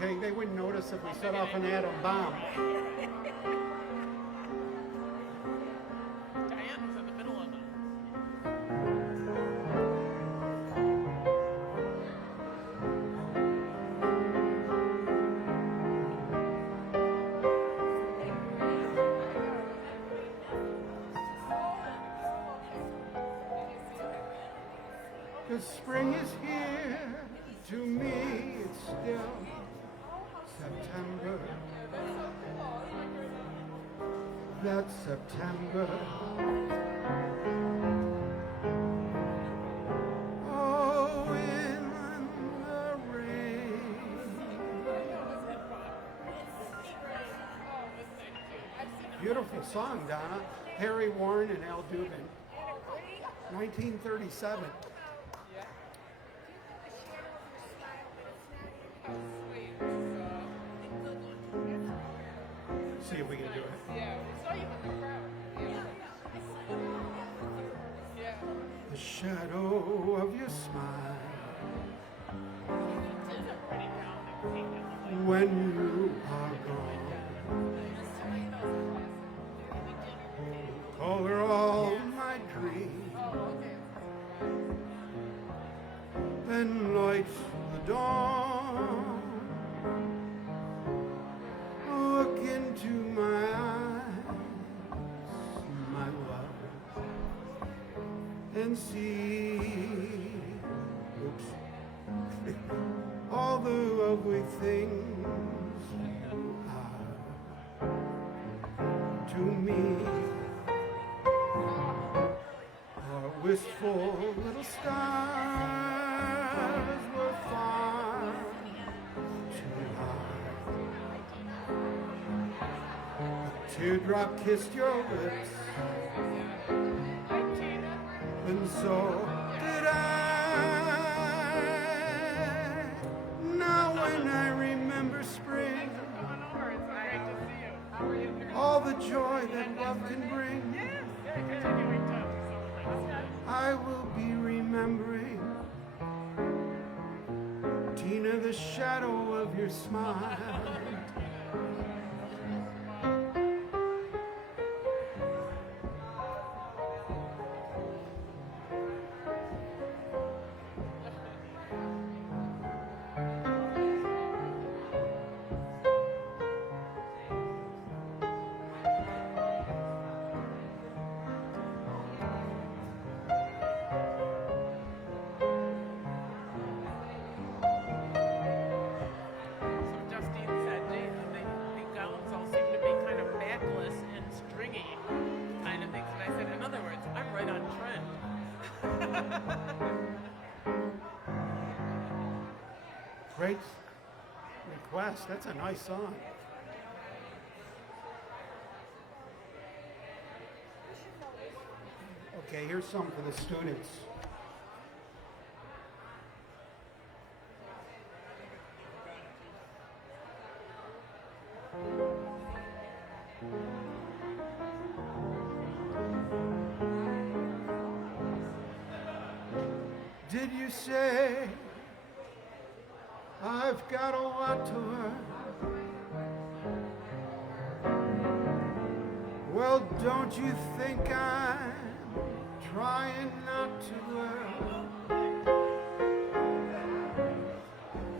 Okay, they wouldn't notice if we set off an atom bomb. Diane was in the middle of it. The spring is here, to me it's still September. That's September. Oh, in the rain. Beautiful song, Donna. Harry Warren and Al Dubin. 1937. See if we can do it. Yeah, we saw you in the crowd. Yeah. The shadow of your smile when you are gone. Color all my dreams and lights the dawn. Look into my eyes, my love, and see, oops, all the lovely things you are to me. Our wistful little stars were far too high. Teardrop kissed your lips, and so did I. Now when I remember spring, all the joy that love can bring, I will be remembering, Tina, the shadow of your smile. So Justine said the gowns all seem to be kind of backless and stringy kind of things. And I said, in other words, I'm right on trend. Great request. That's a nice song. Okay, here's some for the students. Did you say I've got a lot to learn? Well, don't you think I'm trying not to learn?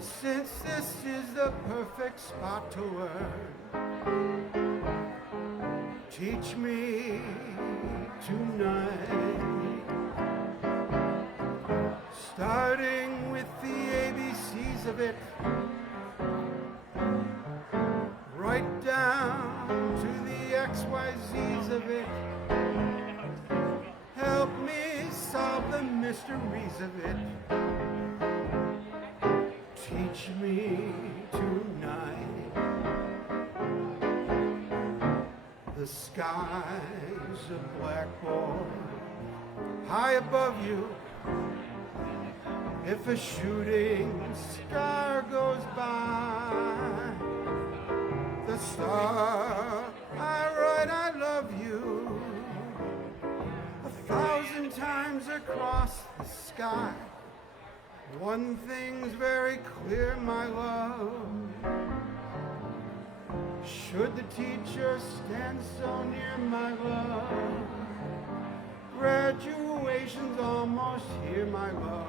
Since this is the perfect spot to learn, teach me tonight. Starting with the ABCs of it, right down to the XYZs of it. Help me solve the mysteries of it. Teach me tonight. The sky's a blackboard high above you. If a shooting star goes by, the star I write I love you 1,000 times across the sky. One thing's very clear, my love, Should the teacher stand so near my love? Graduation's almost here, my love.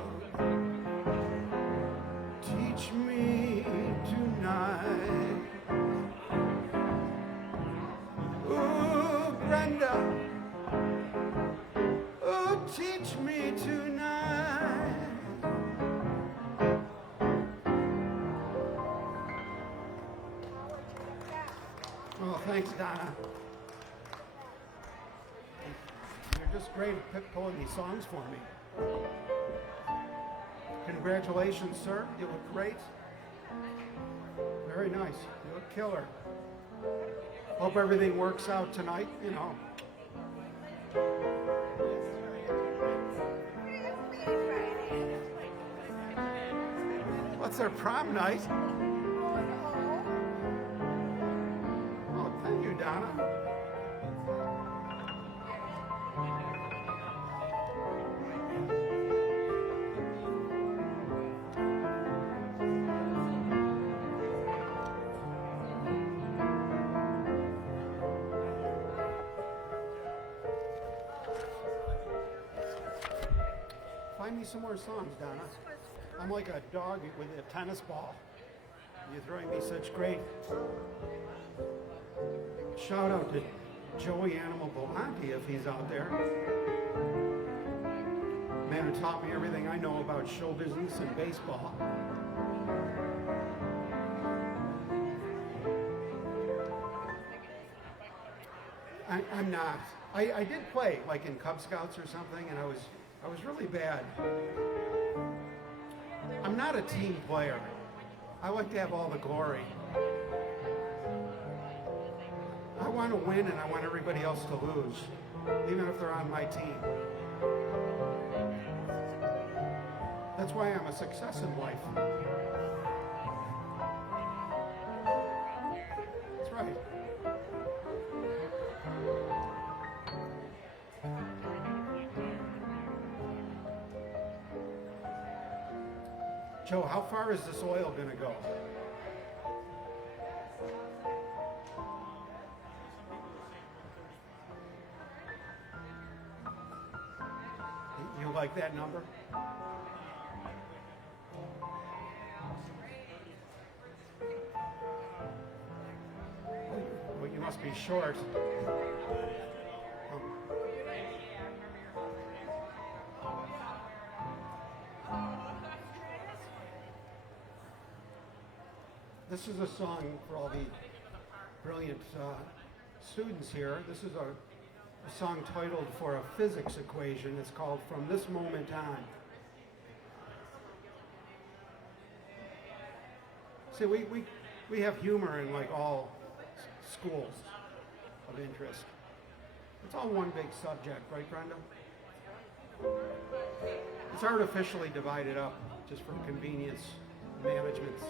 Teach me tonight. Ooh, Brenda. Ooh, teach me tonight. Oh, thanks, Donna. You're just great at pulling these songs for me. Congratulations, sir. You look great. Very nice. You look killer. Hope everything works out tonight, you know. What's their prom night? Oh, thank you, Donna. Find me some more songs, Donna. I'm like a dog with a tennis ball. You're throwing me such great. Shout out to Joey Animal Belmonte if he's out there. Man who taught me everything I know about show business and baseball. I'm not. I did play like in Cub Scouts or something, and I was really bad. I'm not a team player. I like to have all the glory. I want to win and I want everybody else to lose, even if they're on my team. That's why I'm a success in life. That's right. Joe, how far is this oil going to go? You like that number? Well, you must be short. This is a song for all the brilliant students here. This is a song titled for a physics equation. It's called From This Moment On. See, we have humor in like all schools of interest. It's all one big subject, right, Brenda? It's artificially divided up just for convenience management's.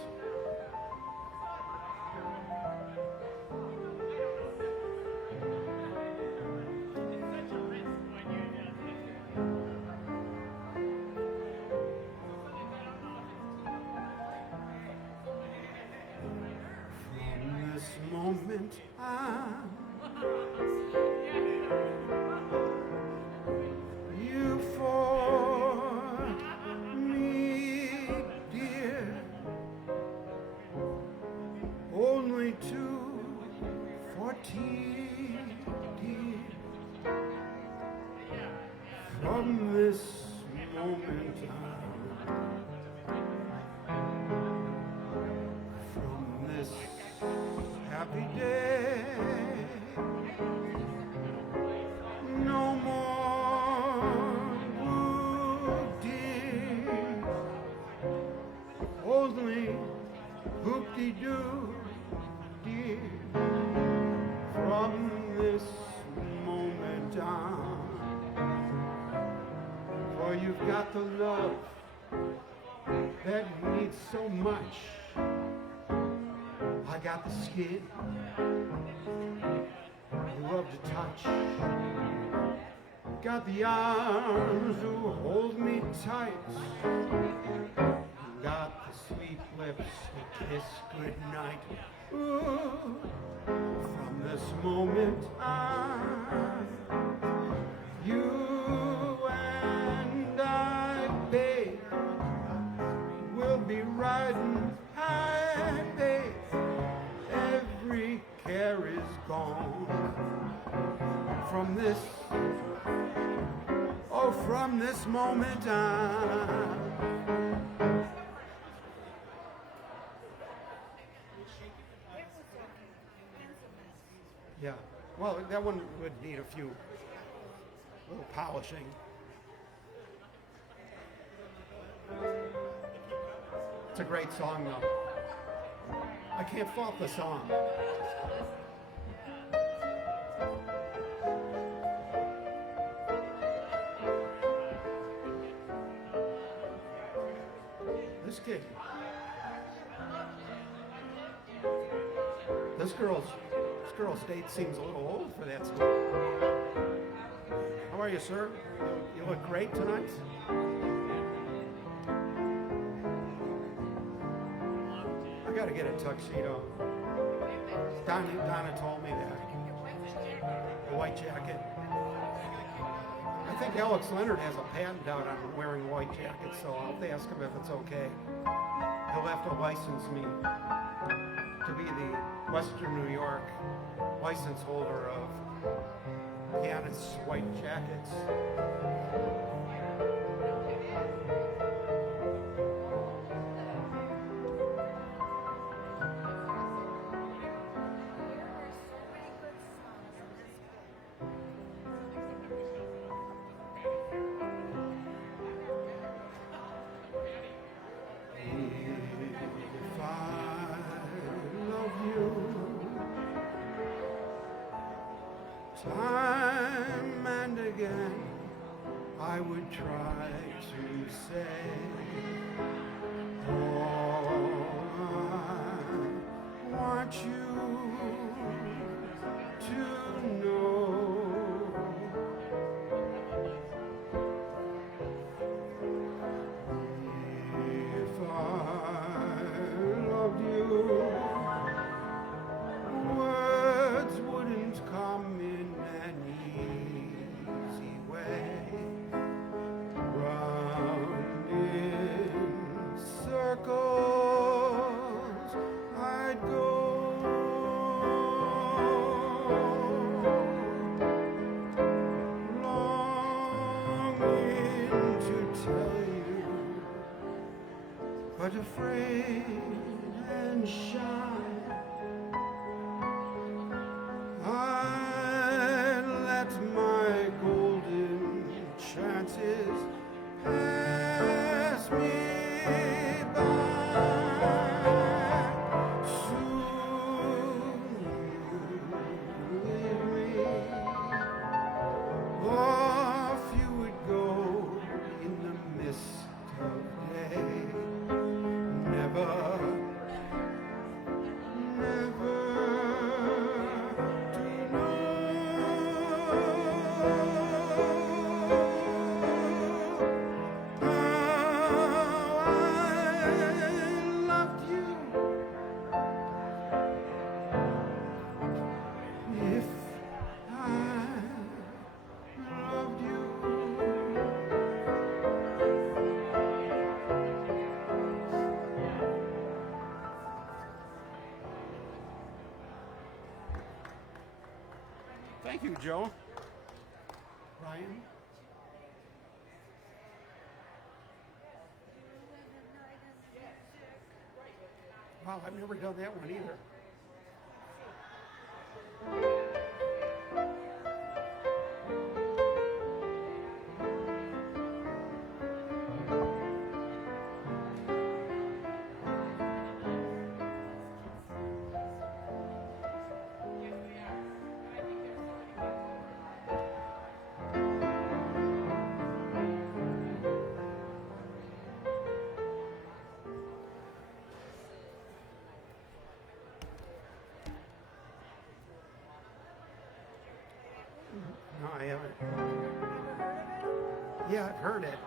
Moment on, you for me, dear, only 2:14, dear, from this moment on, from this happy day, no more blue, dear, only hoop-de-doo, dear, from this moment on, for you've got the love that needs so much. I got the skin you love to touch. Got the arms who hold me tight. Got sweet lips to kiss goodnight. Ooh, from this moment on, you and I, babe, will be riding high, babe. Every care is gone. From this, oh, from this moment on. Yeah, well, that one would need a few little polishing. It's a great song, though. I can't fault the song. This kid, this girl's date seems a little old for that school. How are you, sir? You look great tonight. I gotta get a tuxedo. Donna told me that. A white jacket. I think Alex Leonard has a patent out on wearing white jackets, so I'll have to ask him if it's okay. He'll have to license me to be the Western New York license holder of pianist's white jackets. If I love you, time and again I would try to say all I want you to know. If I loved you, words wouldn't come in an easy way. Round in circles I'd go. Longing to tell you, but afraid and shy. I let my golden chances pass me by. Soon you leave me, off you would go in the mist of day. Never, never to know how I loved you. If I loved you. Thank you, Joe. Ryan? Wow, I've never done that one either. No, I haven't. Yeah, I've heard it.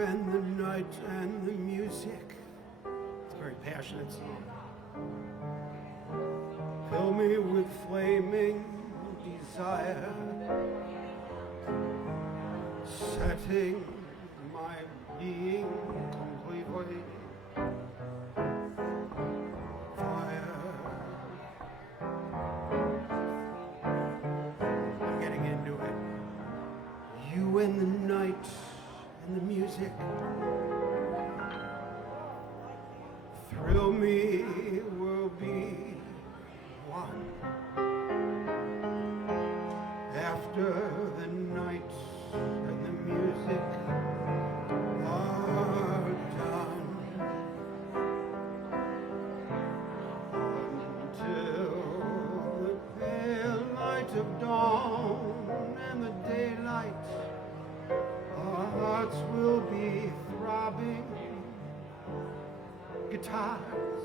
and the night and the music. It's a very passionate song. Fill me with flaming desire, setting my being completely fire. I'm getting into it. You and the night and the music thrill me, will be one. After the night and the music are done, until the pale light of dawn and the daylight, our hearts will be throbbing guitars.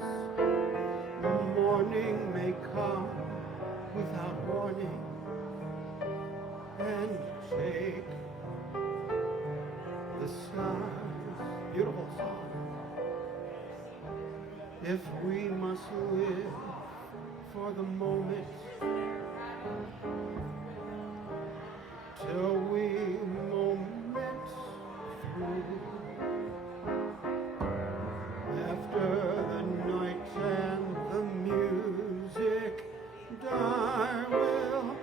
Morning may come without warning and take the stars. Beautiful song. If we must live for the moment till we moment through, after the night and the music die, will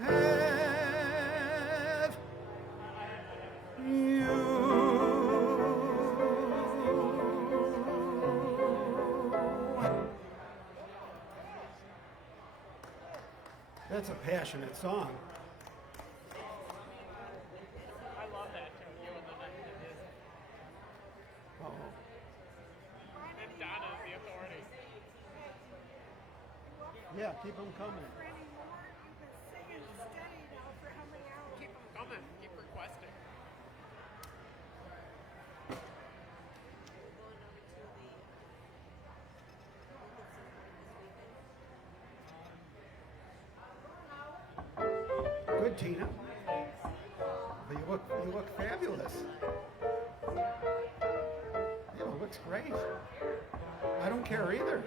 have you. That's a passionate song. I love that too. You and the night and the music. Uh-oh. And Donna's the authority. Yeah, keep them coming. Keep them coming. Keep requesting. Good, Tina. But you look fabulous. Yeah, it looks great. I don't care either.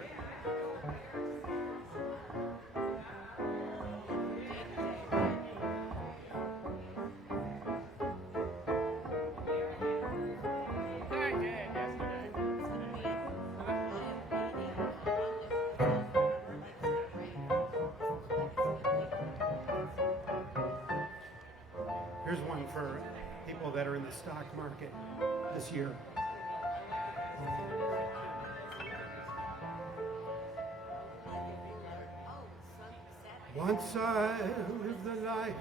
I did yesterday. Here's one for people that are in the stock market this year. Once I lived the life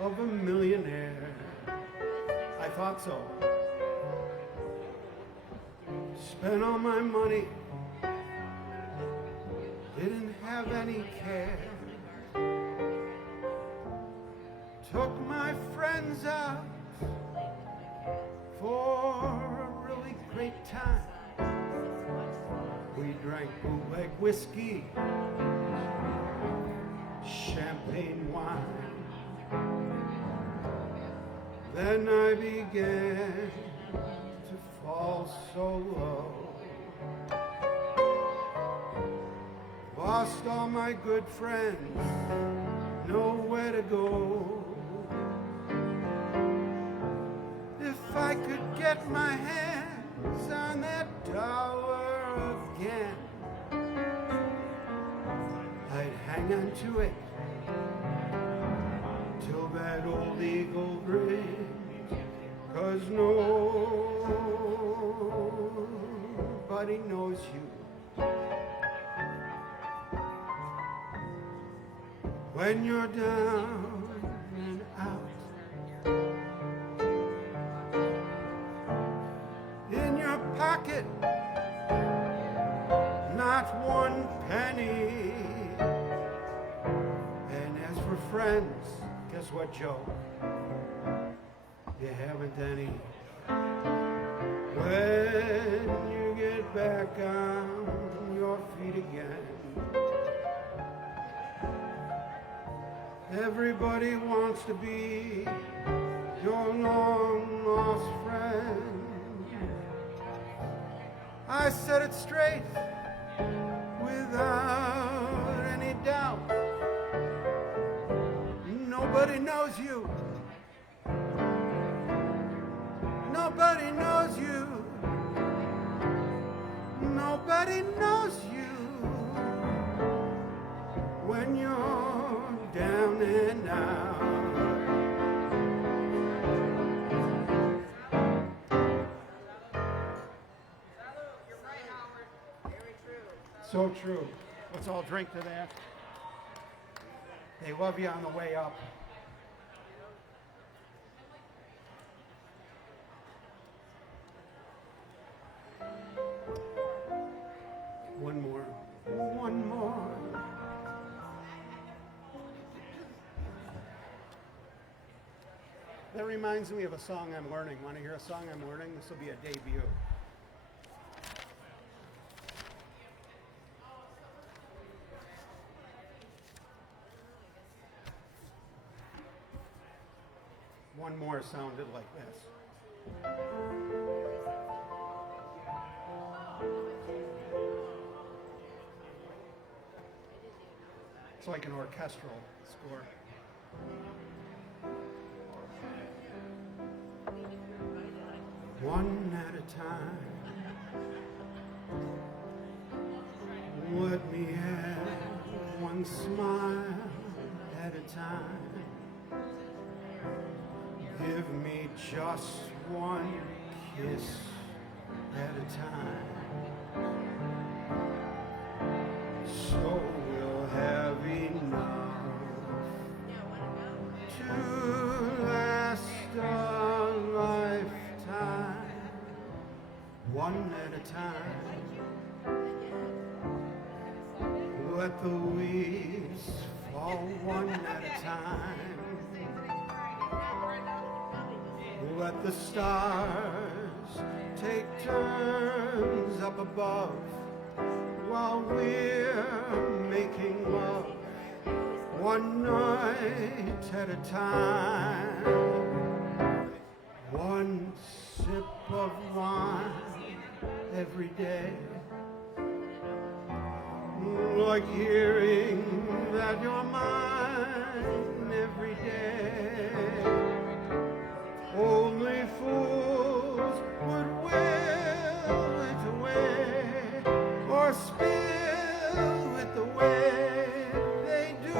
of a millionaire. I thought so. Spent all my money, didn't have any care. Took my friends out for a really great time. We drank bootleg whiskey, champagne wine. Then I began to fall so low. Lost all my good friends, nowhere to go. If I could get my hands on that dollar again, I'd hang on to it till that old eagle rings. 'Cause nobody knows you when you're down and out. In your pocket, not one penny. And as for friends, guess what, Joe? You haven't any. When you get back on your feet again, Everybody wants to be your long lost friend. I said it straight without any doubt. Nobody knows you. Nobody knows you. Nobody knows you when you're down and out. So true. Let's all drink to that. They love you on the way up. One more. One more. That reminds me of a song I'm learning. Want to hear a song I'm learning? This will be a debut. One more sounded like this. It's like an orchestral score. One at a time, let me have one smile at a time. Give me just one kiss at a time, so we'll have enough to last a lifetime. One at a time, let the leaves fall one at a time. Let the stars take turns up above while we're making love one night at a time. One sip of wine every day, like hearing that you're mine every day. Only fools would will it away or spill it the way they do.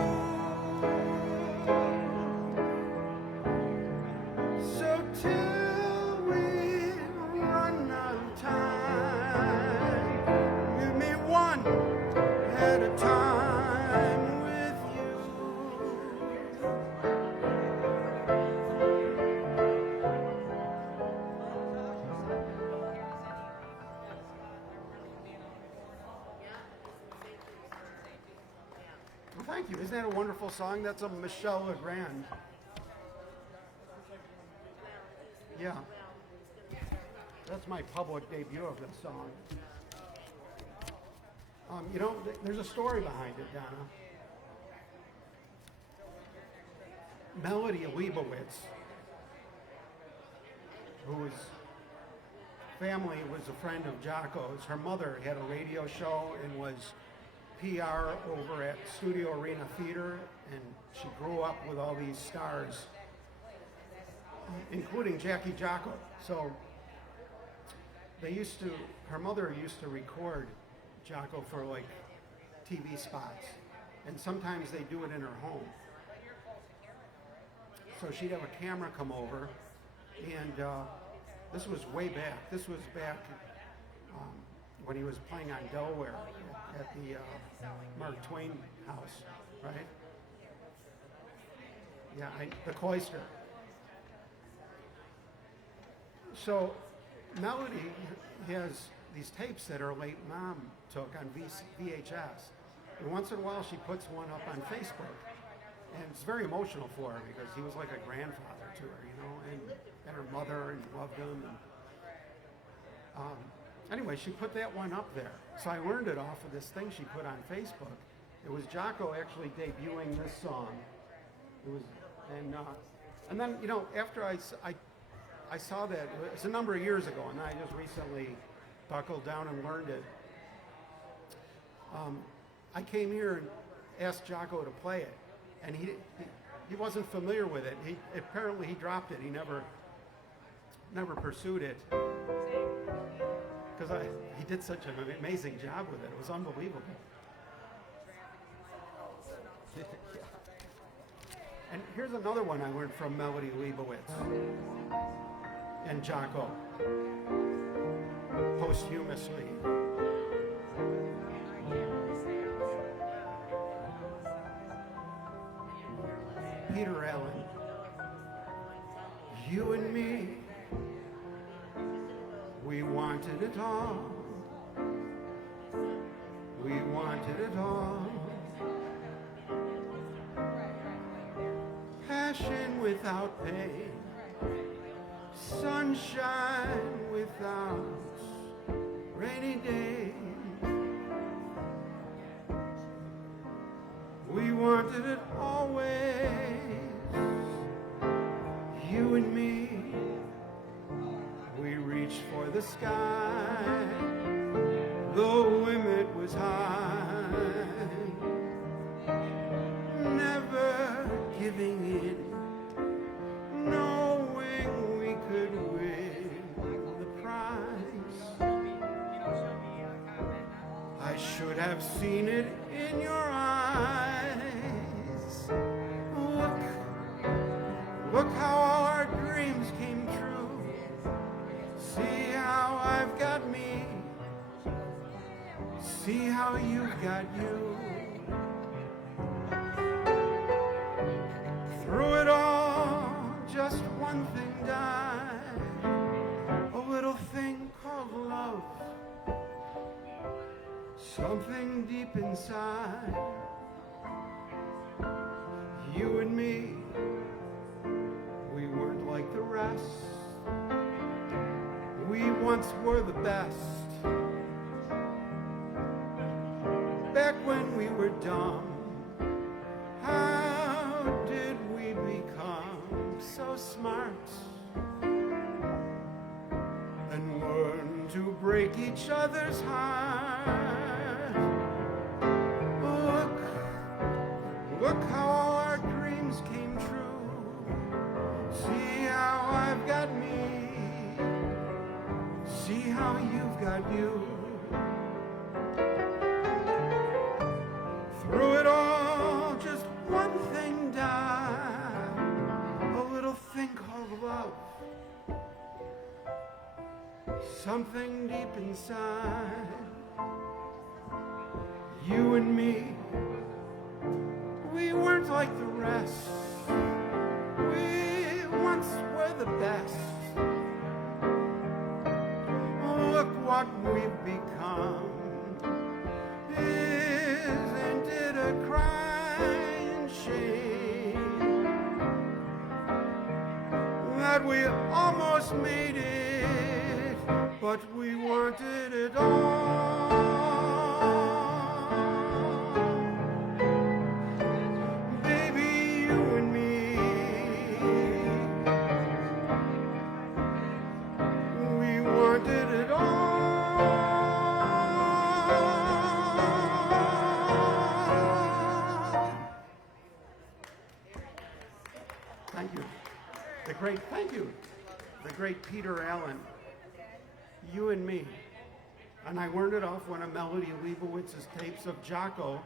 So till we run out of time, give me one at a time with you. Well, thank you. Isn't that a wonderful song? That's a Michelle Legrand. Yeah. That's my public debut of this song. You know, there's a story behind it, Donna. Melody Leibowitz, whose family was a friend of Jocko's, her mother had a radio show and was PR over at Studio Arena Theater, and she grew up with all these stars, including Jackie Jocko. So her mother used to record Jocko for like TV spots, and sometimes they do it in her home. So she'd have a camera come over, and this was way back. This was back when he was playing on Delaware at the Mark Twain house, right? Yeah, the Cloister. So Melody has these tapes that her late mom took on VHS. And once in a while she puts one up on Facebook. And it's very emotional for her because he was like a grandfather to her, you know, and her mother, and loved him. And, anyway, she put that one up there. So I learned it off of this thing she put on Facebook. It was Jocko actually debuting this song It was, and then after I saw that, it's a number of years ago, and I just recently buckled down and learned it. I came here and asked Jocko to play it, and he wasn't familiar with it. Apparently he dropped it. He never pursued it because he did such an amazing job with it. It was unbelievable. And here's another one I learned from Melody Leibowitz and Jocko posthumously. Peter Allen, you and me, we wanted it all. We wanted it all. Passion without pain, sunshine without rainy days. We wanted it always, you and me. We reached for the sky, the limit was high, never giving in, knowing we could win the prize. I should have seen it in your eyes. Look how all our dreams came true. See how I've got me. See how you've got you. Through it all, just one thing died. A little thing called love. Something deep inside. You and me, we weren't like the rest. We once were the best. Back when we were dumb, how did we become so smart and learn to break each other's heart? Look how all our dreams came true. See how I've got me. See how you've got you. Through it all, just one thing died. A little thing called love. Something deep inside. You and me, we weren't like the rest. We once were the best. Look what we've become. Isn't it a crying shame that we almost made it, but we wanted it all? Baby, you and me, we wanted it all. Thank you. Thank you. The great Peter Allen, You and Me. And I learned it off one of Melody Leibowitz's tapes of Jocko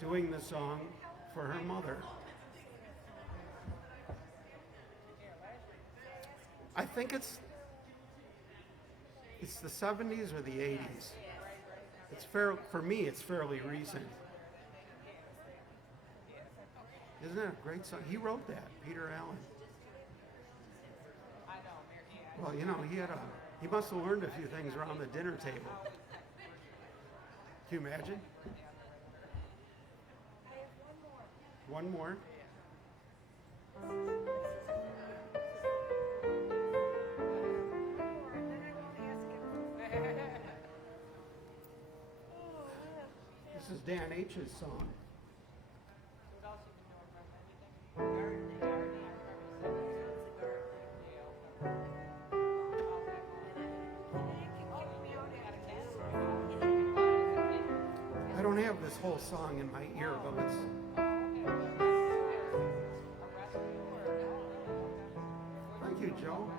doing the song for her mother. I think it's the 70s or the 80s. For me, it's fairly recent. Isn't that a great song? He wrote that, Peter Allen. Well, he must have learned a few things around the dinner table. Can you imagine? One more. This is Dan H's song. What else you can know about anything? have this whole song in my ear, but let's. Thank you, Joe.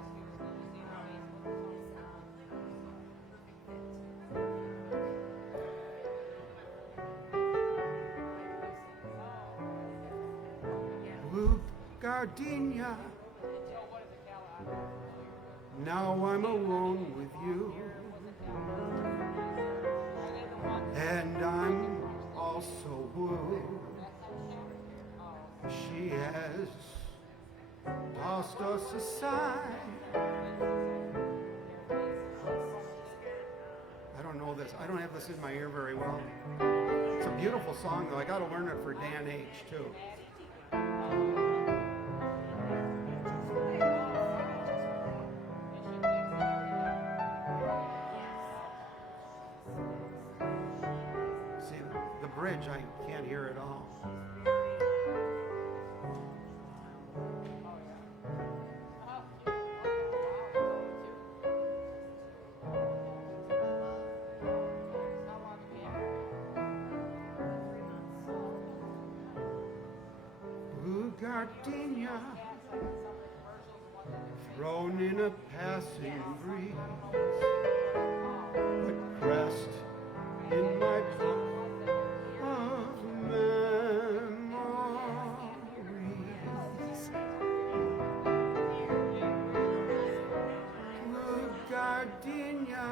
Blue gardenia. Now I'm alone with you. And I'm also wooed. She has tossed us aside. I don't know this. I don't have this in my ear very well. It's a beautiful song, though. I got to learn it for Dan H. too. See, the bridge, I can't hear at all. Blue gardenia thrown in a passing breeze, but crest in my book of memories. Blue gardenia.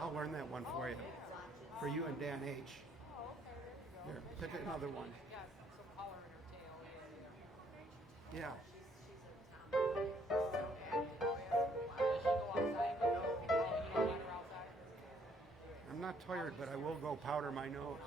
I'll learn that one for you. For you and Dan H. Here, pick another one. Yeah. I'm not tired, but I will go powder my nose.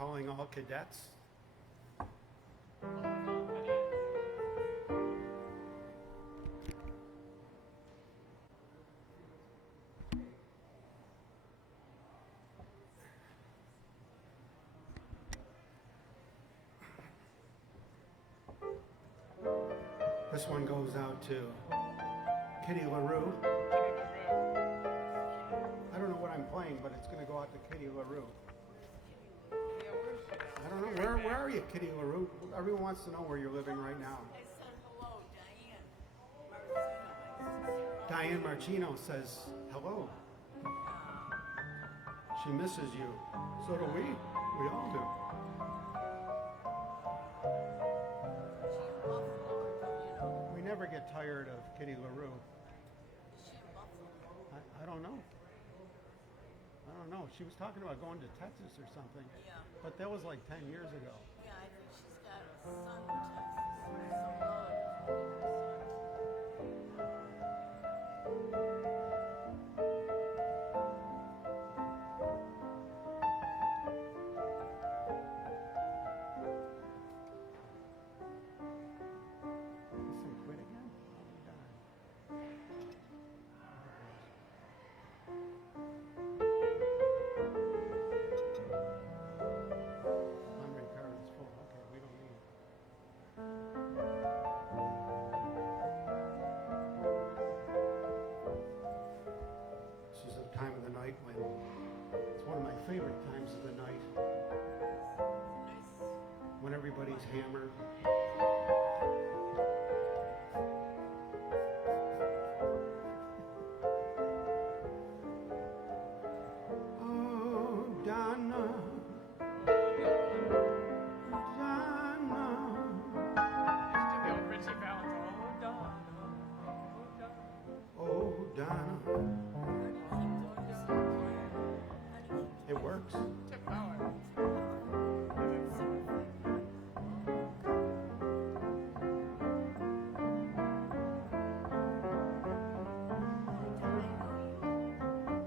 calling all cadets. This one goes out to Kitty LaRue. I don't know what I'm playing, but it's going to go out to Kitty LaRue. I don't know. Where are you, Kitty LaRue? Everyone wants to know where you're living right now. I said hello, Diane. Diane Marchino says hello. She misses you. So do we. We all do. We never get tired of Kitty LaRue. I don't know. I don't know. She was talking about going to Texas or something. Yeah. But that was like 10 years ago. Yeah, I think she's got a son in Texas. This thing quit again? Oh, darn. Memory card is full. Okay, we don't need it. This is a time of the night when it's one of my favorite times of the night when everybody's hammered. Oh, Donna, Donna. Used to be old Richie Valentine. Oh, Donna. It works. Tip power.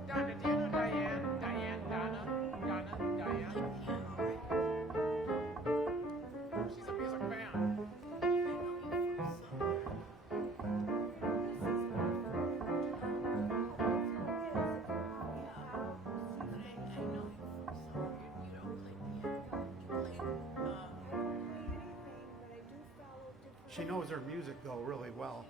Donna, do you know Diane? Diane, Donna, Diane. She's a music fan. She knows her music though really well.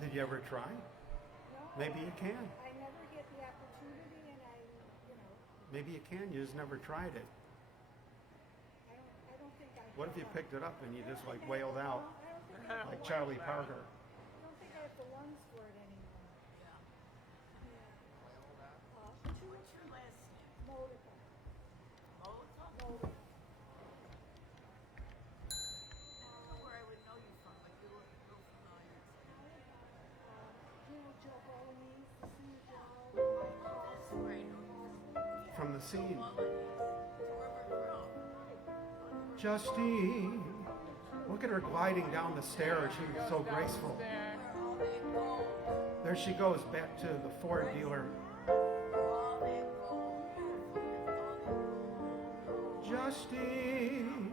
Did you ever try? Maybe you can. I never get the opportunity, and Maybe you can. You just never tried it. I don't think I. What if you picked it up and you just like wailed out like Charlie Parker? I don't think I have the lungs for it anymore. What's your last name? Modica. Modica? Modica. Where I would know you from, but you look real familiar. Joe Bolognese, the singer Joe. That's where I know you from. From the scene. Wherever from. Justine. Look at her gliding down the stairs. She's so graceful. There. Where all that gold. There she goes back to the Ford dealer. Where all that gold. Beautiful. All that gold. Justine.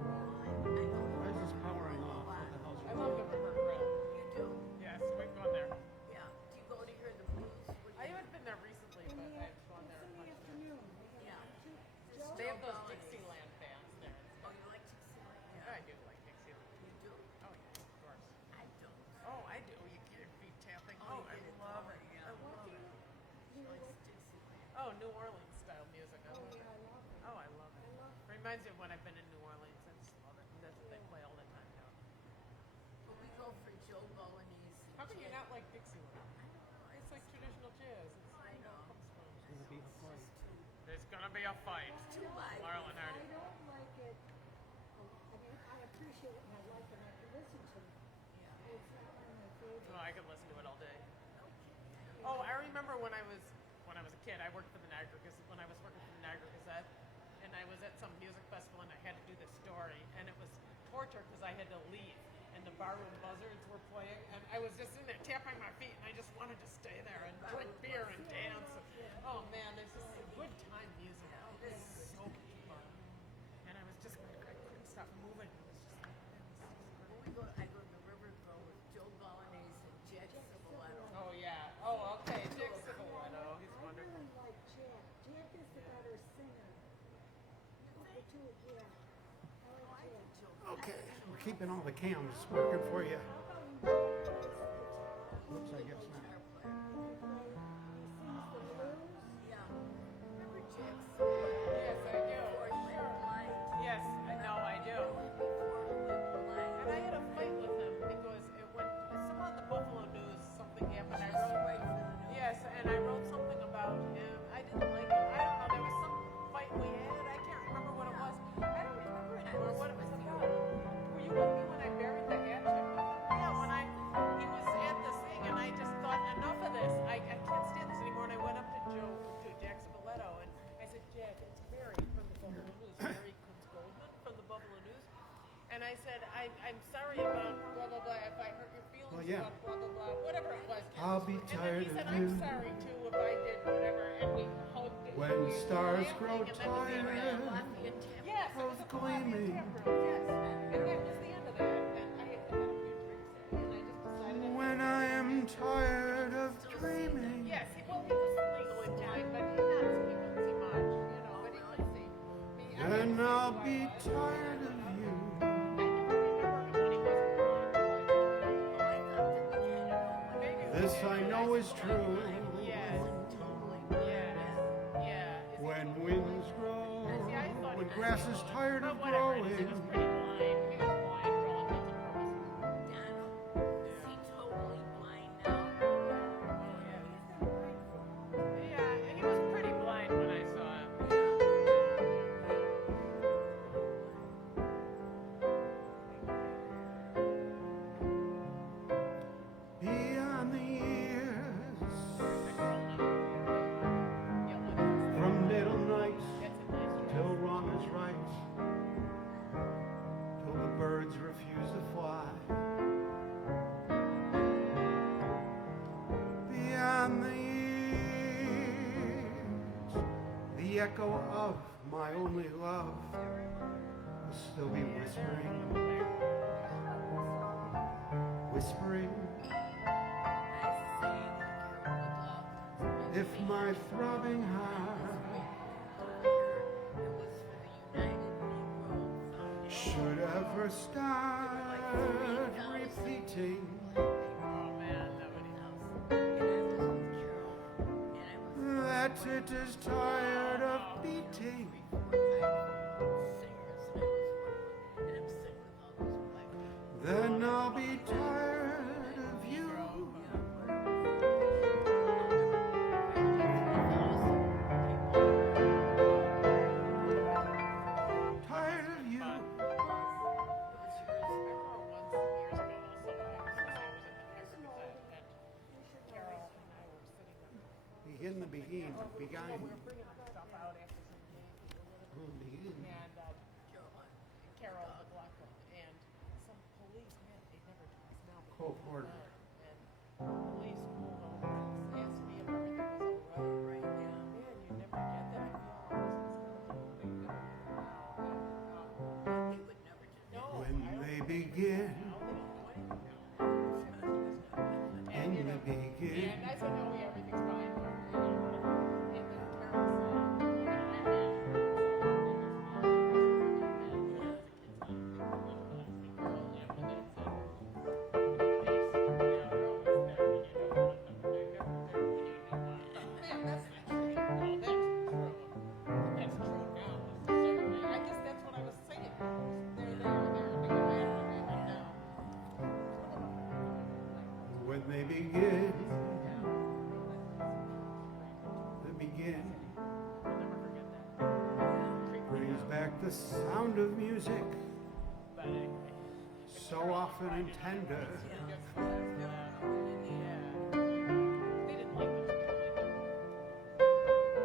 Why is this powering off? What the hell's I love the River Grill. You do? Yes, we've gone there. Yeah. Do you go to hear the blues? I haven't been there recently, but I've gone there. In the much. afternoon. Yeah. Joe, They have those Dixieland bands there. Oh, you like Dixieland? Yeah, I do like Dixieland. You do? Oh yeah, of course. I don't. Oh, I do. You get your feet tapping. Oh, I get it love going, it. yeah. I love it. She likes Dixieland. Oh, New Orleans style music. I love it. I love it. Oh, I love it. Reminds me of when I've been in New Orleans. I just love it. That's what they play all the time now. But we go for Joe Bolognese. and How can you Jan- not like Dixieland? It's like traditional jazz. It's I where it all know. comes from. It's There's gonna be a fight. too light. Laurel and I Hardy. don't like it. I mean, I appreciate it and I like it and I can listen to it. Yeah. It's not one of my favorites. Oh, I could listen to it all day. Oh, I remember when I was a kid. I worked for the Niagara because when I was working for the Niagara Gazette, and I was at some music festival and I had to do this story, and it was torture because I had to leave, and the barroom buzzards were playing, and I was just in there tapping my feet, and I just wanted to stay there and drink beer and dance. Oh man, there's just a good time music. It is so much fun, and I was just I couldn't stop moving. It was just I go to the Riverville with Joe Bolognese and Jack Ciboletto. oh yeah. Oh okay, Dick Ciboletto, he's I wonderful. really like Jack. Jack is the better singer. Of the two, yeah. I like Jack. Okay, we're keeping all the cams working for you. How about he plays the guitar? Oops, I guess not. He sings the blues. Yeah. Remember Jack Ciboletto? Yes, I do. Before he went blind. Yes, I know I do. Before he went blind. And I had a fight with him because it went some on the Buffalo News something happened. I wrote Right for the news. yes, and I wrote something about him. I didn't like him. I don't know. There was some fight we had. I can't remember what it was. I don't remember anymore what it was about. Were you with me when I buried the hatchet? Yeah, when he was at this thing, and I just thought enough of this. I can't stand this anymore. And I went up to Jack Ciboletto, and I said, Jack, it's Barry from the Buffalo News, Barry Kunz Goldman from the Buffalo News. And I said, I'm sorry about blah, blah, blah, if I hurt your feelings Well, yeah. about blah, blah, blah, whatever it was. I'll be And then tired he said, of you I'm sorry too if I did whatever. And we hugged. and when we were stars laughing, grow and that was the end of tired. it. Lafayette Tavern. Yes, it was of at the Lafayette gleaming. Tavern, yes. And that was the end of that. And I had a few drinks there, and I just decided. When I am tired of dreaming. Yes, well, he was legally blind, but he couldn't see much, you know, but he could see. I Then didn't see I'll who I be was. tired of you. I never remembered him when he wasn't blind. Oh, I thought that we had it all. Maybe we This did. I know is true. Yes, Totally. yes, yeah. Is he When totally winds blind? grow, See, I thought he when was grass is totally- tired but of whatever it is, he growing. was pretty blind. He was blind for all intents and purposes. Donald, is he totally blind now? Yeah, and he was pretty blind when I saw him. Beyond the years, Yeah, look, from little nights that's a nice dress. till wrong is right, till the birds refuse to fly. Beyond the years, the echo of my only love will still be whispering, whispering. If my throbbing heart should ever start repeating Oh man, that would that it is tired of beating, then I'll be tired of you. Tired of you. I remember once years ago also, I was at the Niagara Gazette, and Carol and I were sitting there. Begin the begin, beguine. We were bringing our stuff out after some games, Begin. and Carol McLaughlin, and some police, man, they never do this now. but Cole they Porter. did. And police pulled over and asked me if everything was all right. Man, you never get that. I feel like this is something they never do now. No, When I don't they think begin, now they don't do anything now. and you they know, begin. and I said, no, yeah, everything's fine. And then Carol said, and I'm not When they begin, brings back the sound of music, so often and tender. They didn't like those people either.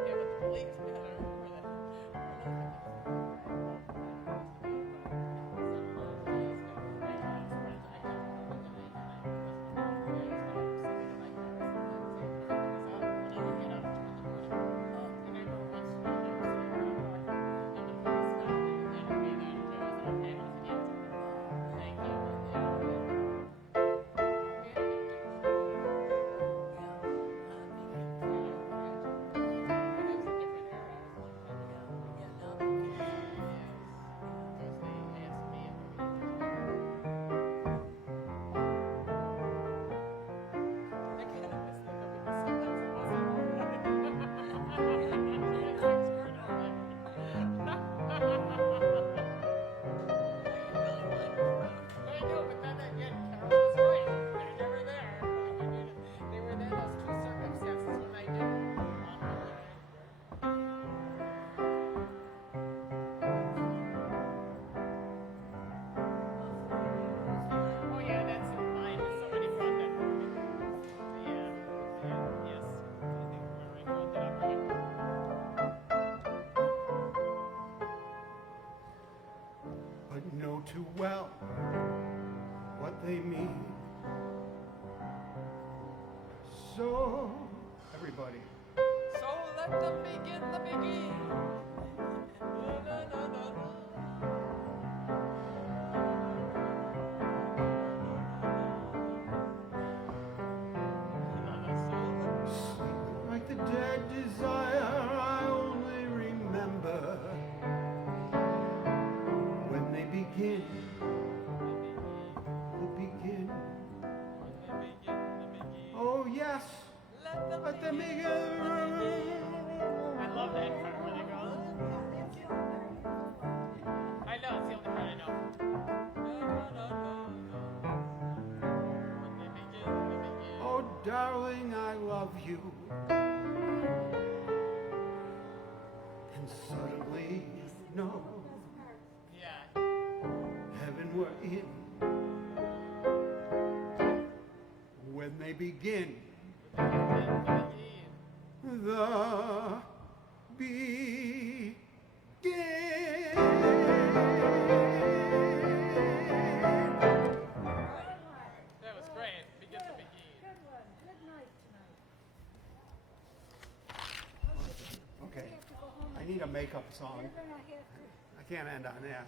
Yeah, but the police, man, I remember that. well what they mean. So, everybody, So let them begin the begin. Na, na, na, na, na. sleeping like the dead desire, I only remember when they begin. The begin. Oh yes, let them begin. I love that part where they go. I know, it's the only part I know. When they begin. Oh darling, I love you. And suddenly you know Yeah. heaven we're in when they begin. The begin. That was great. Begin the begin. Good one. Good night tonight. Okay, Have to go home. I need a makeup song. You're gonna have to. I can't end on that.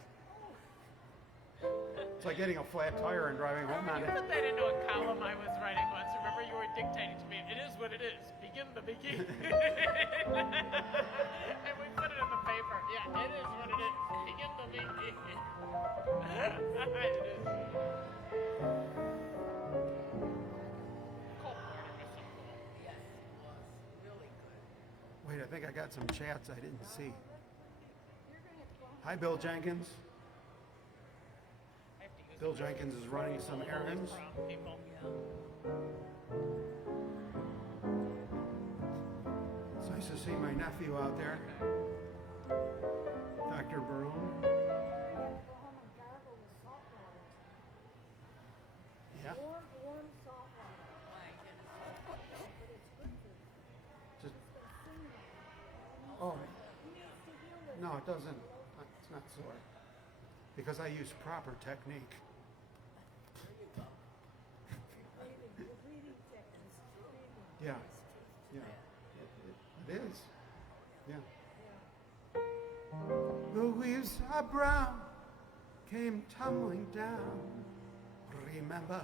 It's like getting a flat tire and driving home on You it. put that into a column I was writing once. Remember, you were dictating to me. It is what it is. Begin the begin. And we put it in the paper. Yeah, it is what it is. Begin the begin. It is. Cold morning was so cool. Yes, it was really good. Wait, I think I got some chats I didn't see. You're gonna have to go home. Hi, Bill Jenkins. I have to use Bill Jenkins is running some errands. from people. It's nice to see my nephew out there, Dr. Barone. You're gonna have to go home and gargle with salt water. Yeah, Warm salt water. My goodness. But it's good for you. just, It's gonna sing now. oh, He needs to heal it. no, it doesn't, it's not sore. Because I use proper technique. Breathing, the breathing techniques. Breathing. Yeah, yeah, it is, yeah. The leaves are brown, came tumbling down. Remember?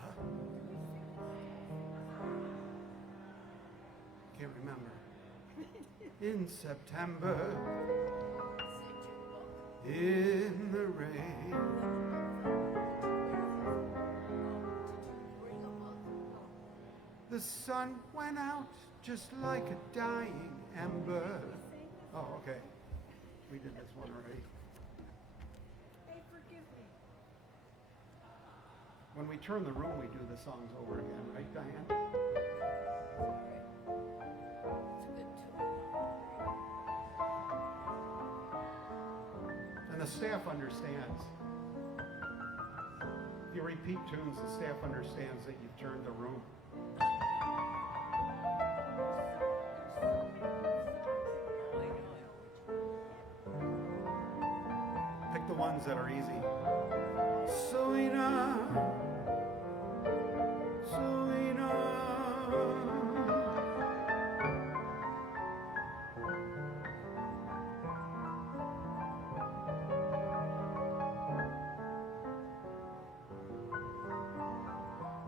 Can't remember. In September, in the rain. The sun went out just like a dying ember. Oh, okay. We did this one already. Hey, forgive me. When we turn the room, we do the songs over again, right, Diane? It's a good tune. And the staff understands. If you repeat tunes, the staff understands that you've turned the room. Pick the ones that are easy. Selena, Selena.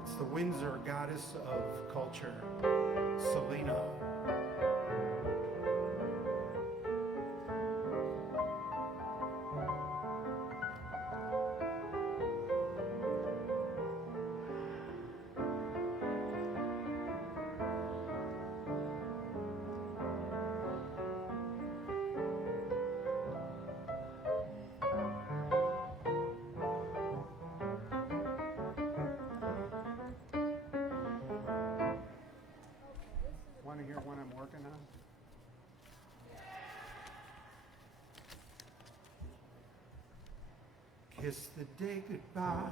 It's the Windsor goddess of culture, Selena. Want to hear what I'm working on? Kiss the day goodbye.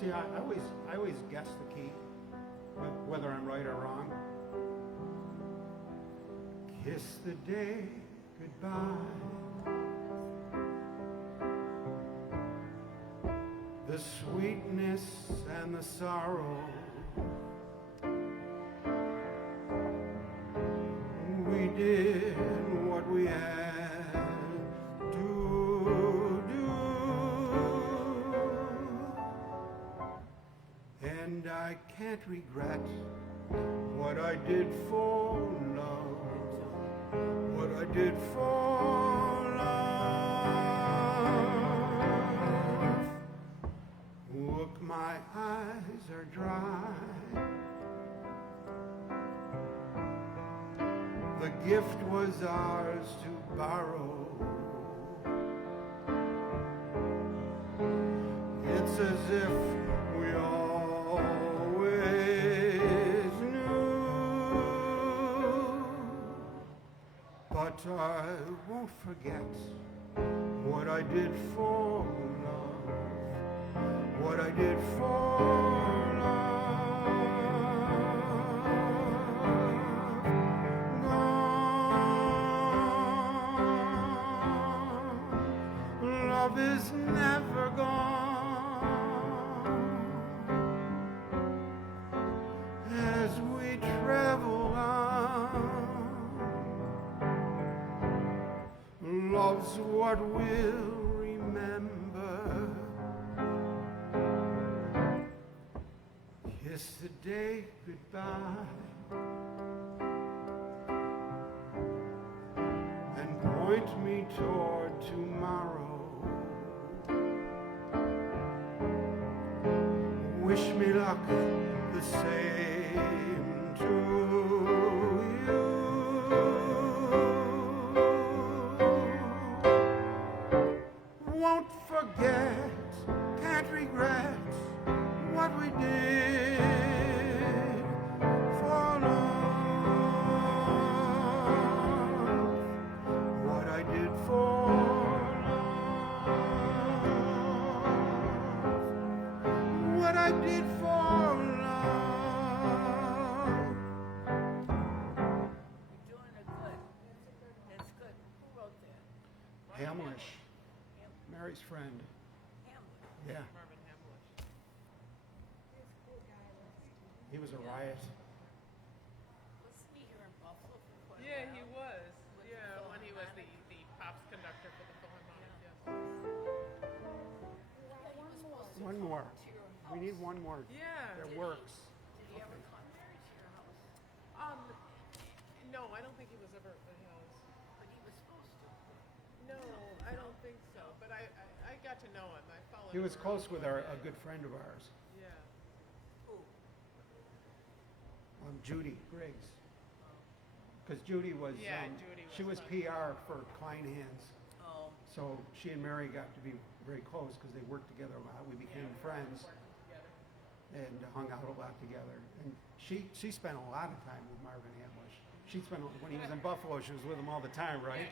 See, I always guess the key, whether I'm right or wrong. Kiss the day goodbye. the sweetness and the sorrow. We did what we had to do, and I can't regret what I did for love, what I did for love. Look, my eyes are dry. The gift was ours to borrow. It's as if we always knew. But I won't forget what I did for love, what I did for love. Love is never gone. As we travel on, love's what we'll remember. Kiss the day goodbye and point me toward tomorrow. Wish me luck the same to you. Won't forget, can't regret what we did for love, what I did for love, what I did for love. You're doing it good. That's good. Who wrote that? Hamlish, Mary's friend. Hamlet. Yeah, Marvin Hamlish. he was a riot. Wasn't he here in Buffalo for quite a Yeah, while? he was. With Yeah, the when he was the Philharmonic? pops conductor for the Philharmonic. Yes. One more. We need one more Yeah. that works. Did he ever come there to your house? No, I don't think he was ever at the house. But he was supposed to. No, I don't think so. But I got to know him. I followed He him was close around with quite a a bit. good friend of ours, Yeah. Who? Judy Griggs. Because Judy was, Yeah, Judy she was was PR for Klein Hands. Oh. So she and Mary got to be very close because they worked together a lot. We became friends and hung out a lot together. And she spent a lot of time with Marvin Hamlish. She spent, when he was in Buffalo, she was with him all the time, right?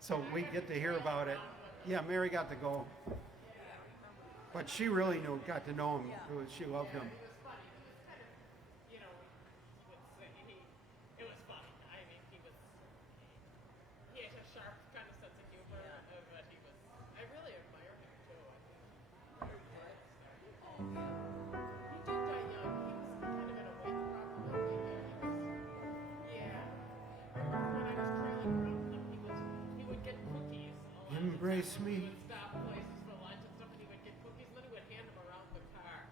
So we get to hear about it. Yeah, Mary got to go. But she really got to know him. She loved him. You know, he would say it was funny. I mean, he had a sharp kind of sense of humor, but I really admire him too. I think. He did die young. He was kind of in a weight problem. Yeah. When I was trailing around him, he would get cookies. A lot. Embrace He me. would stop places for lunch and stuff, and he would get cookies, and then he would hand them around the car.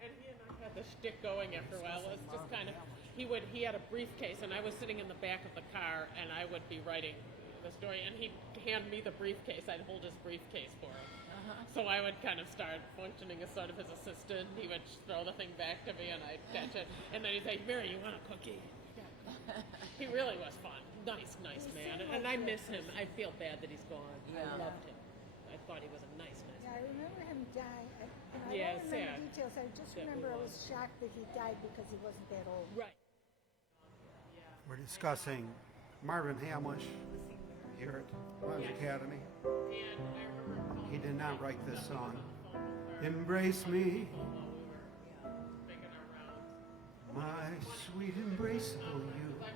And he and I had the shtick going after a while. It was just kind of, he had a briefcase, and I was sitting in the back of the car, and I would be writing the story, and he'd hand me the briefcase. I'd hold his briefcase for him. So I would kind of start functioning as sort of his assistant. He would throw the thing back to me, and I'd catch it. And then he'd say, Mary, you want a cookie? He really was fun. Nice man. And I miss him. I feel bad that he's gone. Yeah. I loved him. I thought he was a nice Yeah, I remember him dying. I Yeah, don't remember sad. details. I just That remember I was. was shocked that he died because he wasn't that old. Right. We're discussing Marvin Hamlish here at Lodge Academy. And I remember him He did not write this song. phone with her Embrace me, while we were making our rounds. my sweet embraceable you. I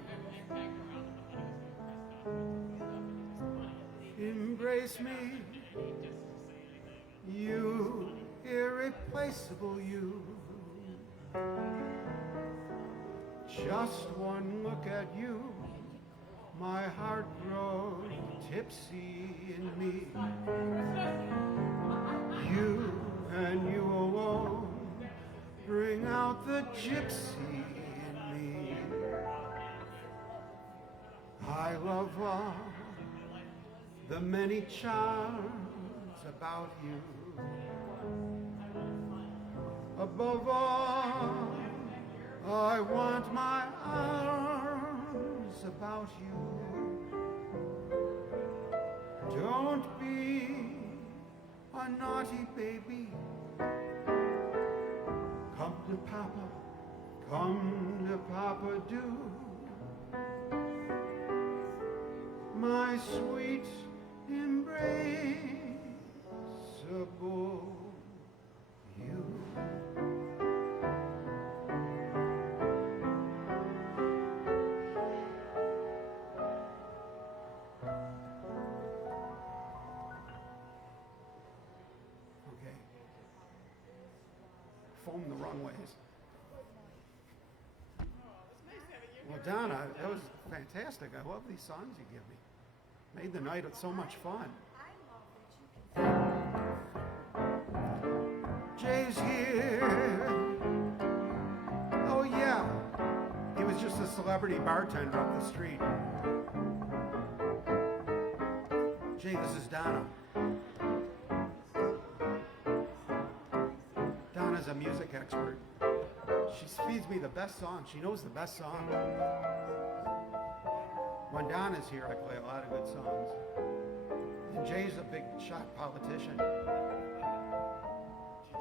tagged around him when he was doing press conferences and stuff, and he was funny. Embrace me, And he just say anything. you irreplaceable you. Just one look at you, my heart grows tipsy in me. You and you alone bring out the gypsy in me. I love all the many charms about you. Above all, I want my arms about you. Don't be a naughty baby. Come to Papa, come to Papa, do. My sweet embraceable you. Okay. Foam the wrong ways. Well, Donna, that was fantastic. I love these songs you give me. Made the night so much fun. Jay's here. Oh, yeah. He was just a celebrity bartender up the street. Jay, this is Donna. Donna's a music expert. She feeds me the best songs. She knows the best songs. When Donna's here, I play a lot of good songs. And Jay's a big shot politician. Did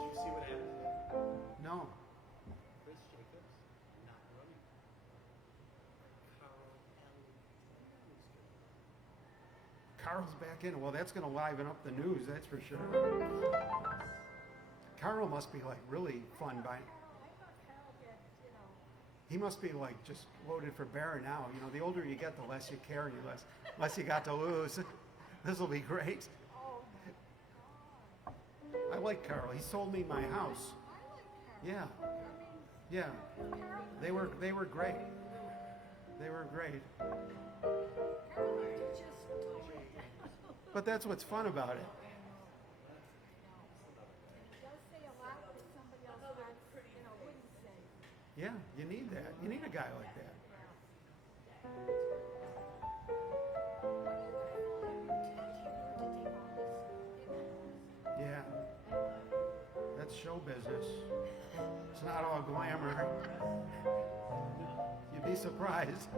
you see what happened today? No. Chris Jacobs not running. Carl Carl's back in. Well, that's going to liven up the news, that's for sure. Carl must be like really fun by. He must be like just loaded for bear now. You know, the older you get, the less you care and less you got to lose. This will be great. I like Carl. He sold me my house. Yeah. Yeah. They were great. They were great. But that's what's fun about it. Yeah, you need that. You need a guy like that. Yeah. That's show business. It's not all glamour. You'd be surprised.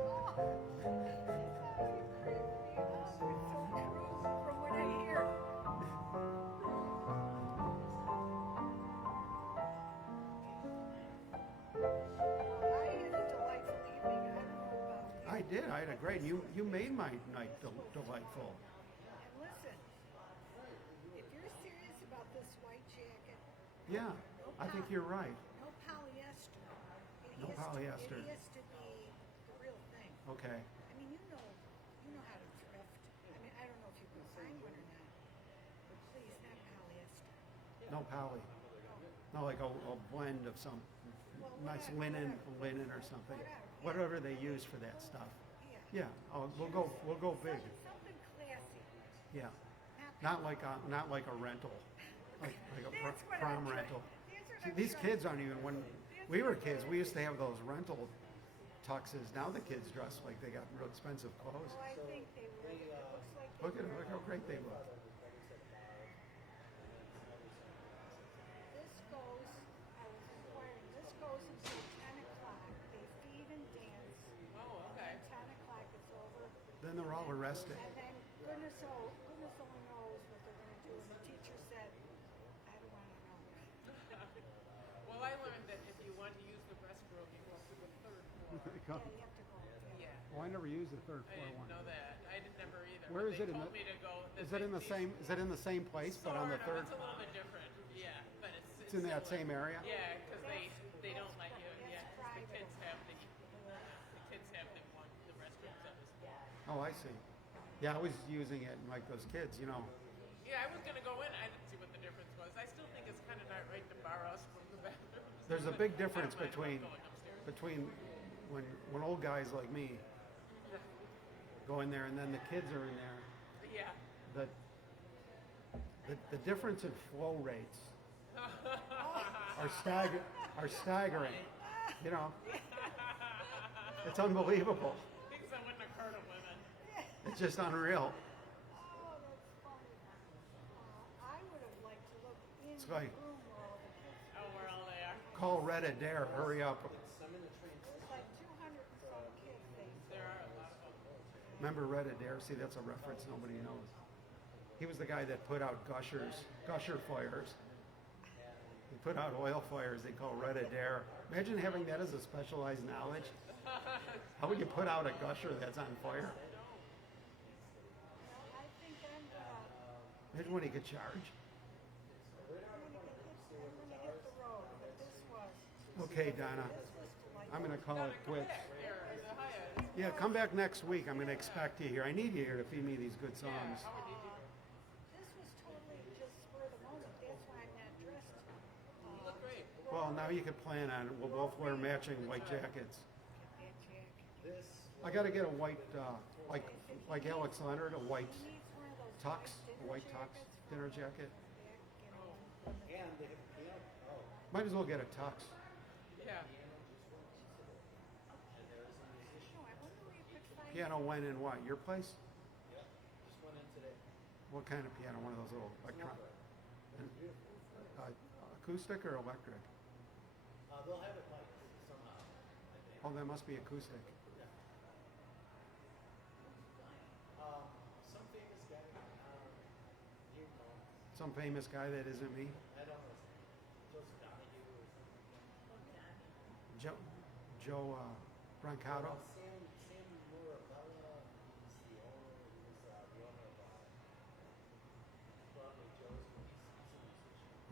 From what I hear. I did. I had a great. You made my night delightful. And listen, if you're serious about this white jacket, Yeah, I think you're right. no polyester. No polyester. It has to be the real thing. Okay. I mean, you know how to thrift. I mean, I don't know if you can find one or not, but please, not polyester. No poly. No, like a blend of some nice linen or something. Whatever they use for that stuff. Yeah. Oh, we'll go big. Something classy. Yeah. Not like a rental, like a That's what prom I'm rental. That's what See, I'm these trying- kids aren't even. When we were kids, we used to have those rental tuxes. Now the kids dress like they got real expensive clothes. Well, I think they were. It looks like. Look at them. Look how great they look. This goes. I was inquiring. This goes until 10 o'clock. They feed and dance. Oh, okay. At 10 o'clock, it's over. Then they're all arrested. And then goodness only knows what they're going to do. And the teacher said, I don't want to know. Well, I learned that if you want to use the restroom, you go up to the third floor. Yeah, you have to go. Yeah. Well, I never used the third I floor didn't one. know that. I didn't never either. Where but is they it in told the- me to go. Is it in the same? Is it in the same place, but on the Sort third? of. It's a little bit different. Yeah, but It's in that similar. same area. Yeah, because they don't let you. Yeah, 'cause the kids have the restrooms upstairs. Oh, I see. Yeah, I was using it like those kids, you know. Yeah, I was gonna go in. I didn't see what the difference was. I still think it's kind of not right to bar us there's a big difference between when old guys like me go in there and then the kids are in there. Yeah. The difference in flow rates are staggering. You know, it's unbelievable. Things that wouldn't occur to women. It's just unreal. Oh, that's funny. I would have liked to look in It's the like- room where all the kids were. Oh, we're all there. Call Red Adair, hurry up. Some in the train. There's like 200 and some kids they There are a lot of them. Remember Red Adair? See, that's a reference nobody knows. He was the guy that put out gusher fires. He put out oil fires they call Red Adair. Imagine having that as a specialized knowledge. How would you put out a gusher that's on fire? Well, I think I'm Imagine what he could charge. gonna hit the road, but this was Okay, Donna, delightful. I'm going to call it quits. Here, is it higher? Yeah, come back next week. I'm going to expect you here. I need you here to feed me these good songs. This was totally just spur of the moment. That's why I'm not dressed. You look great. Well, now you can plan on it. We'll both wear matching white jackets. That jacket. This. I got to get a white, like Alex Leonard, a white He needs one of those tux, nice a white tux dinner jacket. back, And they have a piano. Oh. Might as well get a tux. Yeah. No, I wonder where you could find Piano when and what? Your place? Yeah. Just went in today. What kind of piano? One of those little electron? Acoustic or electric? They'll have it mic'd somehow. I think. Oh, that must be acoustic. Some famous guy. You know. Some famous guy that isn't me. I don't know. Joseph Donahue or something. Joe Brancato. Sam Murabella. He's the owner. He was the owner of Broadway Joe's.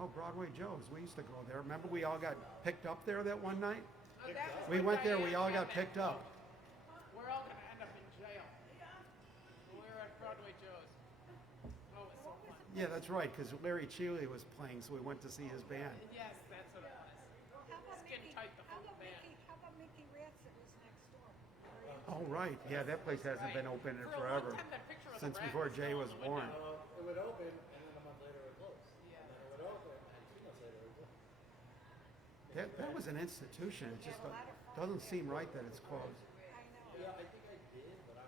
Oh, Broadway Joe's. We used to go there. Remember we all got picked up there that one night? Oh, that was We when went there, we Diane all got met picked up. We're all going to end up in jail. We were at Broadway Joe's. Oh, it was so fun. Yeah, that's right, because Larry Cheeley was playing, so we went to see his band. Yes, that's what it was. How about Skin Mickey? tight, the How full about band. Mickey? How about Mickey Ratz that was next door? Oh, right. Yeah, that place hasn't been open in For a long forever. time, that picture of the Since rat before was Jay still was in the window. born. It would open, and then a month later it would close. Yeah. And then it would open, and 2 months later it would close. That was an institution. It just doesn't seem right that it's closed. I know. Yeah, I think I did, but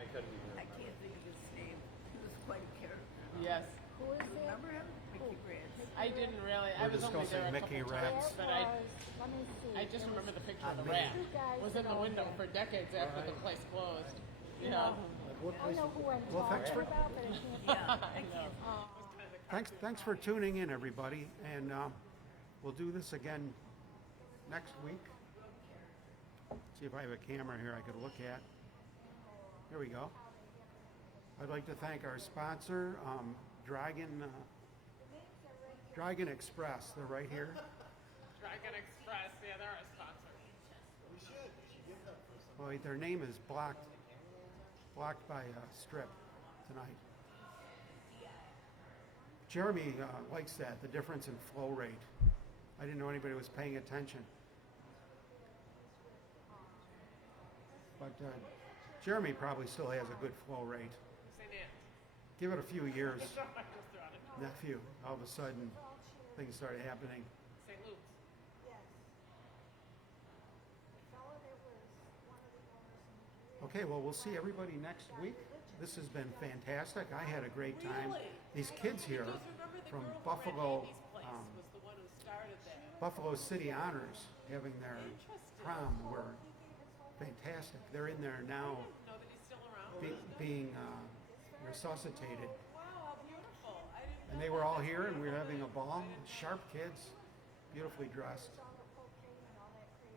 I couldn't even I remember. can't think of his name. He was quite a character. Yes. Who is that? Remember him? Mickey Grant. I didn't really. I We're was only discussing there a Mickey couple Rats. times, but I Let me see. just There remember was the picture of the me. rat. two guys Was in that the owned window it. for decades after the place closed. Yeah. I know who I'm Well, thanks talking for- about, but I can't. Yeah, I can't. Thanks for tuning in, everybody, and we'll do this again next week. See if I have a camera here I could look at. Here we go. I'd like to thank our sponsor, Dragon Express. They're right here. Dragon Express. Yeah, they're our sponsor. We should give them for some. Well, their name is blocked by a strip tonight. Jeremy likes that, the difference in flow rate. I didn't know anybody was paying attention. But Jeremy probably still has a good flow rate. St. Anne's. Give it a few years, I just threw out it. nephew. All of a sudden, things started happening. St. Luke's. Yes. The fellow that was one of the owners in Okay, well, we'll see everybody next week. This has been fantastic. I had a great time. Really? These kids here Because remember the from girl who ran Buffalo, Andy's place was the one who started that. Buffalo City Honors having their Interesting. prom were fantastic. They're in there now Know that he's still around. being resuscitated. Wow, how beautiful. I didn't And know they were that. all here and we were having a ball. Sharp kids, beautifully dressed.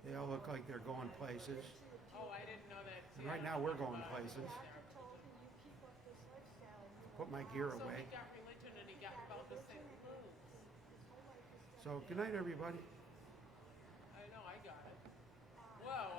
They all look like they're going places. Oh, I didn't know that. And right now we're going places. Put my gear So away. he got religion and he got involved with St. Luke's. So good night, everybody. I know, I got it. Whoa,